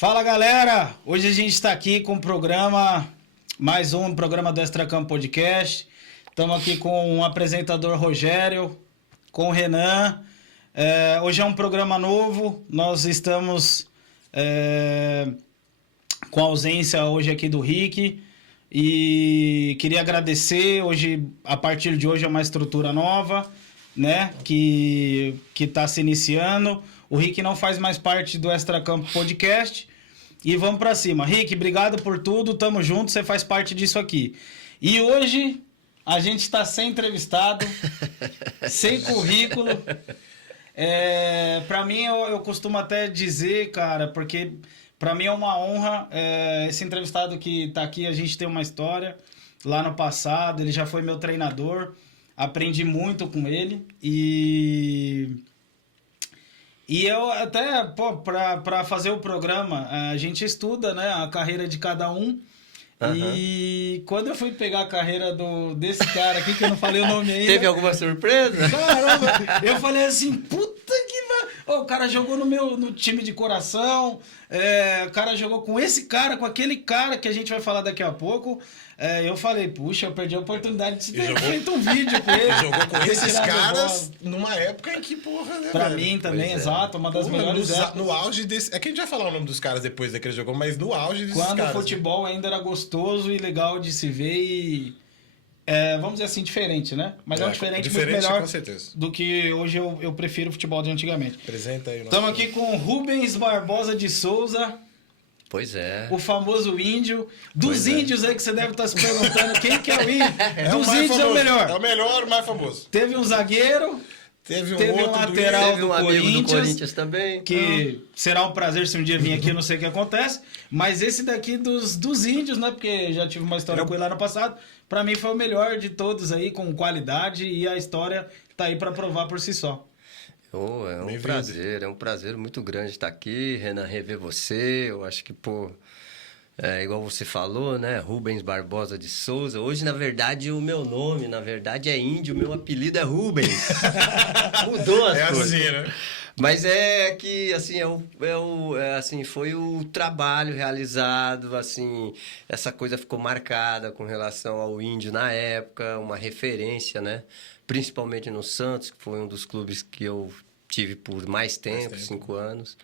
Fala, galera! Hoje a gente está aqui com o programa, mais um programa do Extracampo Podcast. Estamos aqui com o apresentador Rogério, com o Renan. Hoje é um programa novo, nós estamos com a ausência hoje aqui do Rick e queria agradecer. Hoje, a partir de hoje é uma estrutura nova, né, que está se iniciando. O Rick não faz mais parte do Extracampo Podcast e vamos para cima. Rick, obrigado por tudo, tamo junto, você faz parte disso aqui. E hoje a gente está sem entrevistado, sem currículo. Para mim, eu costumo até dizer, cara, porque para mim é uma honra. Esse entrevistado que está aqui, a gente tem uma história lá no passado, ele já foi meu treinador, aprendi muito com ele e eu até, para fazer o programa, a gente estuda, né, a carreira de cada um. Uhum. E quando eu fui pegar a carreira desse cara aqui, que eu não falei o nome ainda... Teve alguma surpresa? Caramba, eu falei assim, puta que... O cara jogou no time de coração, o cara jogou com esse cara, com aquele cara que a gente vai falar daqui a pouco. Eu falei, puxa, eu perdi a oportunidade de ter feito um vídeo com ele. Ele jogou com esses caras numa época em que, porra, né? Pra mim também, exato, uma das melhores épocas. No auge desse... É que a gente vai falar o nome dos caras depois daquele jogo, mas no auge desses caras. Quando o futebol ainda era gostoso e legal de se ver e... vamos dizer assim, diferente, né? Mas é um diferente muito melhor com certeza. Do que hoje eu prefiro o futebol de antigamente. Apresenta aí. Estamos aqui com Rubens Barbosa de Souza. Pois é. O famoso índio. Dos índios aí que você deve estar se perguntando quem que é o índio. Dos o índios famoso. é o melhor. É o melhor, o mais famoso. Teve um zagueiro. Teve um lateral teve um amigo do Corinthians também. Que será um prazer se um dia vir aqui, eu não sei o que acontece. Mas esse daqui dos índios, né? Porque já tive uma história com ele lá no passado. Pra mim foi o melhor de todos aí, com qualidade. E a história tá aí pra provar por si só. É um prazer muito grande estar aqui, Renan, rever você. Eu acho que, igual você falou, né? Rubens Barbosa de Souza. Hoje, na verdade, o meu nome, é índio, o meu apelido é Rubens. Mudou as coisas. Assim, né? Mas é que, assim, assim, foi o trabalho realizado, assim, essa coisa ficou marcada com relação ao índio na época, uma referência, né? Principalmente no Santos, que foi um dos clubes que eu tive por mais tempo. 5 anos.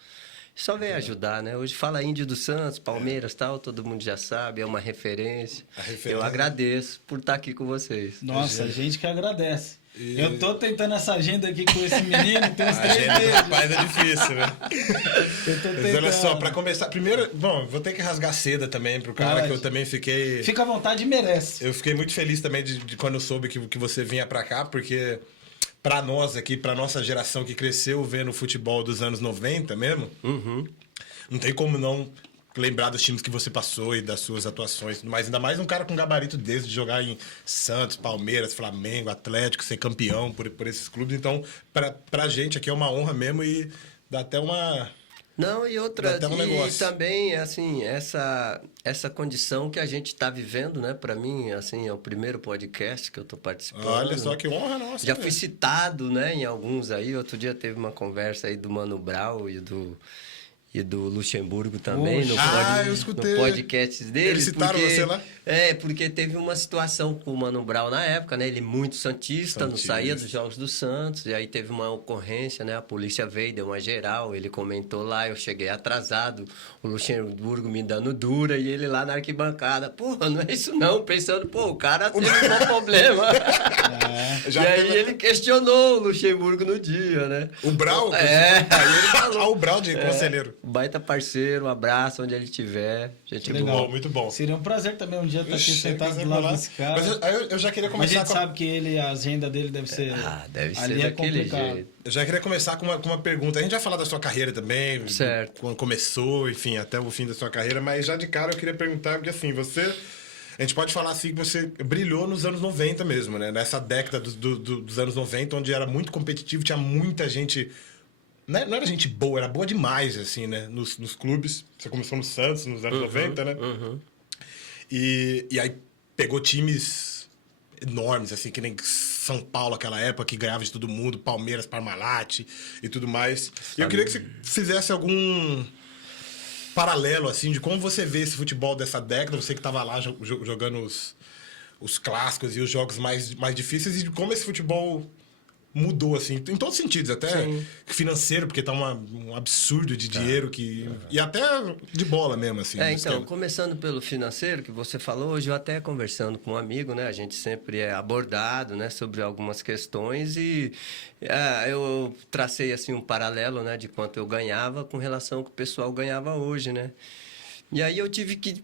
Só veio ajudar, né? Hoje fala índio do Santos, Palmeiras e tal, todo mundo já sabe, é uma referência. Eu agradeço por estar aqui com vocês. Nossa, a gente que agradece. Eu tô tentando essa agenda aqui com esse menino, tem uns 3 meses. Rapaz, é difícil, né? Eu tô Mas olha só, pra começar... Primeiro, vou ter que rasgar seda também pro cara, que eu também fiquei... Fica à vontade e merece. Eu fiquei muito feliz também de quando eu soube que você vinha pra cá, porque pra nós aqui, pra nossa geração que cresceu vendo o futebol dos anos 90 mesmo, não tem como não lembrar dos times que você passou e das suas atuações, mas ainda mais um cara com gabarito desse, de jogar em Santos, Palmeiras, Flamengo, Atlético, ser campeão por esses clubes. Então, pra gente aqui é uma honra mesmo e dá até uma... Não, e outra, e também, assim, essa condição que a gente está vivendo, né? Para mim, assim, é o primeiro podcast que eu estou participando. Olha só que honra nossa. Já fui citado, né, em alguns aí. Outro dia teve uma conversa aí do Mano Brown e do Luxemburgo também, eu escutei. no podcast deles. Eles citaram você lá? Porque teve uma situação com o Mano Brown na época, né? Ele muito santista, não saía dos jogos do Santos, e aí teve uma ocorrência, né? A polícia veio, deu uma geral, ele comentou lá, eu cheguei atrasado, o Luxemburgo me dando dura, e ele lá na arquibancada, porra, não é isso não, pensando, o cara teve um problema. E aí ele questionou o Luxemburgo no dia, né? O Brown? Aí ele falou. O Brown de conselheiro. Baita parceiro, um abraço onde ele estiver. Gente legal. Muito bom. Seria um prazer também um dia estar aqui sentado do lado desse cara. Mas eu já queria começar. A gente sabe que a agenda dele deve ser. Deve ser ali daquele complicado. jeito. Eu já queria começar com uma pergunta. A gente vai falar da sua carreira também. Certo. Quando começou, enfim, até o fim da sua carreira. Mas já de cara eu queria perguntar, porque assim, a gente pode falar assim que você brilhou nos anos 90 mesmo, né? Nessa década dos anos 90, onde era muito competitivo, tinha muita gente. Não era gente boa, era boa demais, assim, né? Nos clubes. Você começou no Santos, nos anos 90, né? E aí pegou times enormes, assim, que nem São Paulo, aquela época, que ganhava de todo mundo, Palmeiras, Parmalat e tudo mais. E eu queria que você fizesse paralelo, assim, de como você vê esse futebol dessa década, você que estava lá jogando os clássicos e os jogos mais difíceis, e de como esse futebol mudou, assim, em todos os sentidos, até financeiro, porque tá um absurdo de dinheiro e até de bola mesmo, assim. Então, esquema. começando pelo financeiro, que você falou, hoje eu até conversando com um amigo, né? A gente sempre é abordado, né? Sobre algumas questões e eu tracei, assim, um paralelo, né? De quanto eu ganhava com relação ao que o pessoal ganhava hoje, né? E aí eu tive que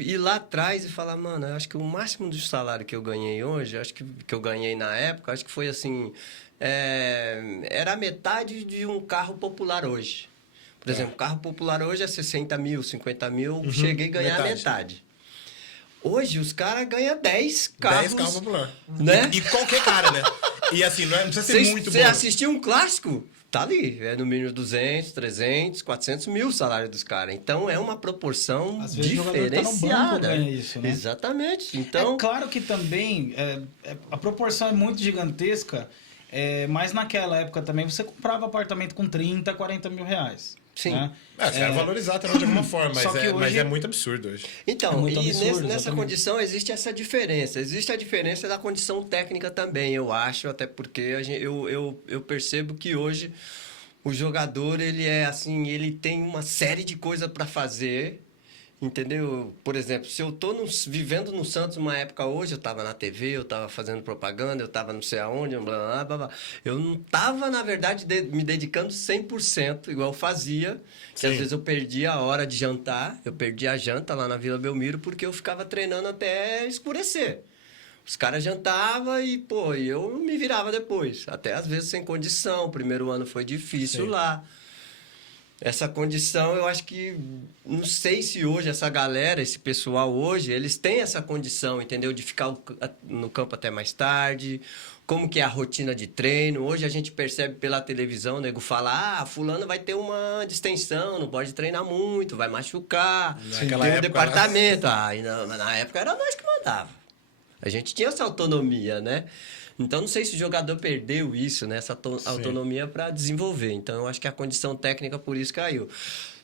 ir lá atrás e falar, mano, eu acho que o máximo do salário que eu ganhei hoje, acho que eu ganhei na época, acho que foi assim, era a metade de um carro popular hoje. Por exemplo, carro popular hoje é 60 mil, 50 mil, cheguei a ganhar metade. Hoje os caras ganham 10 carros. 10 carros popular. Né? E qualquer cara, né? E assim, não precisa ser muito bom. Você assistiu um clássico? Tá ali, no mínimo 200, 300, 400 mil o salário dos caras. Então, é uma proporção Às vezes diferenciada. o jogador tá no banco, ganha isso, né? Exatamente. Então, É claro que também a proporção é muito gigantesca, mas naquela época também você comprava apartamento com 30, 40 mil reais. Sim. Né? Você vai valorizar também de alguma forma, Só que mas hoje- é muito absurdo hoje. então, É muito e absurdo, nessa exatamente. condição existe essa diferença. Existe a diferença da condição técnica também, eu acho, até porque eu percebo que hoje o jogador, ele é assim, ele tem uma série de coisas para fazer, entendeu? Por exemplo, se eu tô vivendo no Santos uma época hoje, eu tava na TV, eu tava fazendo propaganda, eu tava não sei aonde, blá, blá, blá, blá. Eu não tava, na verdade, me dedicando 100%, igual eu fazia, que às Sim. vezes eu perdia a hora de jantar, eu perdia a janta lá na Vila Belmiro, porque eu ficava treinando até escurecer. Os caras jantavam e, pô, eu me virava depois. Até às vezes sem condição. O primeiro ano foi difícil lá. Essa condição, eu acho que... Não sei se hoje essa galera, esse pessoal hoje, eles têm essa condição, entendeu? De ficar no campo até mais tarde. Como que é a rotina de treino. Hoje a gente percebe pela televisão, o nego fala, fulano vai ter uma distensão, não pode treinar muito, vai machucar. Naquela Tem um época, departamento. E na época era nós que mandava. A gente tinha essa autonomia, né? Então, não sei se o jogador perdeu isso, né? Essa autonomia para desenvolver. Então, eu acho que a condição técnica por isso caiu.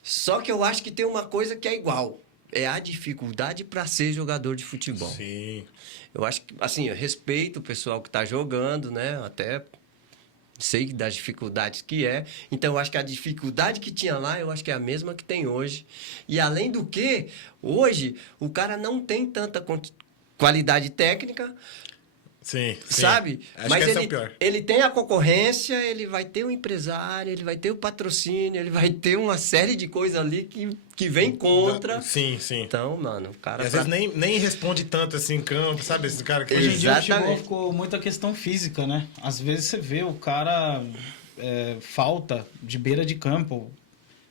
Só que eu acho que tem uma coisa que é igual. É a dificuldade para ser jogador de futebol. Sim. Eu acho que, assim, eu respeito o pessoal que está jogando, né? Até sei das dificuldades que é. Então, eu acho que a dificuldade que tinha lá, eu acho que é a mesma que tem hoje. E, além do que, hoje, o cara não tem tanta qualidade técnica, Sim. sabe? Acho Mas que esse é o pior. ele tem a concorrência, ele vai ter o empresário, ele vai ter o patrocínio, ele vai ter uma série de coisas ali que vem contra. Sim. Então, mano, o cara... E às vezes nem responde tanto assim em campo, sabe? Esse cara que... Hoje em dia o futebol Exatamente. ficou muita questão física, né? Às vezes você vê o cara falta de beira de campo,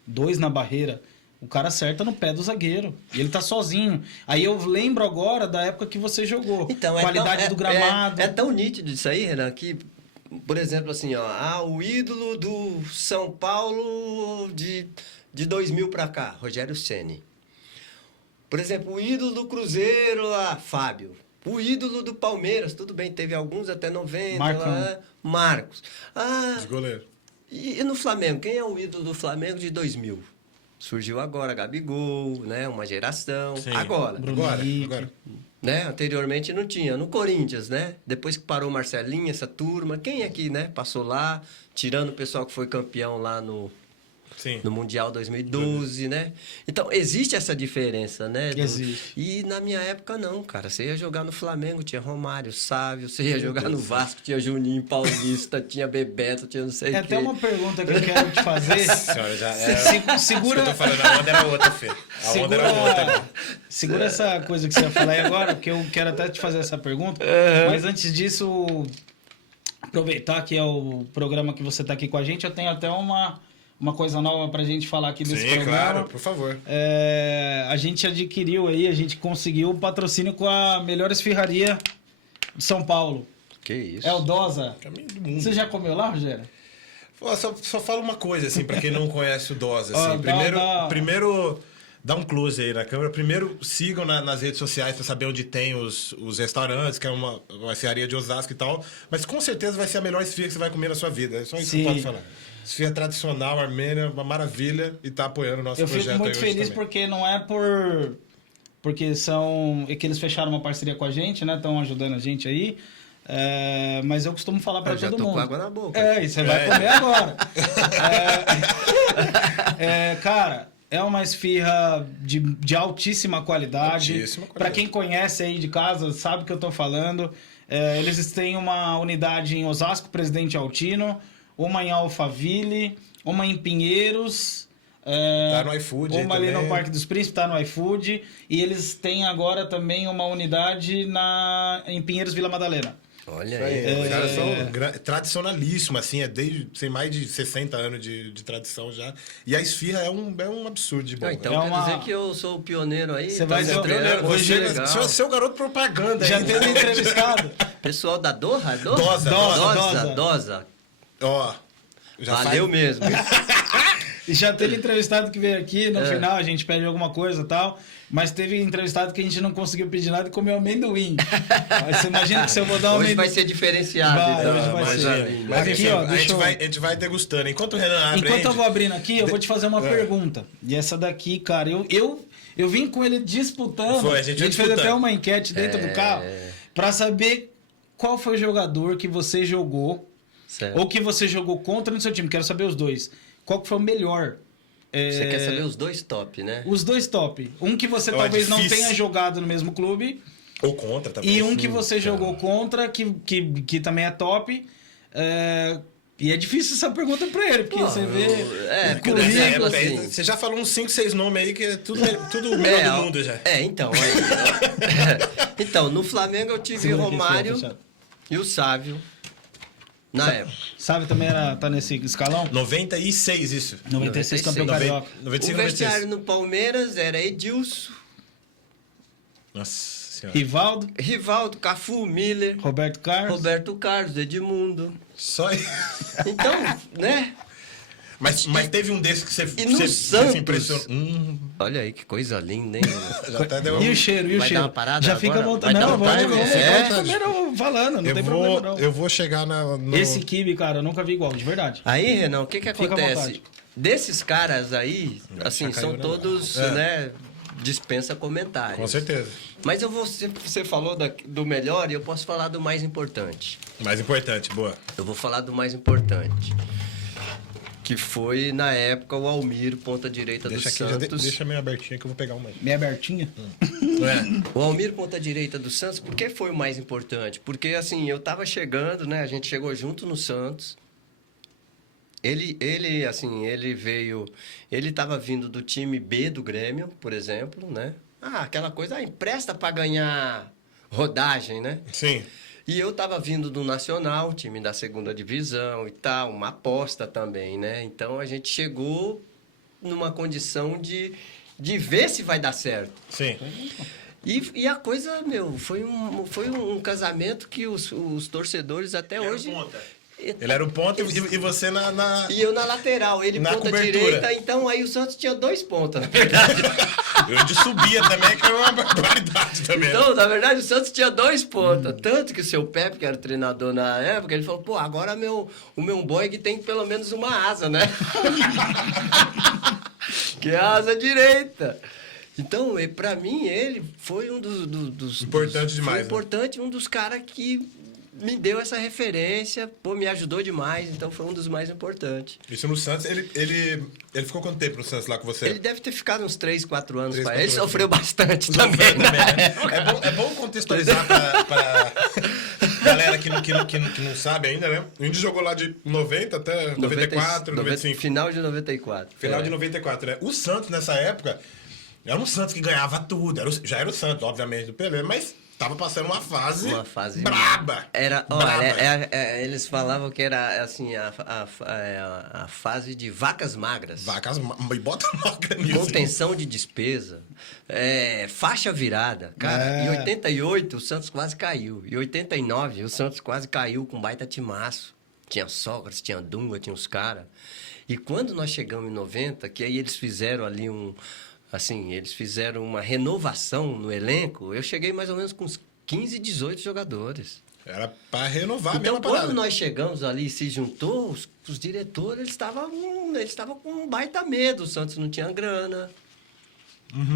2 na barreira, o cara acerta no pé do zagueiro e ele tá sozinho. Aí eu lembro agora da época que você jogou. Então, qualidade do gramado. É tão nítido isso aí, Renan, que, por exemplo, assim, ó, o ídolo do São Paulo de 2000 pra cá, Rogério Ceni. Por exemplo, o ídolo do Cruzeiro lá, Fábio. O ídolo do Palmeiras, tudo bem, teve alguns até 90, lá, Marcos. Os goleiros. E no Flamengo, quem é o ídolo do Flamengo de 2000? Surgiu agora, Gabigol, né? Uma geração. Sim. Agora. Bruno Henrique. Agora. Né? Anteriormente não tinha. No Corinthians, né? Depois que parou o Marcelinho, essa turma, quem aqui, né? Passou lá, tirando o pessoal que foi campeão lá no Sim. Mundial 2012, né? Então, existe essa diferença, né? Existe. E na minha época, não, cara. Você ia jogar no Flamengo, tinha Romário, Sávio. Você ia jogar no Vasco, tinha Juninho Paulista, tinha Bebeto, tinha não sei o É quê. até uma pergunta que eu quero te fazer. Senhora, já Segura, eu tô falando, a onda era outra, Fê. A onda era outra. segura essa coisa que você vai falar aí agora, porque eu quero até te fazer essa pergunta. Mas antes disso, aproveitar que é o programa que você está aqui com a gente, eu tenho até uma coisa nova pra gente falar aqui desse Sim, programa. claro, por favor. A gente adquiriu aí, a gente conseguiu o patrocínio com a melhor esfirraria de São Paulo. Que isso? É o Dosa. Caminho do mundo. Você já comeu lá, Rogério? Pô, só fala uma coisa, assim, pra quem não conhece o Dosa, assim. Ó, Primeiro, dá um close aí na câmera. Primeiro, sigam nas redes sociais pra saber onde tem os restaurantes, que é uma esfirraria de Osasco e tal. Mas com certeza vai ser a melhor esfirra que você vai comer na sua vida. É só isso que eu Sim. posso falar. Esfirra tradicional, armênia, uma maravilha. E tá apoiando o nosso Eu projeto fico muito aí hoje feliz também. porque não é porque é que eles fecharam uma parceria com a gente, né? Estão ajudando a gente aí. Mas eu costumo falar para Eu já todo tô mundo. com água na boca. E você vai comer agora. Cara, é uma esfirra de altíssima qualidade. Altíssima qualidade. Para quem conhece aí de casa, sabe o que eu tô falando. Eles têm uma unidade em Osasco, Presidente Altino, uma em Alphaville, uma em Pinheiros. Tá no iFood aí Uma ali também. no Parque dos Príncipes, tá no iFood. E eles têm agora também uma unidade em Pinheiros, Vila Madalena. Olha Isso aí. aí, os caras são tradicionalíssimos, assim, tem mais de 60 anos de tradição já. E a esfirra é um absurdo de bom. Então velho. quer dizer que eu sou o pioneiro aí? Você tá vai ser o estreando, pioneiro. Você, Hoje- legal. Você é o seu garoto propaganda Já aí. teve entrevistado. Pessoal da Doha? Dosa. Dosa. Ó, já Valeu faz- mesmo. E já teve entrevistado que veio aqui, no final a gente pede alguma coisa e tal, mas teve entrevistado que a gente não conseguiu pedir nada e comeu amendoim. Aí você imagina que se eu vou dar um Hoje amendoim... vai ser diferenciado. Vai, então. hoje vai Mas ser. ali, Mas Aqui, enfim, ó, a, deixa gente eu- vai, a gente vai degustando. Enquanto o Renan abre, Enquanto eu aí, vou abrindo aqui, eu vou te fazer uma É. pergunta. E essa daqui, cara, eu vim com ele disputando. Foi, a a gente gente foi fez disputando. até uma enquete dentro do carro pra saber qual foi o jogador que você jogou certo. ou que você jogou contra no seu time. Quero saber os dois. Qual que foi o melhor? Você quer saber os dois top, né? Os dois top. Um que você É talvez não difícil. tenha jogado no mesmo clube ou contra também. e um que você jogou contra, que também é top. E é difícil essa pergunta pra ele, porque Pô, você vê o porque Nessa Currículo, época aí, assim. você já falou uns 5, 6 nomes aí que é tudo melhor do mundo já. Então. Aí, então, no Flamengo eu tive Segura o aqui, Romário fechado. e o Sávio na época. Sabe, também tá nesse escalão? 96 isso. 96 campeão 96. carioca. 95, O 96. vestiário no Palmeiras era Edilson, Nossa senhora. Rivaldo, Rivaldo, Cafu, Miller, Roberto Carlos. Roberto Carlos, Edmundo. Só aí. Então, né? Mas teve um desses que você, E no você Santos? se impressionou. Olha aí que coisa linda, hein? Já até deu E o cheiro, e o Vai cheiro. dar uma parada Já fica agora? voltando. Vai dar Não, uma vamos, parada? vamos. É? Fica primeiro falando, não tem problema não. eu vou chegar no... Esse kibe, cara, eu nunca vi igual, de verdade. Aí, Renan, o que Fica à acontece? vontade. Desses caras aí, assim, já são caiu, né? todos, É. né, dispensa comentários. Com certeza. Mas você falou do melhor e eu posso falar do mais importante. Mais importante, boa. Eu vou falar do mais importante. Que foi, na época, o Almir, ponta direita Deixa do aqui, já Santos. deixa meio abertinho que eu vou pegar uma aí. Meia abertinha. É. O Almir, ponta direita do Santos, por que foi o mais importante? Porque, assim, eu tava chegando, né? A gente chegou junto no Santos. Ele veio... Ele tava vindo do time B do Grêmio, por exemplo, né? Aquela coisa, empresta pra ganhar rodagem, né? Sim. E eu tava vindo do Nacional, time da segunda divisão e tal, uma aposta também, né? Então, a gente chegou numa condição de ver se vai dar certo. Sim. E a coisa, meu, foi um casamento que os torcedores até hoje... Ele era o ponta e você na... E eu na lateral, ele Na ponta cobertura. direita, então aí o Santos tinha 2 pontas, na verdade. Eu de subia também, que era uma barbaridade também. né? Então, na verdade, o Santos tinha 2 pontas. Tanto que o seu Pepe, que era o treinador na época, ele falou, pô, agora o meu Boeing tem pelo menos uma asa, né? Que é a asa direita. Então, pra mim, ele foi um dos... Importante demais, Foi né? importante, um dos caras que me deu essa referência, pô, me ajudou demais, então foi um dos mais importantes. Isso no Santos, ele ficou quanto tempo no Santos lá com você? Ele deve ter ficado uns 3, 4 anos. 3, pai. 4 Ele anos. sofreu bastante Sofreu também. também, né? né? É bom contextualizar pra galera que não sabe ainda, né? O Índio jogou lá de 90 até 94, 95. Final de 94. Final É. de 94, né? O Santos, nessa época, era um Santos que ganhava tudo. Já era o Santos, obviamente, do Pelé, mas tava passando uma fase braba. Eles falavam que era assim a fase de vacas magras. Vacas, e bota magra nisso. Contenção de despesa, faixa virada. Cara, em 88 o Santos quase caiu. Em 89 o Santos quase caiu com baita timaço. Tinha Sócrates, tinha Dunga, tinha os caras. E quando nós chegamos em 90, que aí eles fizeram ali eles fizeram uma renovação no elenco, eu cheguei mais ou menos com uns 15, 18 jogadores. Era pra renovar a Então, mesma quando parada. nós chegamos ali e se juntou, os diretores, eles estavam com um baita medo. O Santos não tinha grana.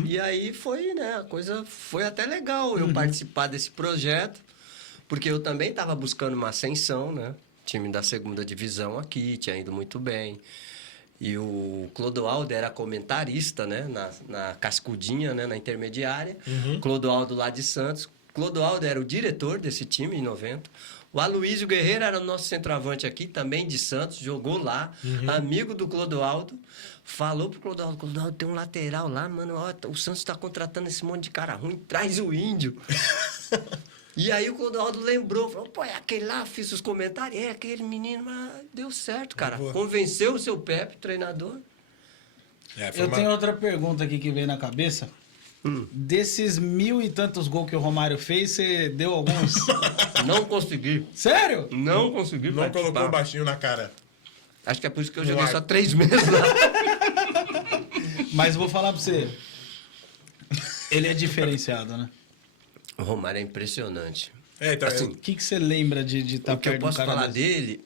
E aí foi, né? A coisa foi até legal eu participar desse projeto, porque eu também estava buscando uma ascensão, né? Time da segunda divisão aqui, tinha ido muito bem. E o Clodoaldo era comentarista, né? Na Cascudinha, né? Na intermediária. Clodoaldo lá de Santos. Clodoaldo era o diretor desse time em 90. O Aloysio Guerreiro era o nosso centroavante aqui, também de Santos, jogou lá, amigo do Clodoaldo. Falou pro Clodoaldo, Clodoaldo, tem um lateral lá, mano, ó, o Santos tá contratando esse monte de cara ruim, traz o Índio. E aí o Clodoaldo lembrou, falou, pô, é aquele lá, fiz os comentários, é aquele menino, mas deu certo, cara. Boa. Convenceu o seu Pepe, treinador. Eu tenho outra pergunta aqui que veio na cabeça. Desses 1000 e tantos gols que o Romário fez, você deu alguns? Não consegui. Sério? Não consegui Não participar. colocou o baixinho na cara. Acho que é por isso que eu No joguei ar. só 3 meses lá. Mas vou falar pra você. Ele é diferenciado, né? O Romário é impressionante. Então, Assim, O que você lembra de estar o que eu perto de um posso cara falar desse? dele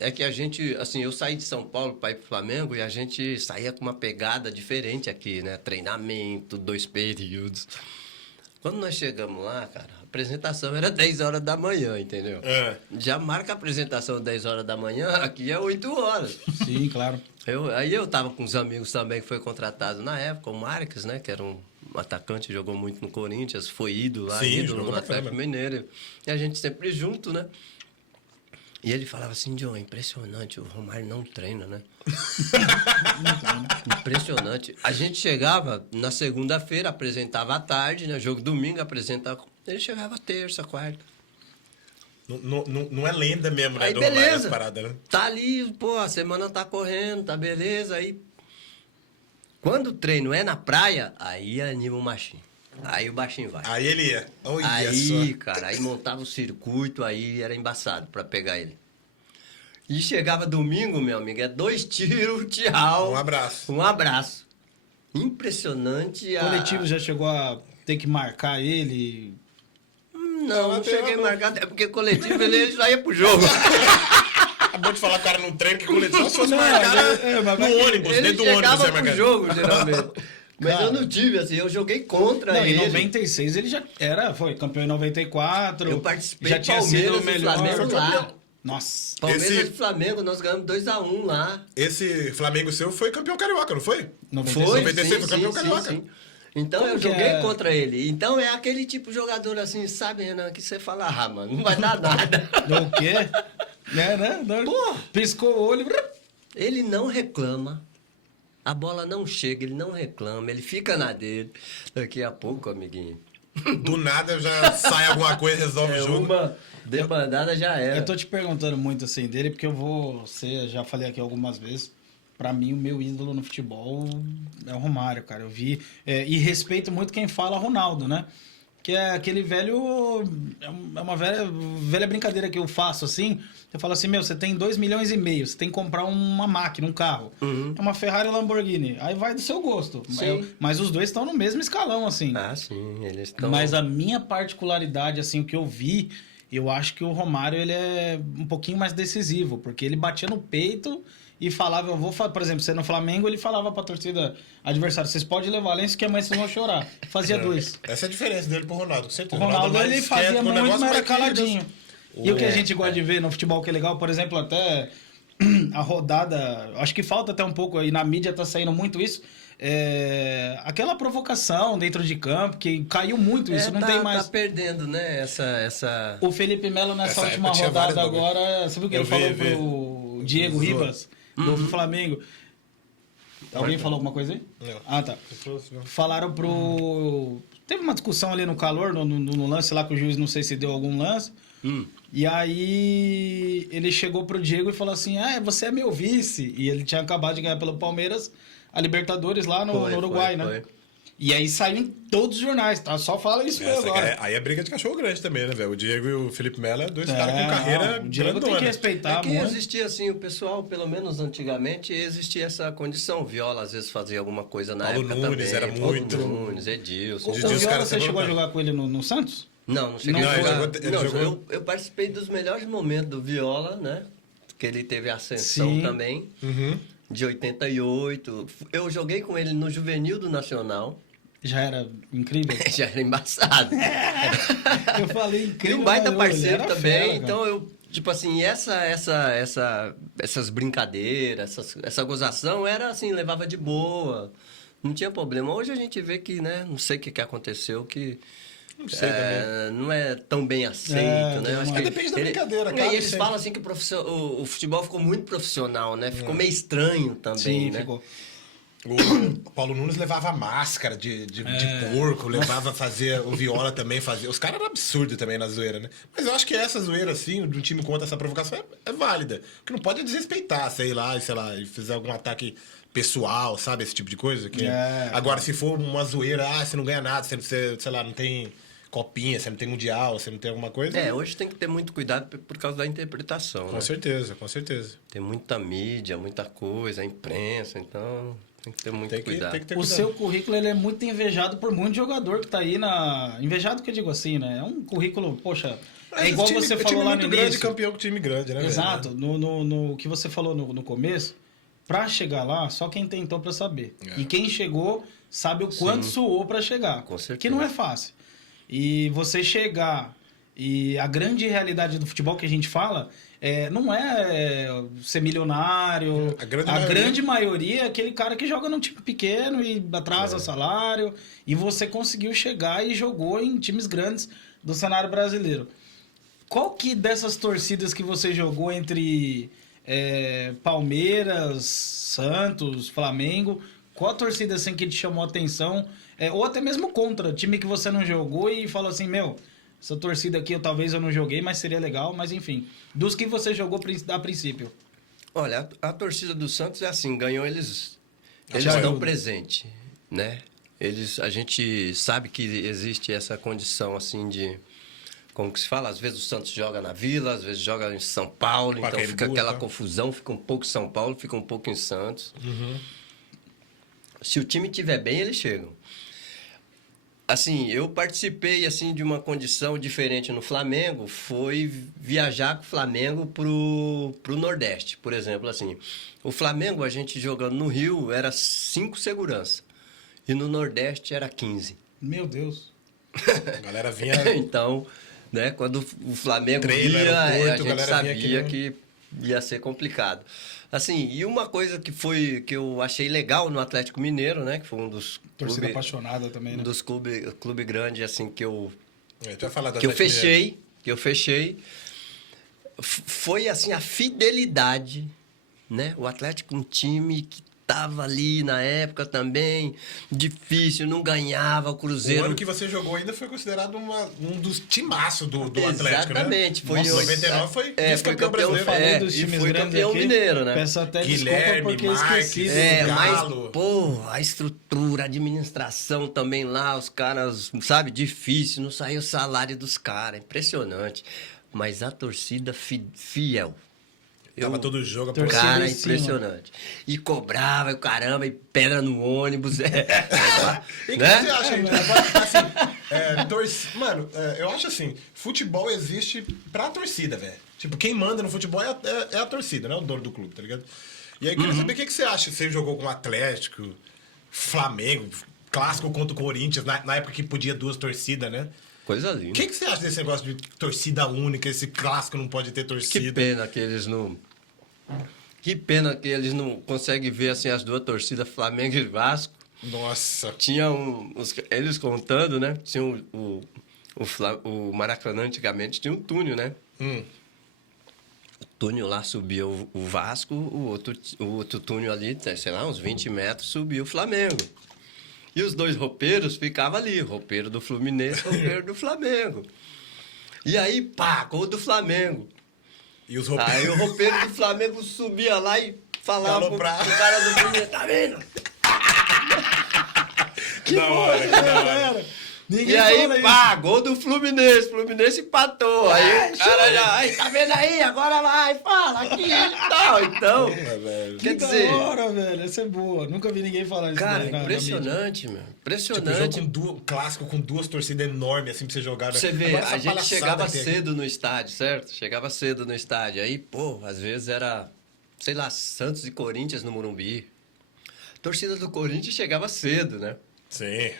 é que a gente, assim, eu saí de São Paulo para ir pro Flamengo e a gente saía com uma pegada diferente aqui, né? Treinamento, 2 períodos. Quando nós chegamos lá, cara, a apresentação era 10 horas da manhã, entendeu? Já marca a apresentação 10 horas da manhã, aqui é 8 horas. Sim, claro. Aí eu tava com uns amigos também que foi contratado na época, o Marques, né? Que era um atacante, jogou muito no Corinthians, foi ídolo lá, Sim, ídolo jogou no pra caramba. Atlético Mineiro. E a gente sempre junto, né? E ele falava assim, John, é impressionante, o Romário não treina, né? Impressionante. A gente chegava na segunda-feira, apresentava à tarde, né? Jogo domingo, apresentava... Ele chegava terça, quarta. Não é lenda mesmo, né? Aí do Romário, beleza, essa parada, né? tá ali, pô, a semana tá correndo, tá beleza, aí... Quando o treino é na praia, aí anima o machinho. Aí o baixinho vai. Aí ele ia. Olha Aí, só. cara, aí montava o circuito, aí era embaçado pra pegar ele. E chegava domingo, meu amigo, é 2 tiros, tchau. Um abraço. Um abraço. Impressionante. Coletivo já chegou a ter que marcar ele? Não cheguei a marcar, até porque coletivo ele já ia pro jogo. Acabou de falar que o cara não treina, que coletivo. Só se fosse Não, marcar mas vai no que- ônibus, Ele dentro do ônibus. chegava Você pro marcar. jogo, geralmente. Mas Cara. eu não tive, assim, eu joguei contra Não, em ele. 96 ele já foi campeão em 94. Eu participei já de tinha sido Palmeiras o e melhor. Flamengo lá. Nossa. Palmeiras Esse- e Flamengo, nós ganhamos 2-1 lá. Esse Flamengo seu foi campeão carioca, não foi? 96. Foi, 96 foi campeão carioca. Então Como eu que joguei é? contra ele. Então é aquele tipo de jogador assim, sabe, Renan, que você fala, ah, mano, não vai dar nada. O quê? Né? Pô. Piscou o olho. Ele não reclama. A bola não chega, ele não reclama, ele fica na dele. Daqui a pouco, amiguinho. Do nada já sai alguma coisa, resolve o jogo. Uma debandada já era. Eu tô te perguntando muito assim dele, porque já falei aqui algumas vezes, pra mim o meu ídolo no futebol é o Romário, cara. Eu vi, e respeito muito quem fala Ronaldo, né? Que é aquele velho, é uma velha brincadeira que eu faço assim. Eu falo assim, você tem 2,5 milhões, você tem que comprar uma máquina, um carro. É uma Ferrari ou Lamborghini. Aí vai do seu gosto. Sim. Mas os dois estão no mesmo escalão, assim. Ah, sim, eles estão... Mas a minha particularidade, assim, o que eu vi, eu acho que o Romário, ele é um pouquinho mais decisivo, porque ele batia no peito e falava, por exemplo, você no Flamengo, ele falava pra torcida adversária, vocês podem levar lenço que amanhã vocês vão chorar. Fazia 2. Essa é a diferença dele pro Ronaldo, com O certeza. Ronaldo, mais ele quieto, fazia com o muito, negócio mas era mais querido. caladinho. E o que a gente gosta de ver no futebol que é legal, por exemplo, até a rodada, acho que falta até um pouco, aí na mídia tá saindo muito isso, aquela provocação dentro de campo, que caiu muito isso, não tem mais. Tá perdendo, né, essa... O Felipe Melo, nessa Essa última época tinha rodada vários bagulho. agora, você viu o que Eu ele falou vi. pro Diego Ribas, do Flamengo? Alguém falou alguma coisa aí? Não. Ah, tá. Falaram pro... Teve uma discussão ali no calor, no lance lá, que o juiz não sei se deu algum lance. E aí ele chegou pro Diego e falou assim, você é meu vice. E ele tinha acabado de ganhar pelo Palmeiras a Libertadores lá no Uruguai, né? Foi. E aí saiu em todos os jornais, tá? Só fala isso mesmo agora. Aí é briga de cachorro grande também, né, velho? O Diego e o Felipe Melo é dois caras com carreira não, o Diego tem que grandona. respeitar É que muito. existia assim, o pessoal, pelo menos antigamente, existia essa condição. Viola às vezes fazia alguma coisa na Paulo época Nunes também. era muito. Paulo Nunes, Edilson. O Didi, os Viola, caras você sempre chegou a não- jogar com ele no Santos? Não cheguei Não a foi? jogar. Ele Não, jogou? eu participei dos melhores momentos do Viola, né? Que ele teve ascensão Sim. também, Uhum. de 88. Eu joguei com ele no Juvenil do Nacional. Já era incrível. Já era embaçado. Eu falei E incrível. um baita mas, olha, parceiro era também, fera, cara. então eu, tipo assim, essas brincadeiras, essa gozação era assim, levava de boa, não tinha problema. Hoje a gente vê que, né, não sei o que aconteceu, que Não sei também. não é tão bem aceito, É, né? Eu acho mas que depende da brincadeira, claro, E eles sempre. falam assim que o futebol ficou muito profissional, né? Ficou meio estranho também, Sim, né? ficou. O Paulo Nunes levava máscara de porco, levava a fazer o Viola também fazia. Os caras eram absurdos também na zoeira, né? Mas eu acho que essa zoeira, assim, de um time contra essa provocação é válida. O que não pode é desrespeitar, sei lá, e fizer algum ataque pessoal, sabe? Esse tipo de coisa. Agora, se for uma zoeira, você não ganha nada, você, sei lá, não tem copinha, você não tem mundial, você não tem alguma coisa. Hoje tem que ter muito cuidado por causa da interpretação, Com né? certeza, com certeza. Tem muita mídia, muita coisa, a imprensa, então tem que ter muito Tem que cuidado. ter O cuidado. seu currículo ele é muito invejado por muito jogador que tá aí na. Invejado que eu digo assim, né? É um currículo, poxa. É igual time, você time falou lá no muito grande, início. campeão com time grande, né? Exato. velho? No que você falou no começo, pra chegar lá, só quem tentou pra saber. É. E quem chegou sabe o quanto suou pra chegar. Com certeza. Que não é fácil. E você chegar. E a grande realidade do futebol que a gente fala não é ser milionário. A grande A maioria. grande maioria é aquele cara que joga num time pequeno e atrasa salário. E você conseguiu chegar e jogou em times grandes do cenário brasileiro. Qual que dessas torcidas que você jogou entre Palmeiras, Santos, Flamengo, qual a torcida assim que te chamou a atenção? Ou até mesmo contra, time que você não jogou e falou assim, meu, essa torcida aqui talvez eu não joguei, mas seria legal, mas enfim. Dos que você jogou a princípio. Olha, a torcida do Santos é assim, ganhou eles Já estão ajuda. presentes, né? A gente sabe que existe essa condição assim de, como que se fala, às vezes o Santos joga na Vila, às vezes joga em São Paulo, então Pacaembu, fica aquela tá? confusão, fica um pouco em São Paulo, fica um pouco em Santos. Se o time estiver bem, eles chegam. Assim, eu participei assim de uma condição diferente no Flamengo, foi viajar com o Flamengo pro Nordeste, por exemplo, assim. O Flamengo, a gente jogando no Rio, era 5 segurança. E no Nordeste era 15. Meu Deus. A galera vinha. Então, né, quando o Flamengo Treino, ia, aeroporto, a a gente galera vinha sabia aqui, que ia ser complicado. Assim, e uma coisa que eu achei legal no Atlético Mineiro, né, que foi um dos Torcida apaixonada também, um né? dos clube grande assim que eu A gente vai falar da que eu Atlético Mineiro. fechei, foi assim a fidelidade, né? O Atlético um time que tava ali na época também, difícil, não ganhava, o O Cruzeiro. ano que você jogou ainda foi considerado um dos timaços do Atlético, Exatamente, né? foi Nossa, o 99 foi foi vice-campeão brasileiro. Falei dos e times foi grandes campeão aqui. mineiro, né? Peço até Guilherme, desculpa porque eu esqueci. Marques, do- Galo. Mas, pô, a estrutura, a administração também lá, os caras, sabe, difícil, não saiu o salário dos caras, impressionante. Mas a torcida fiel. Tava todo jogo, Torcida Cara, em cima. impressionante. E cobrava, e caramba, e pedra no ônibus. E o que Né? você acha, gente? Assim, mano, eu acho assim, futebol existe pra torcida, velho. Tipo, quem manda no futebol é a torcida, não é o dono do clube, tá ligado? E aí, eu queria saber o que você acha. Você jogou com o Atlético, Flamengo, clássico contra o Corinthians, na época que podia 2 torcidas, né? Coisa O linda. que você acha desse negócio de torcida única, esse clássico não pode ter Que torcida? pena que eles não... Que pena que eles não conseguem ver assim, as duas torcidas, Flamengo e Vasco. Nossa. Tinha eles contando, né? Tinha o Maracanã antigamente tinha um túnel, né? O túnel lá subia o Vasco, o outro túnel ali, sei lá, uns 20 metros, subia o Flamengo. E os dois roupeiros ficavam ali, roupeiro do Fluminense, roupeiro do Flamengo. E aí, pá, gol do Flamengo. E os roupeiros. Aí o roupeiro do Flamengo subia lá e falava pro Aloprava. cara do Fluminense, tá vendo? Que da hora, que da hora. Ninguém E aí, fala pá, gol do Fluminense. Fluminense empatou. Aí o cara já, "Ai, tá vendo aí? Agora vai, fala aqui e tal." Então, velho. Que quer da dizer, hora, velho. Essa é boa. Nunca vi ninguém falar isso cara, daí na mídia. impressionante, meu. Tipo, jogo Impressionante. com clássico com duas torcidas enormes, assim, pra você jogar. Né? Você vê, Agora, essa a gente palhaçada chegava que tem aqui. cedo no estádio, certo? Chegava cedo no estádio. Aí, pô, às vezes era, sei lá, Santos e Corinthians no Morumbi. A torcida do Corinthians chegava cedo, né? Sim.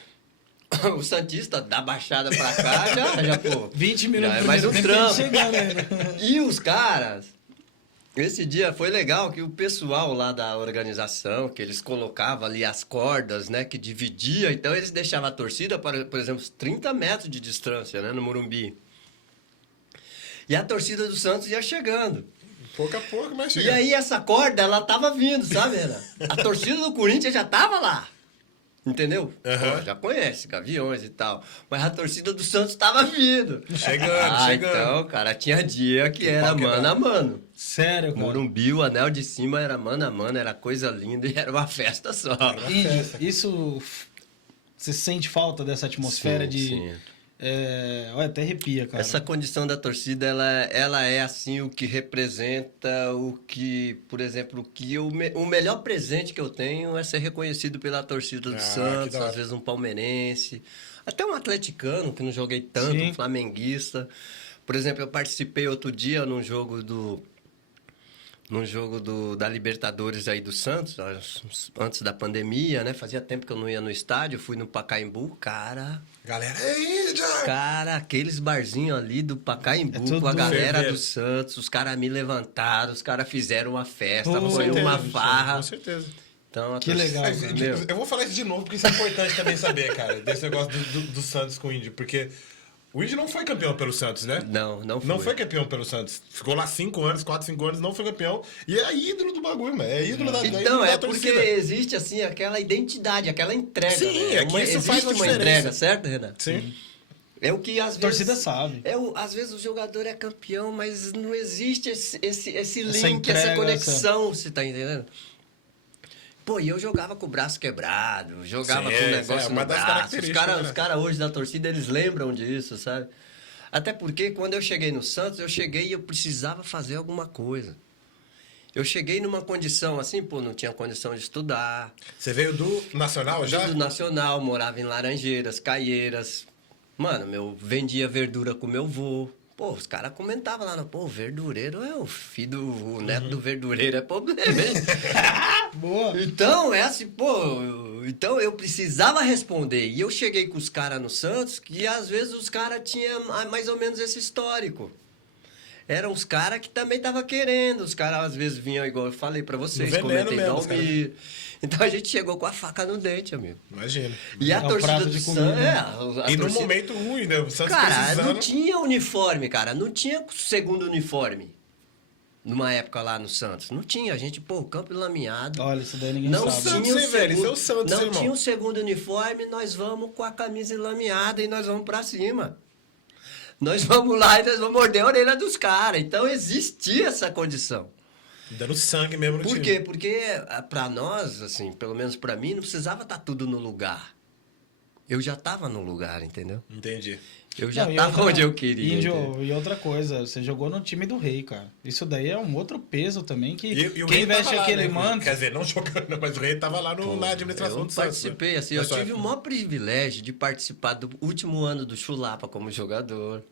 O Santista da Baixada pra cá já pô. 20 minutos já é do mais um primeiro tempo trampo. chegando ainda. E os caras, esse dia foi legal que o pessoal lá da organização, que eles colocavam ali as cordas, né, que dividia, então eles deixavam a torcida, por exemplo, 30 metros de distância, né, no Morumbi. E a torcida do Santos ia chegando. Pouco a pouco, mas E chega. aí essa corda, ela tava vindo, sabe, Renan? A torcida do Corinthians já tava lá. Entendeu? Aham. Pô, já conhece, Gaviões e tal. Mas a torcida do Santos tava vindo. Chegando. Então, cara, tinha dia que era pau quebrado. mano a mano. Sério, cara. Morumbi, o anel de cima era mano a mano, era coisa linda e era uma festa só. Índio, isso... Você sente falta dessa atmosfera Sim, de... sim. Olha, até arrepia, cara. Essa condição da torcida, ela é assim o que representa o que, por exemplo, o melhor presente que eu tenho é ser reconhecido pela torcida do que Santos, da hora. às vezes um palmeirense, até um atleticano que não joguei tanto, Sim. um flamenguista. Por exemplo, eu participei outro dia num jogo da Libertadores aí do Santos, antes da pandemia, né? Fazia tempo que eu não ia no estádio, fui no Pacaembu, cara, Galera, é índia! aqueles barzinhos ali do Pacaembu, É tudo com a galera ferveiro. do Santos, os caras me levantaram, os caras fizeram uma festa, Com foi certeza, uma Michel, farra. Com certeza. Então, a Que legal, Mas, cara. meu, eu vou falar isso de novo, porque isso é importante também saber, cara, desse negócio do Santos com o Índio, porque o Índio não foi campeão pelo Santos, né? não foi. Não foi campeão pelo Santos. Ficou lá 5 anos, 4, 5 anos, não foi campeão. E é ídolo do bagulho, mano. É ídolo da Então, ídolo é da porque torcida. existe, assim, aquela identidade, aquela entrega. Sim, né? é que isso faz existe uma uma diferença. entrega, certo, Renan? Sim. É o que às vezes... A torcida sabe. Às vezes o jogador é campeão, mas não existe esse link, entrega, essa conexão, você tá entendendo? Pô, e eu jogava com o braço quebrado, jogava Sim, com o é negócio uma no das braço. Os características, né? caras hoje da torcida, eles lembram disso, sabe? Até porque quando eu cheguei no Santos, eu cheguei e eu precisava fazer alguma coisa. Eu cheguei numa condição assim, pô, não tinha condição de estudar. Você veio do Nacional já? Do Nacional, morava em Laranjeiras, Caieiras. Mano, vendia verdura com meu vô. Pô, os caras comentavam lá, pô, o verdureiro é o neto do verdureiro é problema, hein? Boa. Então, é assim, pô, então eu precisava responder. E eu cheguei com os caras no Santos, que às vezes os caras tinham mais ou menos esse histórico. Eram os caras que também estavam querendo. Os caras às vezes vinham, igual eu falei pra vocês, No veneno comentei mesmo, do os caras. Almir. Então a gente chegou com a faca no dente, amigo. Imagina. E a É um torcida prato do de Santos. comida. A E num torcida- momento ruim, né? O Santos Cara, precisando. não tinha uniforme, cara. Não tinha segundo uniforme. Numa época lá no Santos. Não tinha. A gente, pô, campo lameado. Olha, isso daí ninguém Não sabe. Santos, tinha o hein, velho? Isso é o segundo, Santos, não irmão. tinha o segundo uniforme, nós vamos com a camisa lameada e nós vamos pra cima. Nós vamos lá e nós vamos morder a orelha dos caras. Então existia essa condição. Dando sangue mesmo no Por time. quê? Porque pra nós, assim, pelo menos pra mim, não precisava estar tudo no lugar. Eu já tava no lugar, entendeu? Entendi. Eu já Não, e tava outra- onde eu queria. entendeu? Índio, e outra coisa, você jogou no time do rei, cara. Isso daí é um outro peso também que E o quem Rei tava veste lá, aquele né? manto. Quer dizer, não jogando, mas o Rei tava lá na administração Eu do Santos. participei, né? assim, Na eu sua tive o época. maior privilégio de participar do último ano do Chulapa como jogador.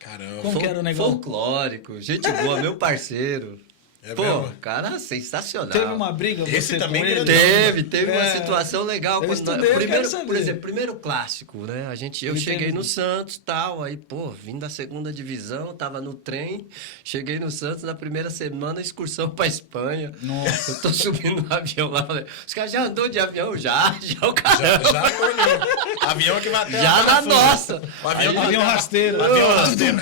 Caramba. Como que era o negócio? Folclórico, gente boa, meu parceiro. É Pô, mesmo? cara, sensacional. Teve uma briga Esse você também com que ele? era Teve uma É, situação legal. eu Quando estudei, eu quero saber. por exemplo, primeiro clássico, né? Eu Me cheguei teve- no Santos tal, aí, pô, vim da segunda divisão, tava no trem, cheguei no Santos na primeira semana, excursão pra Espanha. Nossa. Eu tô subindo no avião lá, falei, os caras já andou de avião? Já o caramba. Já colheu. Avião que vai até Já lá na fundo. nossa. O avião, que vai Avião até- rasteiro. Avião rasteiro.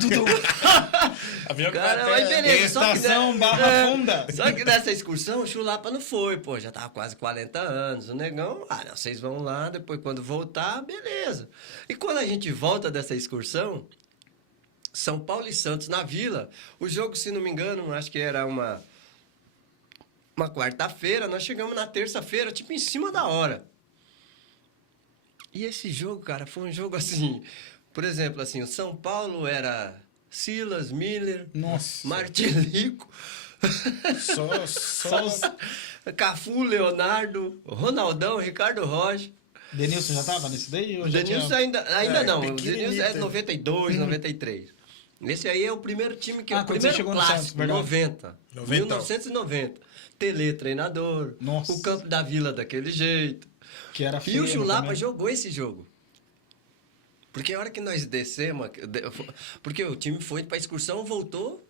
Avião que Cara, vai mas até... beleza. só que, Estação Barra Funda. Só que nessa excursão, o Chulapa não foi, pô, já tava quase 40 anos. O negão, não, vocês vão lá, depois quando voltar, beleza. E quando a gente volta dessa excursão, São Paulo e Santos na Vila, o jogo, se não me engano, acho que era uma quarta-feira, nós chegamos na terça-feira, tipo em cima da hora. E esse jogo, cara, foi um jogo assim... Por exemplo, assim, o São Paulo era Silas, Miller, Nossa. Martilico, Só os... Cafu, Leonardo, Ronaldão, Ricardo Rocha. Denilson já tava nesse daí? O Ou já Denilson tinha... ainda não. O pequenininho, Denilson é né? 92, 93. Esse aí é o primeiro time que... Ah, o quando você primeiro chegou no clássico, Santos, verdade. 90. 1990. Tele, treinador. Nossa. O campo da Vila daquele jeito. Que era E feio o Chulapa também. jogou esse jogo. Porque a hora que nós descemos... Porque o time foi pra excursão, voltou...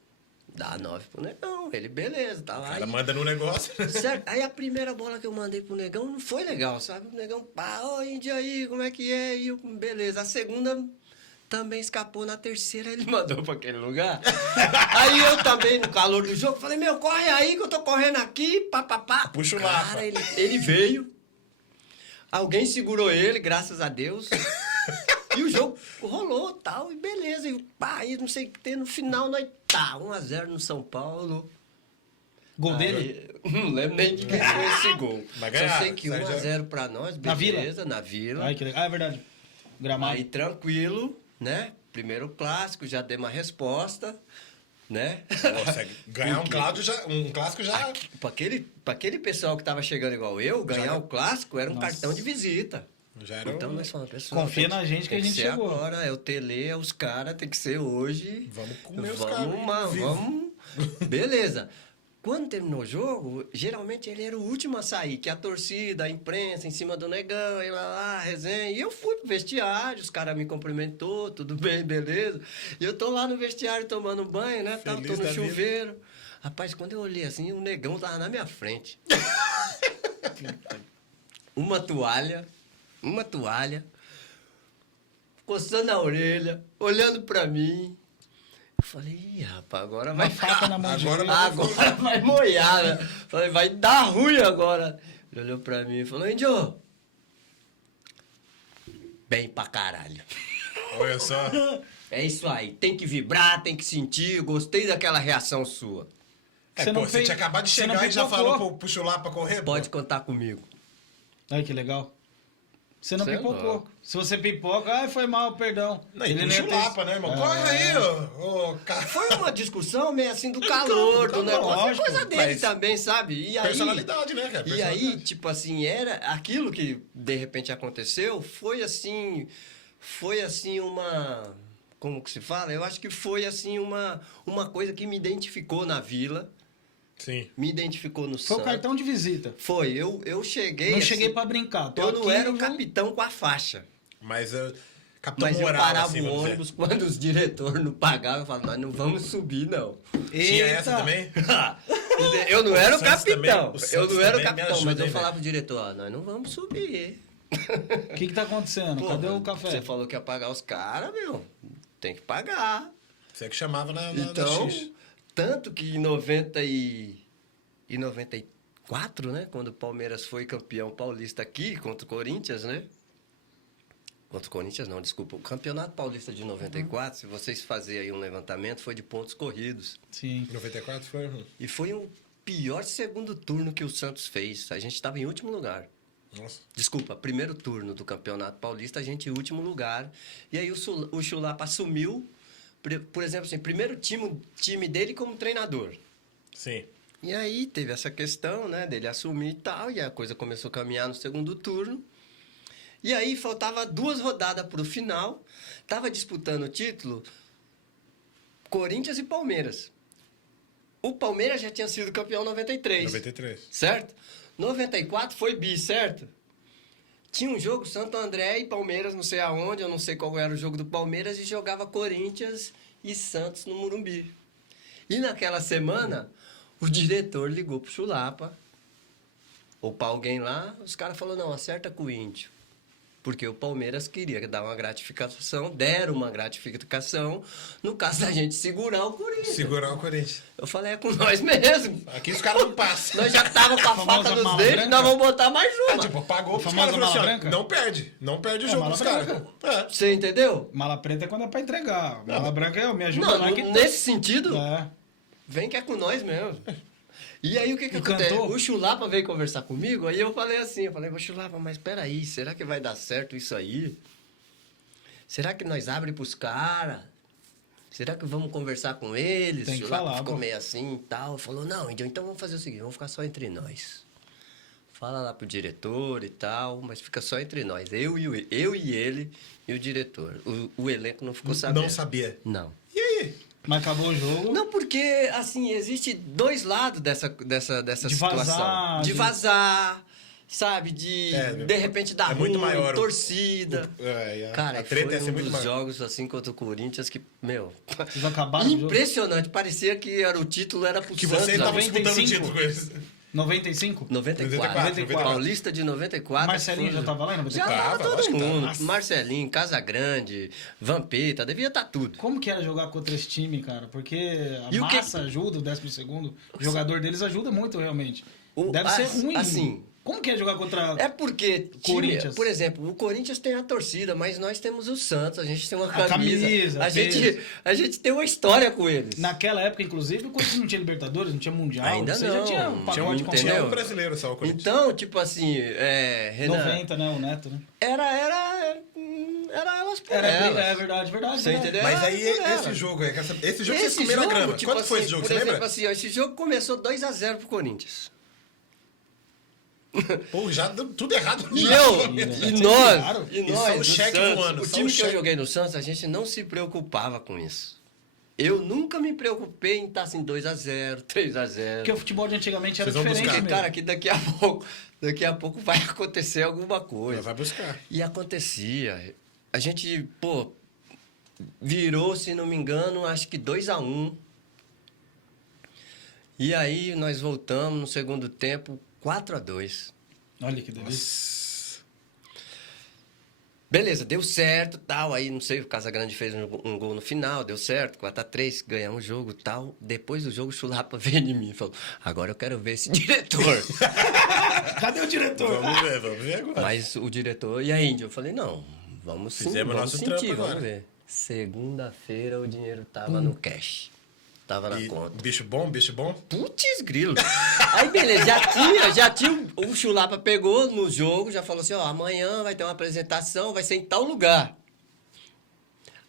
Dá 9 pro Negão. Ele, beleza, tá O lá. cara E- manda no negócio. Certo? Aí a primeira bola que eu mandei pro Negão não foi legal, sabe? O Negão, pá, ô índio aí, como é que é? E eu, beleza. A segunda também escapou. Na terceira ele mandou pra aquele lugar. Aí eu também, no calor do jogo, falei, meu, corre aí que eu tô correndo aqui, pá. Puxa o Cara, Lapa. ele veio. Alguém segurou ele, graças a Deus. E o jogo rolou, tal, e beleza. E pá, e não sei o que tem. No final, nós tá, 1-0 no São Paulo. Gol dele? Aí, não lembro nem de quem foi esse gol. Mas Só ganharam, sei que Sérgio. 1-0 pra nós, Na Vila? beleza, na Vila. Ai, que legal. Ah, é verdade. Gramado. Aí tranquilo, né? Primeiro clássico, já dei uma resposta, né? Nossa, ganhar um Porque- clássico já... Pra aquele pessoal que tava chegando igual eu, ganhar Já- o clássico era um Nossa. cartão de visita. Já era Então um... nós falamos, pessoal, Confia tem na gente que a tem gente ser chegou. agora, é o Tele, é os caras, tem que ser hoje. Vamos comer os Vamos, caras vivo. vamos. Beleza. Quando terminou o jogo, geralmente ele era o último a sair, que a torcida, a imprensa em cima do Negão, e lá, resenha. E eu fui pro vestiário, os caras me cumprimentou, tudo bem, beleza. E eu tô lá no vestiário tomando banho, né? Tô Feliz no da vida. chuveiro. Rapaz, quando eu olhei assim, o Negão tava na minha frente. uma toalha, coçando a orelha, olhando pra mim. Eu falei, ih, rapaz, agora vai Uma faca na mão Agora dele. Agora vai moiar, né? Falei, vai dar ruim agora. Ele olhou pra mim e falou, Índio, bem pra caralho. Olha só. É isso aí, tem que vibrar, tem que sentir. Eu gostei daquela reação sua. É, Você não pô, você fez- tinha acabado de você não chegar e já pipocou. falou pro Chulapa pra correr? pô. Pode contar comigo. Ai, que legal. Você não Cê é pipocou. louco. Se você pipoca, ai, foi mal, perdão. Não, e pro ia ter- Chulapa, né, irmão? É. Corre aí, ô cara. Foi uma discussão meio assim do calor, do negócio. Foi lógico, coisa dele mas- também, sabe? E aí, Personalidade, né, cara? E aí, tipo assim, era aquilo que de repente aconteceu, foi assim uma, como que se fala? Eu acho que foi assim uma coisa que me identificou na Vila, Sim. me identificou no Foi o Santos. cartão de visita. Foi, eu cheguei Não assim, cheguei pra brincar. Tô eu não aqui, era o vou- capitão com a faixa. Mas capitão Mas eu moral, parava assim, o vamos dizer. ônibus quando os diretores não pagavam, eu falava, nós não vamos subir, não. Tinha Eita. essa também? Eu não era o Santos capitão. também- o Eu Santos não era o também me capitão, ajuda, mas eu hein, falava pro diretor, ó, nós não vamos subir. O que tá acontecendo? Pô, Cadê o café? Você falou que ia pagar os caras, meu. Tem que pagar. Você que chamava na Então, X. tanto que em 94, né? Quando o Palmeiras foi campeão paulista aqui contra o Corinthians, né? Contra o Corinthians não, desculpa. O Campeonato Paulista de 94, se vocês fazerem aí um levantamento, foi de pontos corridos. Sim. 94 foi... E foi o pior segundo turno que o Santos fez. A gente estava em último lugar. Nossa. Desculpa, primeiro turno do Campeonato Paulista, a gente em último lugar. E aí o Chulapa assumiu, por exemplo, assim, primeiro time dele como treinador. Sim. E aí teve essa questão, né, dele assumir e tal, e a coisa começou a caminhar no segundo turno. E aí faltava 2 rodadas para o final, tava disputando o título Corinthians e Palmeiras. O Palmeiras já tinha sido campeão em 93. 93. Certo? 94 foi bi, certo? Tinha um jogo Santo André e Palmeiras, não sei aonde, eu não sei qual era o jogo do Palmeiras, e jogava Corinthians e Santos no Morumbi. E naquela semana, o diretor ligou pro Chulapa, ou pra alguém lá, os caras falaram, não, acerta com o Índio. Porque o Palmeiras queria dar uma gratificação, deram uma gratificação, no caso da gente segurar o Corinthians. Segurar o Corinthians. Eu falei, é com nós mesmo. Aqui os caras não passam. Nós já tava com a famosa faca nos mala dentes, branca? nós vamos botar mais É, uma. tipo, pagou os famosa caras falaram assim, mala ó, branca? não perde o jogo mala dos caras. branca. É. Você entendeu? Mala preta é quando é pra entregar. Mala branca é eu, me ajuda Não, lá que... nesse sentido, É. vem que é com nós mesmo. E aí o que E acontece? cantou? O Chulapa veio conversar comigo, aí eu falei assim, ô Chulapa, mas peraí, será que vai dar certo isso aí? Será que nós abre pros caras? Será que vamos conversar com eles? Tem que O Chulapa falar, ficou pô. meio assim e tal. Falou, não, Índio, então vamos fazer o seguinte, vamos ficar só entre nós. Fala lá pro diretor e tal, mas fica só entre nós. Eu e ele e o diretor. O elenco não ficou sabendo. Não sabia. Não. E aí? Mas acabou o jogo. Não, porque, assim, existe dois lados dessa De situação. vazar, De de- vazar, sabe? De repente dar é muito ruim, maior torcida. Cara, a treta foi ia ser um muito dos maior. jogos, assim, contra o Corinthians que, meu... Vocês acabaram o jogo. impressionante. Parecia que era, o título era pro Que Santos. você estava 95? disputando o título com eles. 95? 94. 94. Paulista de 94. Marcelinho foi- já tava lá em Já 94? tava Tava, todo lógico que tava. mundo. Nossa. Marcelinho, Casagrande, Vampeta, devia estar tudo. Como que era jogar contra esse time, cara? Porque a E o que- massa ajuda, o 12º. O jogador deles ajuda muito, realmente. O- Deve ser ruim. assim, Como que é jogar contra... É porque, Corinthians. por exemplo, o Corinthians tem a torcida, mas nós temos o Santos, a gente tem uma A camisa, a gente tem uma história com eles. Naquela época, inclusive, o Corinthians não tinha Libertadores, não tinha Mundial. Ainda você não. já tinha um Tinha pacote um, completo. entendeu? Tinha um brasileiro só, o Corinthians. Então, tipo assim, Renan, 90, né? O Neto, né? era elas por elas. É verdade, verdade. Você verdade. entendeu? Mas Era aí, por elas. esse jogo aí, esse jogo vocês Esse comeram a jogo, grama. tipo Quanto foi assim, esse jogo, por você exemplo, lembra? assim, ó, esse jogo começou 2-0 pro Corinthians. Pô, já deu tudo errado. E Já. eu, Vocês e nós, tiraram? e E só nós, o do cheque Santos, voando, o só time o que eu cheque. joguei no Santos, a gente não se preocupava com isso. Eu nunca me preocupei em estar assim 2-0, 3-0. Porque o futebol de antigamente era Vocês vão diferente buscar. mesmo. Cara, que daqui a pouco vai acontecer alguma coisa. Vai buscar. E acontecia. A gente, pô, virou, se não me engano, acho que 2-1. E aí nós voltamos no segundo tempo, 4-2. Olha que delícia. Beleza, deu certo, tal. Aí, não sei, o Casagrande fez um gol no final, deu certo, 4-3, ganhamos o jogo, tal. Depois do jogo, o Chulapa veio em mim e falou, agora eu quero ver esse diretor. Cadê o diretor? Vamos ver agora. Mas o diretor, e a Índia? Eu falei, não, vamos sim, Fizemos vamos nosso sentir, trampo vamos agora. ver. Segunda-feira o dinheiro tava no cash, tava na E conta. bicho bom, bicho bom. Putz, grilo. Aí, beleza, já tinha, o Chulapa pegou no jogo, já falou assim, ó, amanhã vai ter uma apresentação, vai ser em tal lugar.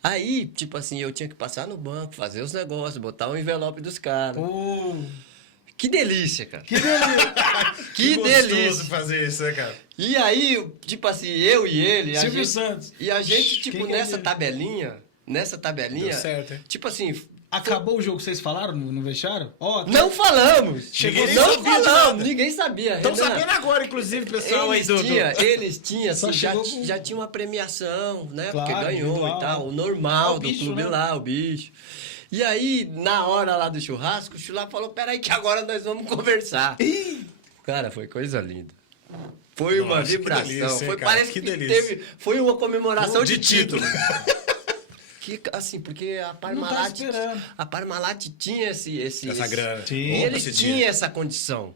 Aí, tipo assim, eu tinha que passar no banco, fazer os negócios, botar o envelope dos caras. Que delícia, cara. Que delícia. Que gostoso delícia. fazer isso, né, cara? E aí, tipo assim, eu e ele... Silvio Santos. E a gente, tipo, Quem que nessa é? tabelinha, Deu certo, hein? tipo assim... Acabou o jogo, vocês falaram no vestiário? Ó, Não falamos! Chegou não nem sabia de falamos, nada. ninguém sabia. Estão Renan. sabendo agora, inclusive, pessoal aí do... Eles tinham, Só assim, já, chegou com- já tinha uma premiação, né? Claro, Porque ganhou individual, e tal, né? o normal É o do bicho, clube né? lá, o bicho. E aí, na hora lá do churrasco, o Chulapa falou, peraí que agora nós vamos conversar. Cara, foi coisa linda. Foi uma Nossa, que vibração. delícia, hein, foi, cara? parece Que que delícia. foi uma comemoração De de título. título. Que, assim, porque a Não tá Parmalat, esperando. a Parmalat tinha Essa grana. Sim. e eles esse tinham dia. essa condição.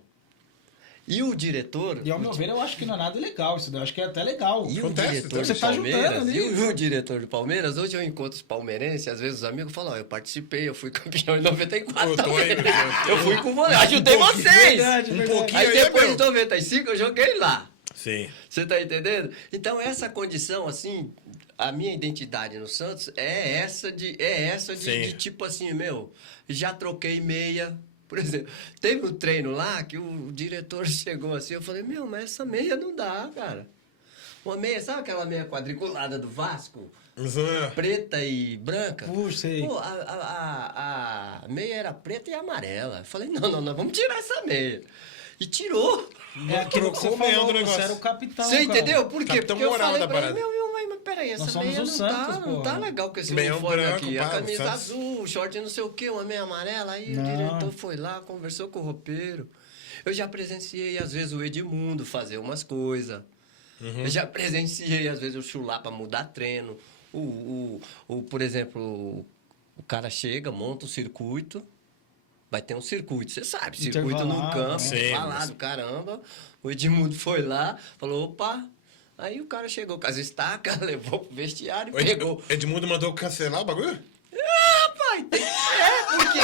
E o diretor... E ao meu ver, eu acho que não é nada legal isso daí. Eu acho que é até legal. E Acontece, o diretor você do tá juntando Palmeiras, ali. e o diretor do Palmeiras, hoje eu encontro os palmeirenses, às vezes os amigos falam, ó, eu participei, eu fui campeão em 94 Eu tô aí, também. meu Eu fui com você, ajudei pouquinho, vocês. verdade, Um verdade. pouquinho Aí aí, depois meu. de 95 eu joguei lá. Sim. Você tá entendendo? Então essa condição, assim, a minha identidade no Santos é essa Sim. de tipo assim, meu, já troquei meia. Por exemplo, teve um treino lá que o diretor chegou assim, eu falei, meu, mas essa meia não dá, cara. Uma meia, sabe aquela meia quadriculada do Vasco? Preta e branca? Puxa, sei. Pô, a meia era preta e amarela. Eu falei, não, vamos tirar essa meia. E tirou. É aquilo que você Trocou o meio do falou, negócio. você era o capitão, Você cara. entendeu? Por quê? Capitão Porque eu moral falei da pra ele, parada. mas peraí, essa Nós somos meia o não, Santos, não tá porra. legal com esse Meião uniforme branco, aqui. A pá, camisa Santos. azul, short não sei o quê, uma meia amarela. Aí Não. o diretor foi lá, conversou com o roupeiro. Eu já presenciei, às vezes, o Edmundo fazer umas coisas. Eu já presenciei, às vezes, o Chulapa mudar treino. Por exemplo, o cara chega, monta o circuito. Vai ter um circuito, você sabe, circuito no Intervalado, campo, sim, falado, caramba. O Edmundo foi lá, falou, opa. Aí o cara chegou com as estacas, levou pro vestiário e pegou. O Edmundo mandou cancelar o bagulho? Rapaz, por quê?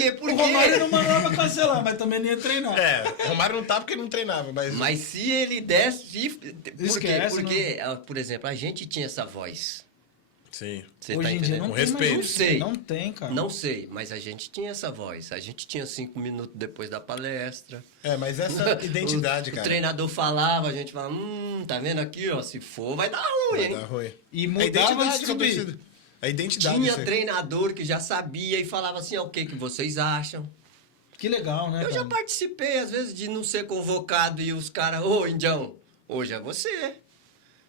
quê? Por O quê? Romário não mandava cancelar, mas também não ia treinar. O Romário não tá porque não treinava, mas... Mas se ele desse... Por quê? Esquece, Porque, por exemplo, a gente tinha essa voz. Sim. Você Hoje tá em dia entendendo? não Com tem respeito. mais isso. Não sei. Não tem, cara. Não sei, mas a gente tinha essa voz. A gente tinha 5 minutos depois da palestra. Mas essa identidade, O cara... treinador falava, a gente falava, tá vendo aqui, ó, se for vai dar ruim, hein? Dá ruim. E A mudava identidade de da distribuir. torcida. A identidade. Tinha isso aí. treinador que já sabia e falava assim, ó, o que vocês acham? Que legal, né, Eu já cara? participei, às vezes, de não ser convocado e os caras, ô, Indião, hoje é você.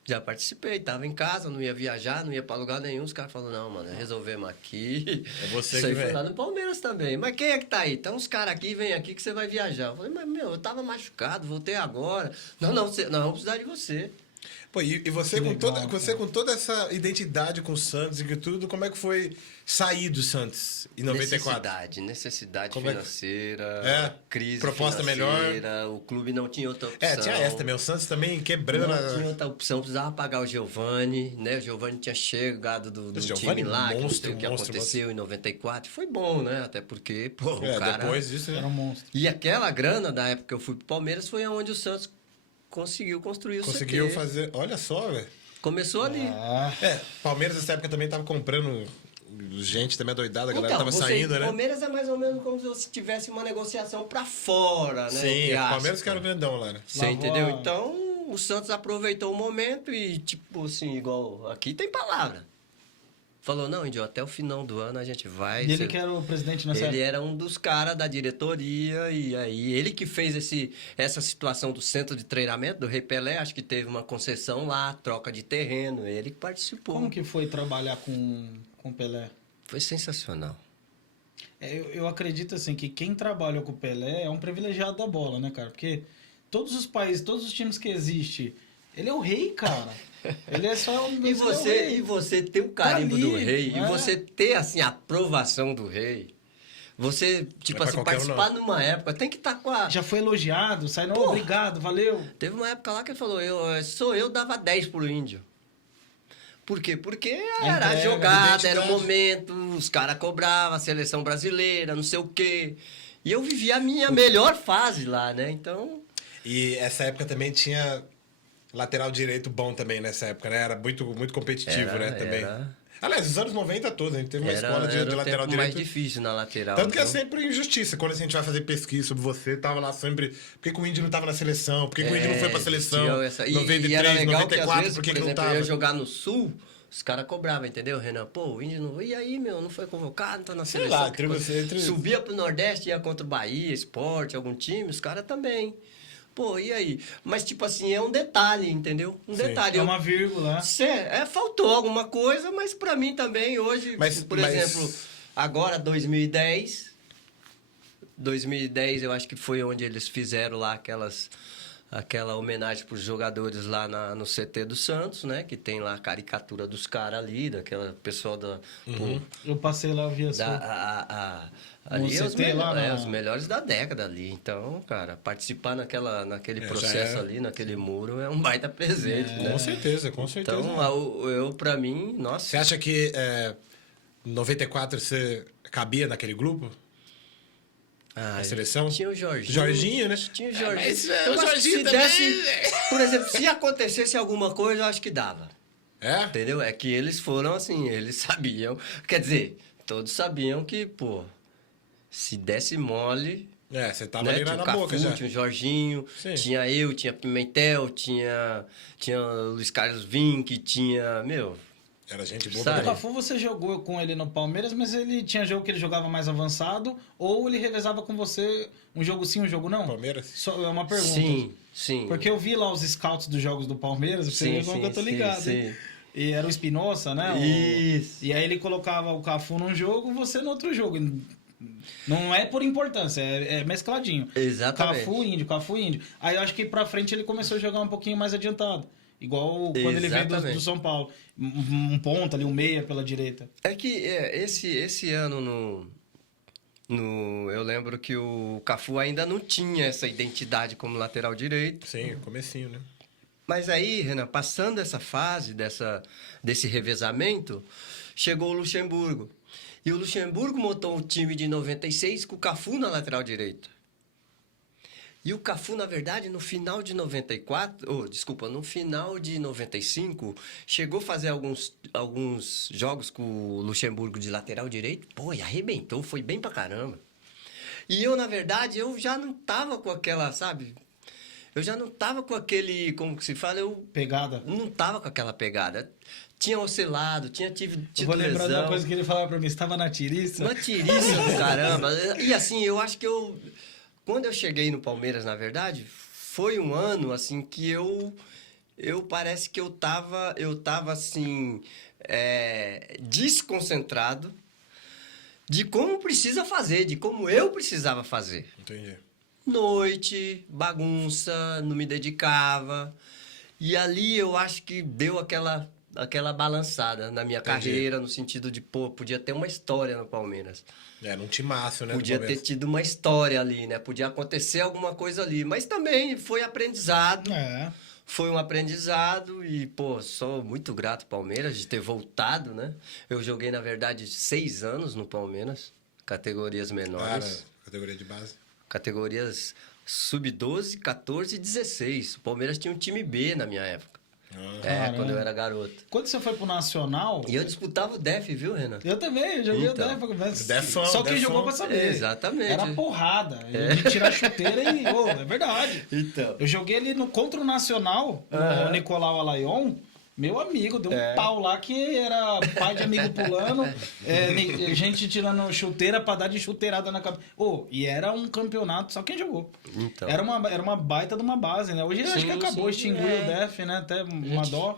Já participei, tava em casa, não ia viajar, não ia pra lugar nenhum. Os caras falaram, não, mano, resolvemos aqui. É você Isso que aí foi vem. lá no Palmeiras também. Mas quem é que tá aí? Então os caras aqui, vem aqui que você vai viajar. Eu falei, mas meu, eu tava machucado, voltei agora. Não, vamos precisar de você. Pô, e você, Que com legal, toda, você com toda essa identidade com o Santos e que tudo, como é que foi sair do Santos em 94? Necessidade Como é que- financeira, crise proposta financeira, o clube não tinha outra opção. Tinha essa também. O Santos também quebrando. Não tinha outra opção, precisava pagar o Giovani, né? O Giovani tinha chegado do Giovani, time lá, que não monstro, sei o que monstro, aconteceu em 94. Foi bom, né? Até porque, pô, o cara... Depois disso, Era um monstro. E aquela grana, da época que eu fui pro Palmeiras, foi onde o Santos conseguiu construir o conseguiu CT. fazer. Olha só, velho. Começou ali. Ah, Palmeiras nessa época também tava comprando gente também doidada, a galera tava você- saindo, né? Palmeiras é mais ou menos como se você tivesse uma negociação pra fora, né? Sim, entre o Palmeiras aspas. que era o grandão lá, né? Você Lavou entendeu? a- Então, o Santos aproveitou o momento e, tipo assim, igual aqui tem palavra. Falou, não, Índio, até o final do ano a gente vai. e ele Você- que era o presidente nessa Ele época. era um dos caras da diretoria e aí ele que fez essa situação do centro de treinamento do Rei Pelé, acho que teve uma concessão lá, troca de terreno, ele que participou. Como que foi trabalhar com o Pelé? Foi sensacional. Eu acredito assim que quem trabalha com o Pelé é um privilegiado da bola, né, cara? Porque todos os países, todos os times que existem, ele é o rei, cara. Ele é só um. E você ter o carimbo Tá ali, do rei, e é. você ter assim a aprovação do rei. Você, tipo Não é pra assim, qualquer um, participar não. numa época, tem que estar com a. Já foi elogiado, sai, não, obrigado, valeu. Teve uma época lá que ele falou, eu dava 10 pro Índio. Por quê? Porque era a entrega, jogada, era o identidade. momento, os caras cobravam, a seleção brasileira, não sei o quê. E eu vivi a minha melhor fase lá, né? Então, E essa época também tinha lateral direito bom também nessa época, né? Era muito, muito competitivo, Era, né? Também. era. Aliás, os anos 90 todos, a gente teve uma escola de era o lateral tempo mais direito. difícil na lateral. Tanto que é então. sempre injustiça. Quando a gente vai fazer pesquisa sobre você, tava lá sempre. Por que, que o Índio não tava na seleção? Por que, que o Índio não foi pra seleção? tinha essa- e 93, era legal 94, que, às vezes, por que, por que não exemplo, tava? eu ia jogar no Sul, os caras cobravam, entendeu, Renan? Pô, o Índio não... E aí, meu, não foi convocado, não tá na Sei seleção. lá, entre- Subia pro Nordeste, ia contra o Bahia, Sport, algum time, os caras também. Pô, e aí? Mas, tipo assim, é um detalhe, entendeu? Um Sim. detalhe. É uma vírgula. Faltou alguma coisa, mas pra mim também, hoje, Mas- por mas- exemplo, agora 2010 eu acho que foi onde eles fizeram lá aquela homenagem para os jogadores lá no CT do Santos, né? Que tem lá a caricatura dos caras ali, daquela pessoal da... pô, Eu passei lá, eu vi da essa. ali No é os, CT lá os melhores da década ali. Então, cara, participar naquele já processo é. ali, naquele muro, é um baita presente, né? Com certeza, com certeza. Então, eu pra mim, nossa... Você acha que 94 você cabia naquele grupo? A seleção? Tinha o Jorginho. Jorginho, né? Tinha o Jorginho. Mas, Eu o acho que Jorginho se também, desse, por exemplo, se acontecesse alguma coisa, eu acho que dava. É? Entendeu? É que eles foram assim, eles sabiam. Quer dizer, todos sabiam que, pô, se desse mole. Você tava Né? ali Tinha na o Cafu, boca já. tinha o Jorginho, Sim. tinha eu, tinha Pimentel, tinha o Luiz Carlos Vinck, tinha. Meu. Era gente boa Sabe? O pra Cafu você jogou com ele no Palmeiras, mas ele tinha jogo que ele jogava mais avançado, ou ele revezava com você um jogo sim, um jogo não? Palmeiras? Só é uma pergunta. Sim, sim. Porque eu vi lá os scouts dos jogos do Palmeiras, pra você Sim, ver como sim, que eu tô sim, ligado, sim. hein? E era o Espinosa, né? Isso. E aí ele colocava o Cafu num jogo, você no outro jogo. Não é por importância, é mescladinho. Exatamente. Cafu, Índio. Aí eu acho que pra frente ele começou a jogar um pouquinho mais adiantado. Igual quando ele veio Exatamente. do São Paulo. Um ponta ali, um meia pela direita. É que esse ano eu lembro que o Cafu ainda não tinha essa identidade como lateral direito. Sim, comecinho, né? Mas aí, Renan, passando essa fase desse revezamento, chegou o Luxemburgo. E o Luxemburgo montou um time de 96 com o Cafu na lateral direita. E o Cafu, na verdade, no final de 95, chegou a fazer alguns jogos com o Luxemburgo de lateral direito. Pô, e arrebentou, foi bem pra caramba. E eu, na verdade, eu já não tava com aquela, sabe? Eu já não tava com aquele, como que se fala? Pegada. Não tava com aquela pegada. Tinha oscilado, tinha tido Eu vou lembrar de lesão. uma coisa que ele falava pra mim, você tava na tiriça. Uma tiriça do caramba. E assim, eu acho que quando eu cheguei no Palmeiras, na verdade, foi um ano assim que eu parece que eu tava assim, desconcentrado de como precisa fazer, de como eu precisava fazer. Entendi. Noite, bagunça, não me dedicava. E ali eu acho que deu aquela balançada na minha carreira, no sentido de, pô, podia ter uma história no Palmeiras. Num timaço, né? Podia ter tido uma história ali, né? Podia acontecer alguma coisa ali. Mas também foi aprendizado. É. Foi um aprendizado e, pô, sou muito grato ao Palmeiras de ter voltado, né? Eu joguei, na verdade, 6 anos no Palmeiras, categorias menores. Categoria de base. Categorias sub-12, 14 e 16. O Palmeiras tinha um time B na minha época. Caramba. Quando eu era garoto. Quando você foi pro Nacional... E eu disputava o DEF, viu, Renan? Eu também, eu joguei Então. o DEF. Defão, Só quem defão. jogou pra saber. Exatamente. Era porrada. Eu ia tirar a chuteira e... Ô, é verdade. Então. Eu joguei ali contra o Nacional, o Nicolau Alayon. Meu amigo, deu um pau lá que era pai de amigo pulando, gente tirando chuteira pra dar de chuteirada na cabeça. E era um campeonato, só quem jogou. Então. Era uma baita de uma base, né? Hoje acho que acabou, extinguiu o DEF, né? Até uma dó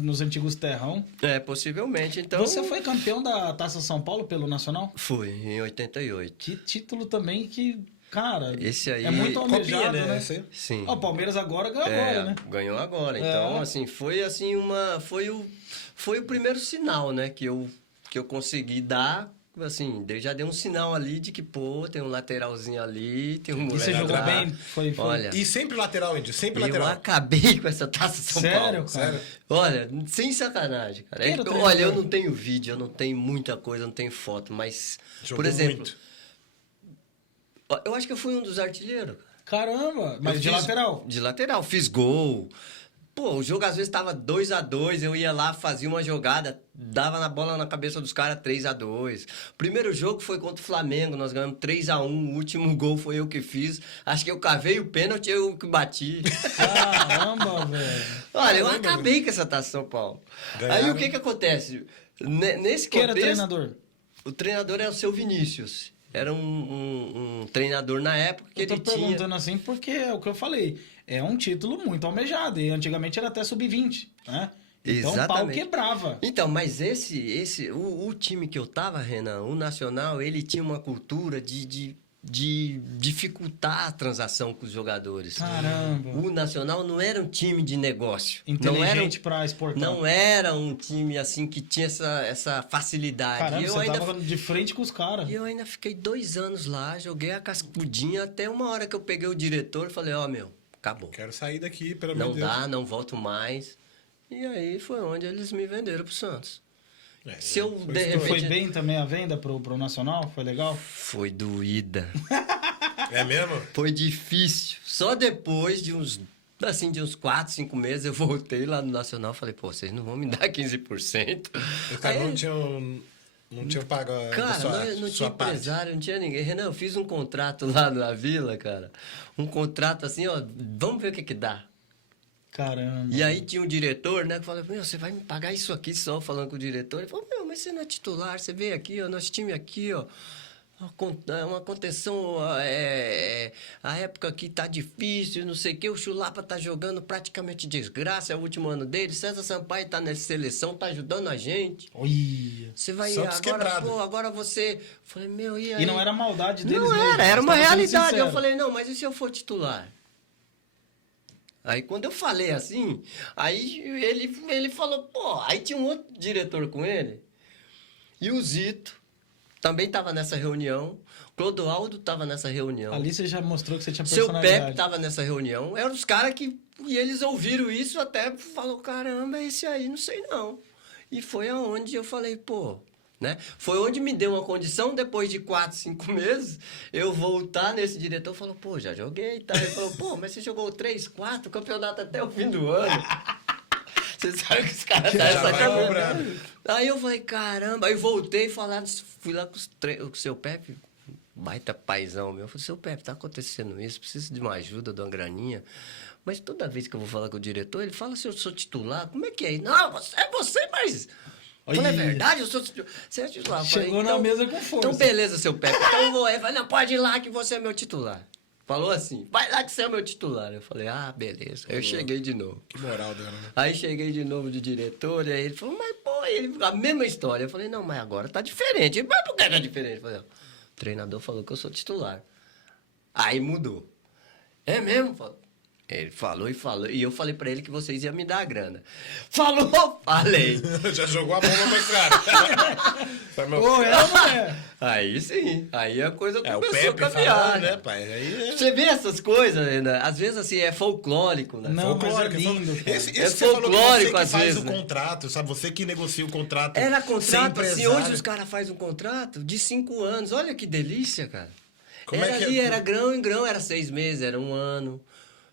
nos antigos terrão. Possivelmente. Então, Você foi campeão da Taça São Paulo pelo Nacional? Fui, em 88. Que título também que, cara, Esse aí- é muito almejado, Copinha, né? Esse aí. Sim. O Palmeiras agora ganhou agora, né? Ganhou agora. Então, É. assim, foi assim foi o primeiro sinal, né, que eu consegui dar, assim, já dei um sinal ali de que, pô, tem um lateralzinho ali, tem um E moleque você jogou lá. bem? Foi. Olha, E sempre lateral, Índio, sempre eu lateral. acabei com essa Taça São Sério, Paulo. cara? Sério? Olha, sem sacanagem, cara. Quem era o Olha, treinador? eu não tenho vídeo, eu não tenho muita coisa, eu não tenho foto, mas, Jogou por exemplo, muito. eu acho que eu fui um dos artilheiros. Caramba, mas Eu de fiz- lateral. De lateral, fiz gol. Pô, o jogo às vezes estava 2-2, eu ia lá, fazia uma jogada, dava na bola na cabeça dos caras 3-2. Primeiro jogo foi contra o Flamengo, nós ganhamos 3-1, o último gol foi eu que fiz. Acho que eu cavei o pênalti, eu que bati. Caramba, velho. Olha, eu acabei com essa Taça São Paulo. Ganharam. Aí o que acontece? Nesse Quem era contexto, treinador? o treinador era o seu Vinícius. Era um treinador na época que Eu tô ele tinha... perguntando assim porque é o que eu falei. É um título muito almejado. E antigamente era até sub-20, né? Então o pau Exatamente. quebrava. Então, mas o time que eu tava, Renan, o Nacional, ele tinha uma cultura de dificultar a transação com os jogadores. Caramba. O Nacional não era um time de negócio. Inteligente pra exportar. Não era um time assim que tinha essa facilidade. Caramba, eu você ainda, tava de frente com os caras. eu ainda fiquei 2 anos lá, joguei a cascudinha até uma hora que eu peguei o diretor e falei, meu, acabou. Quero sair daqui, pelo Não amor de Deus. dá, não volto mais. E aí foi onde eles me venderam pro Santos. É, Se eu, foi de história. repente... Foi bem também a venda pro Nacional? Foi legal? Foi doída. É mesmo? Foi difícil. Só depois de uns 4, 5 meses eu voltei lá no Nacional. Falei, pô, vocês não vão me dar 15%. Os caras Aí, não tinham pago a cara, não tinha sua parte. empresário, não tinha ninguém. Renan, eu fiz um contrato lá na Vila, cara. Um contrato assim, ó, vamos ver o que dá. Caramba. E aí tinha um diretor, né, que falou, você vai me pagar isso aqui só, falando com o diretor. Ele falou, mas você não é titular, você veio aqui, ó, nosso time aqui, ó. Uma contenção, a época aqui tá difícil, não sei o que, o Chulapa tá jogando praticamente desgraça, é o último ano dele, César Sampaio tá nessa seleção, tá ajudando a gente. Olha. Você vai Santos agora, quebrado. pô, agora você... Falei, e aí? E não era maldade deles Não mesmo, era eles uma estavam sendo realidade. Eu sinceros. falei, não, mas e se eu for titular? Aí quando eu falei assim, aí ele falou, pô, aí tinha um outro diretor com ele, e o Zito também estava nessa reunião, Clodoaldo estava nessa reunião, Ali você já mostrou que você tinha seu personalidade. Pepe estava nessa reunião, eram os caras que, e eles ouviram isso até, falou, caramba, esse aí não sei não. E foi aonde eu falei, pô, né? Foi onde me deu uma condição, depois de 4, 5 meses, eu voltar nesse diretor e falou, pô, já joguei, tá? Ele falou, pô, mas você jogou 3, 4 campeonato até o fim do ano. Você sabe que os caras tá essa cabeça. Aí eu falei, caramba, aí voltei falar, fui lá com o seu Pepe, baita paizão meu, eu falei, seu Pepe, tá acontecendo isso, preciso de uma ajuda, de uma graninha. Mas toda vez que eu vou falar com o diretor, ele fala se eu sou titular, como é que é? Não, é você, mas... Eu falei, é verdade, eu sou titular. Você é titular. Chegou falei, na mesa com força. Então, beleza, seu Pepe. Então eu vou. Ele falou, não, pode ir lá que você é meu titular. Falou assim, vai lá que você é meu titular. Eu falei, ah, beleza. Aí eu cheguei de novo. Que moral, Dana. Aí cheguei de novo de diretor, e aí ele falou, mas pô, ele, a mesma história. Eu falei, não, mas agora tá diferente. Ele, mas por que tá diferente? Eu falei, o treinador falou que eu sou titular. Aí mudou. É mesmo? Ele falou e falou. E eu falei pra ele que vocês iam me dar a grana. Falou, falei. Já jogou a bomba mais cara. Ô, é, mulher. Aí sim. Aí a coisa É, o começou a Pepe caminhar, falando, né? né, pai? Aí Você vê essas coisas, né? Às vezes, assim, é folclórico, né? Não, mas é folclórico, lindo, cara. Esse É que você falou que folclórico, você que às faz vezes, o né? contrato, sabe? Você que negocia o contrato. Era sem contrato, assim, empresário. hoje os caras fazem um contrato de 5 anos. Olha que delícia, cara. Como Era é que é? ali, era grão em grão, era 6 meses, era 1 ano.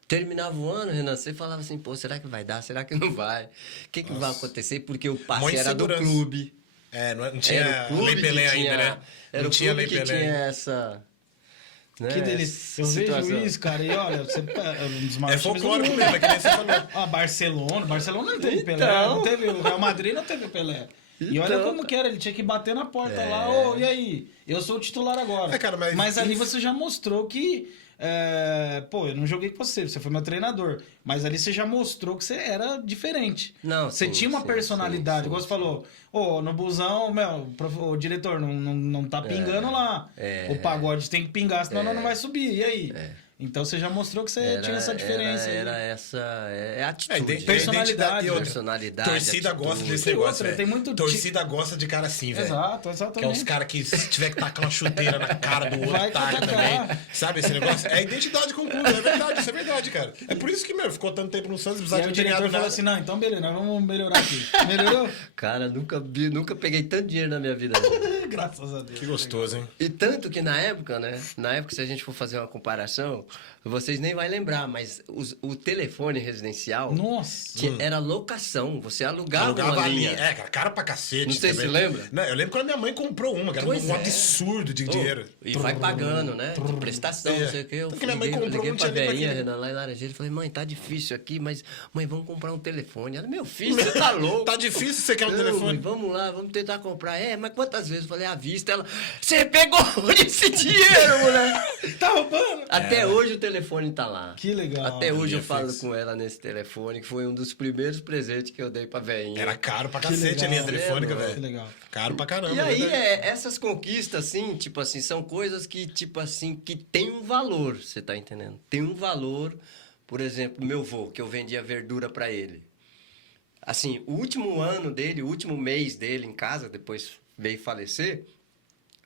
Terminava o ano, Renan, você falava assim, pô, será que vai dar? Será que não vai? O que vai acontecer? Porque o passe Muita era do insegurança. clube. É, não tinha Era o clube Lei Pelé que ainda, tinha, né? Era Não o tinha clube Lei que Pelé. tinha essa... Né, Que delícia. Eu essa vejo situação. isso, cara, e olha, você é um dos É maiores times do folclórico mundo. mesmo, é que nem você falou. Ah, Barcelona não teve Pelé, Então. não teve, o Real Madrid não teve Pelé. E olha Então, como que era, ele tinha que bater na porta lá, ô, e aí? Eu sou o titular agora. É, cara, mas ali isso- você já mostrou que, pô, eu não joguei com você foi meu treinador, mas ali você já mostrou que você era diferente. Não, Você sim, tinha uma sim, personalidade, sim, igual sim. você falou, ô, no busão, o diretor, não tá pingando lá. O pagode tem que pingar, senão nós não vai subir, e aí? Então você já mostrou que você tinha essa diferença aí. Era essa... É atitude. Tem Personalidade, identidade e outra. Personalidade, Torcida atitude. gosta desse E negócio, outra, velho. tem muito Torcida gosta de cara assim, velho. Exato, Que é exatamente. os caras que se tiver que tacar uma chuteira na cara do outro, Vai taca tacar. também. Sabe esse negócio? É a identidade com o clube, é verdade, isso é verdade, cara. É por isso que, meu, ficou tanto tempo no Santos, E precisava aí de o um diretor treinador falou nada. assim, não, então beleza, nós vamos melhorar aqui. Melhorou? Cara, nunca peguei tanto dinheiro na minha vida. Graças a Deus. Que gostoso, hein? E tanto que na época, né? Na época, se a gente for fazer uma comparação, vocês nem vão lembrar, mas o telefone residencial Nossa. era locação. Você alugava Alugava uma a linha. linha. É, cara, cara pra cacete. Não sei se também. lembra. Não, eu lembro quando minha mãe comprou uma, cara, Pois um é. absurdo de dinheiro. E vai pagando, né? De prestação, É. não sei o quê. Eu Porque minha mãe comprou, liguei não pra tinha nem pra velhinha, quê. Renan, lá em Laranjeira. Falei, mãe, tá difícil aqui, mas... Mãe, vamos comprar um telefone. Ela, meu filho, você tá louco. Tá difícil você quer um Não, telefone. mãe, vamos lá, vamos tentar comprar. É, mas quantas vezes? Eu falei, à vista. Ela, você pegou esse dinheiro, moleque. Tá roubando? Até hoje o telefone tá lá. Que legal. Até hoje eu Dia falo fixo. com ela nesse telefone, que foi um dos primeiros presentes que eu dei pra velhinha. Era caro pra Que cacete a linha legal. telefônica, É, velho. Que legal. Caro pra caramba. E aí, verdade. essas conquistas, assim, tipo assim, são coisas que, tipo assim, que tem um valor, você tá entendendo? Tem um valor, por exemplo, meu avô, que eu vendia verdura pra ele. Assim, o último ano dele, o último mês dele em casa, depois veio falecer,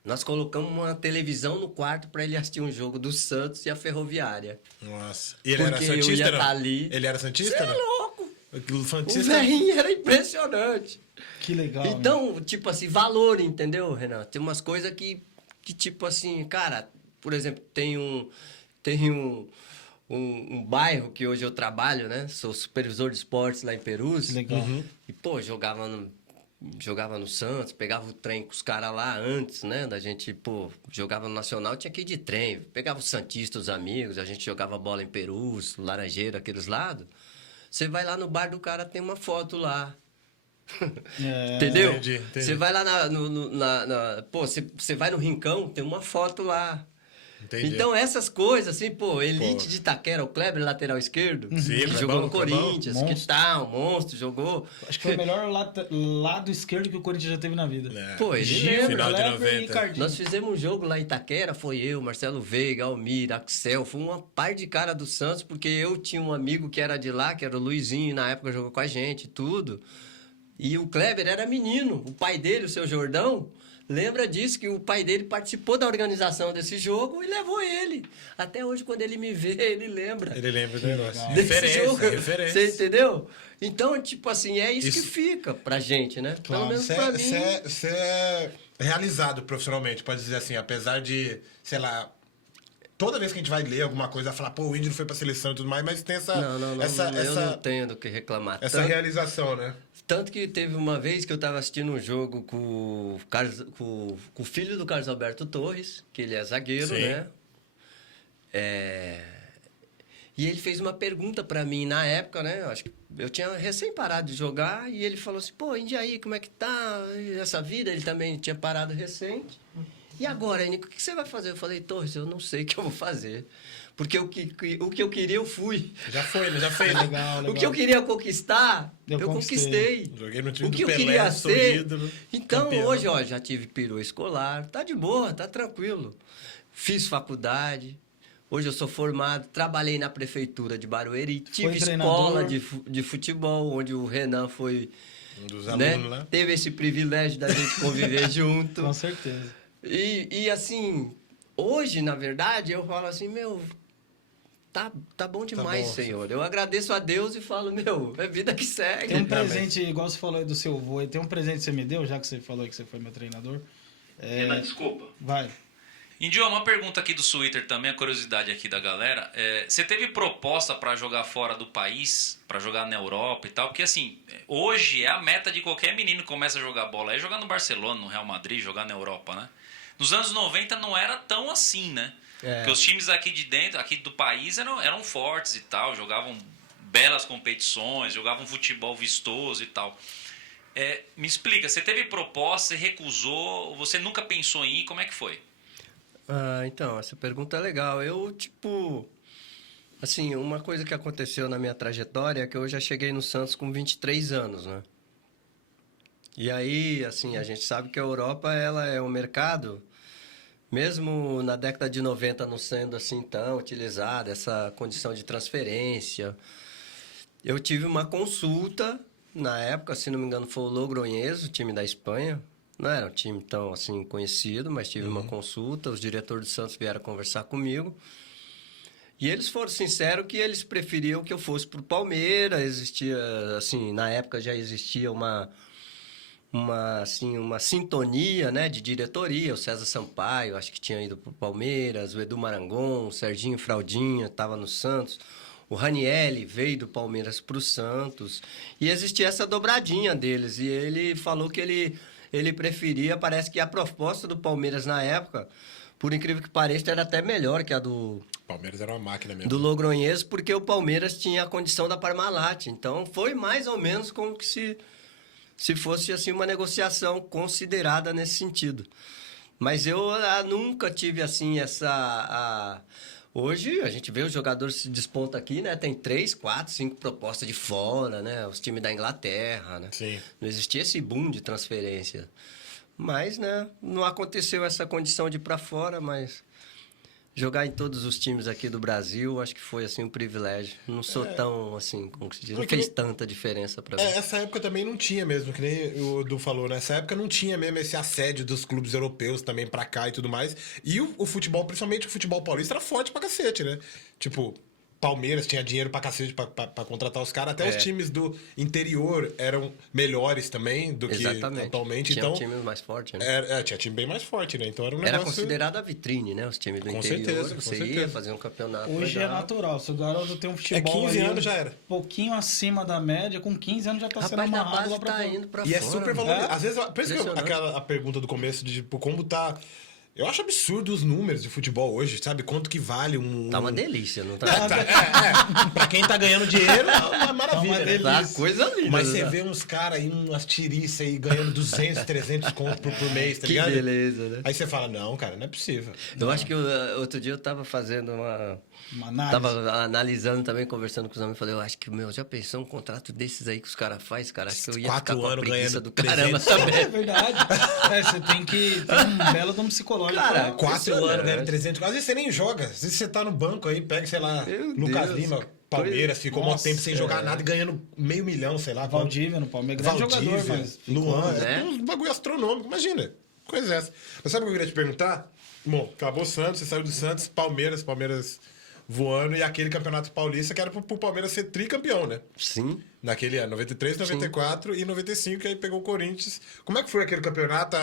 nós colocamos uma televisão no quarto pra ele assistir um jogo do Santos e a Ferroviária. Nossa. E ele era Porque eu santista, ia não? tá ali. Ele era Você santista, é não? louco! O O santista... velhinho era impressionante. Que legal. Então, tipo assim, valor, entendeu, Renan? Tem umas coisas que tipo assim, cara, por exemplo, tem um bairro que hoje eu trabalho, né? Sou supervisor de esportes lá em Perus. Que legal. E, pô, jogava no Santos, pegava o trem com os caras lá antes, né? Da gente, pô, jogava no Nacional, tinha que ir de trem. Pegava os Santistas, os amigos, a gente jogava bola em Perus, Laranjeira, aqueles lados. Você vai lá no bar do cara, tem uma foto lá. É, Entendeu? entendi. Você vai lá pô, você vai no Rincão, tem uma foto lá. Entendi. Então, essas coisas, assim, pô, elite de Itaquera, o Kleber, lateral esquerdo, Sim, que jogou no Clebão. Corinthians, Monstro. que tal, monstro, jogou. Acho que foi o melhor lado esquerdo que o Corinthians já teve na vida. É. Pô, ele Gil, lembra. final de Kleber 90. e Ricardinho. Nós fizemos um jogo lá em Itaquera, foi eu, Marcelo Veiga, Almir, Axel, foi uma par de cara do Santos, porque eu tinha um amigo que era de lá, que era o Luizinho, e na época jogou com a gente e tudo. E o Kleber era menino. O pai dele, o seu Jordão, lembra disso, que o pai dele participou da organização desse jogo e levou ele. Até hoje, quando ele me vê, ele lembra. Ele lembra do negócio. Desse jogo. Referência. Você entendeu? Então, tipo assim, é isso que fica pra gente, né? Claro. Pelo menos pra mim. Você é realizado profissionalmente, pode dizer assim, apesar de, sei lá, toda vez que a gente vai ler alguma coisa, falar, pô, o Índio não foi pra seleção e tudo mais, mas tem essa... Não, eu não tenho do que reclamar. Essa realização, né? Tanto que teve uma vez que eu estava assistindo um jogo com o filho do Carlos Alberto Torres, que ele é zagueiro, Sim. né? E ele fez uma pergunta para mim na época, né? Eu acho que eu tinha recém parado de jogar e ele falou assim, pô, Indiaí, como é que tá essa vida? Ele também tinha parado recente. E agora, Nico, o que você vai fazer? Eu falei, Torres, eu não sei o que eu vou fazer. Porque o que eu queria, eu fui. Já foi, né? Já fez. Legal. O que eu queria conquistar, eu conquistei. Joguei no time O do que eu Pelé, queria sou ser. ídolo, Então, campeão. hoje, ó, já tive perua escolar, tá de boa, tá tranquilo. Fiz faculdade. Hoje eu sou formado, trabalhei na prefeitura de Barueri, tive escola de futebol, onde o Renan foi, Um dos né, alunos lá. teve esse privilégio da gente conviver junto. Com certeza. E assim, hoje, na verdade, eu falo assim, meu, tá bom demais, bom. Senhor. Eu agradeço a Deus e falo, meu, é vida que segue. Tem um presente, igual você falou aí do seu avô, tem um presente que você me deu, já que você falou que você foi meu treinador. Renan, desculpa. Vai. Índio, uma pergunta aqui do Twitter também, a curiosidade aqui da galera. Você teve proposta para jogar fora do país, para jogar na Europa e tal? Porque assim, hoje é a meta de qualquer menino que começa a jogar bola, é jogar no Barcelona, no Real Madrid, jogar na Europa, né? Nos anos 90 não era tão assim, né? Porque os times aqui de dentro, aqui do país, eram fortes e tal, jogavam belas competições, jogavam futebol vistoso e tal. Me explica, você teve proposta, você recusou, você nunca pensou em ir, como é que foi? Então, essa pergunta é legal. Eu, tipo... Assim, uma coisa que aconteceu na minha trajetória é que eu já cheguei no Santos com 23 anos, né? E aí, assim, a gente sabe que a Europa, ela é um mercado, mesmo na década de 90 não sendo assim tão utilizada, essa condição de transferência. Eu tive uma consulta, na época, se não me engano, foi o Logroñés, o time da Espanha. Não era um time tão, assim, conhecido, mas tive uma consulta. Os diretores do Santos vieram conversar comigo. E eles foram sinceros que eles preferiam que eu fosse para o Palmeiras. Existia, assim, na época já existia uma sintonia, né, de diretoria. O César Sampaio, acho que tinha ido para o Palmeiras. O Edu Marangon, o Serginho Fraldinha, estava no Santos. O Ranielli veio do Palmeiras para o Santos. E existia essa dobradinha deles. E ele falou que ele preferia, parece que a proposta do Palmeiras na época, por incrível que pareça, era até melhor que a do Palmeiras era uma máquina mesmo. do Logroñés, porque o Palmeiras tinha a condição da Parmalat. Então, foi mais ou menos como que se fosse assim uma negociação considerada nesse sentido. Mas eu nunca tive assim Hoje a gente vê os jogadores se despontam aqui, né? Tem 3, 4, 5 propostas de fora, né? Os times da Inglaterra, né? Sim. Não existia esse boom de transferência. Mas, né? Não aconteceu essa condição de ir para fora, mas jogar em todos os times aqui do Brasil, acho que foi assim um privilégio. Não sou tão assim, como se diz, não fez tanta diferença para mim. Essa época também não tinha mesmo, que nem o Edu falou, nessa época não tinha mesmo esse assédio dos clubes europeus também pra cá e tudo mais. E o futebol, principalmente o futebol paulista, era forte pra cacete, né? Tipo, Palmeiras tinha dinheiro pra cacete pra contratar os caras. Até os times do interior eram melhores também do que atualmente. Tinha Então, times mais fortes, né? tinha time bem mais forte, né? Então era um Era negócio... considerado a vitrine, né? Os times do Com interior. certeza, Você com ia certeza. fazer um campeonato Hoje legal. é natural. Se o garoto tem um futebol 15 ali, anos já era. pouquinho acima da média, com 15 anos já tá sendo Rapaz, da amarrado base lá pra tá fora. indo pra E fora. é super valorizado. É? Às vezes, por isso que Impressionante. a pergunta do começo de tipo, como tá... Eu acho absurdo os números de futebol hoje, sabe? Quanto que vale um... Tá uma delícia, não tá? Pra quem tá ganhando dinheiro, é uma maravilha, né? Tá coisa linda. Mas você né? vê uns caras aí, umas tiriças aí, ganhando 200, 300 conto por mês, tá Que ligado? beleza, né? Aí você fala, não, cara, não é possível. Eu acho que outro dia eu tava fazendo uma Uma Tava análise. analisando também, conversando com os amigos. Falei, eu acho que, já pensou um contrato desses aí que os caras fazem, cara? Acho que eu ia 4 ficar com a anos preguiça ganhando do caramba 300. também. É verdade. Você tem que ter um belo de um psicológico. Cara, pra- 4 anos ganhando Impressionante. 300. Às vezes você nem joga. Às vezes você tá no banco aí, pega, sei lá, Meu Lucas Deus. Lima, Palmeiras, ficou um Nossa, tempo sem jogar nada e ganhando $500 mil, sei lá. Valdívia no Palmeiras, grande jogador, mas... Luan, né? é um bagulho astronômico, imagina. Coisa essa. Mas sabe o que eu queria te perguntar? Bom, acabou o Santos, você saiu do Santos, Palmeiras voando, e aquele campeonato paulista que era pro Palmeiras ser tricampeão, né? Sim. Naquele ano, 93, 94 e 95, que aí pegou o Corinthians. Como é que foi aquele campeonato?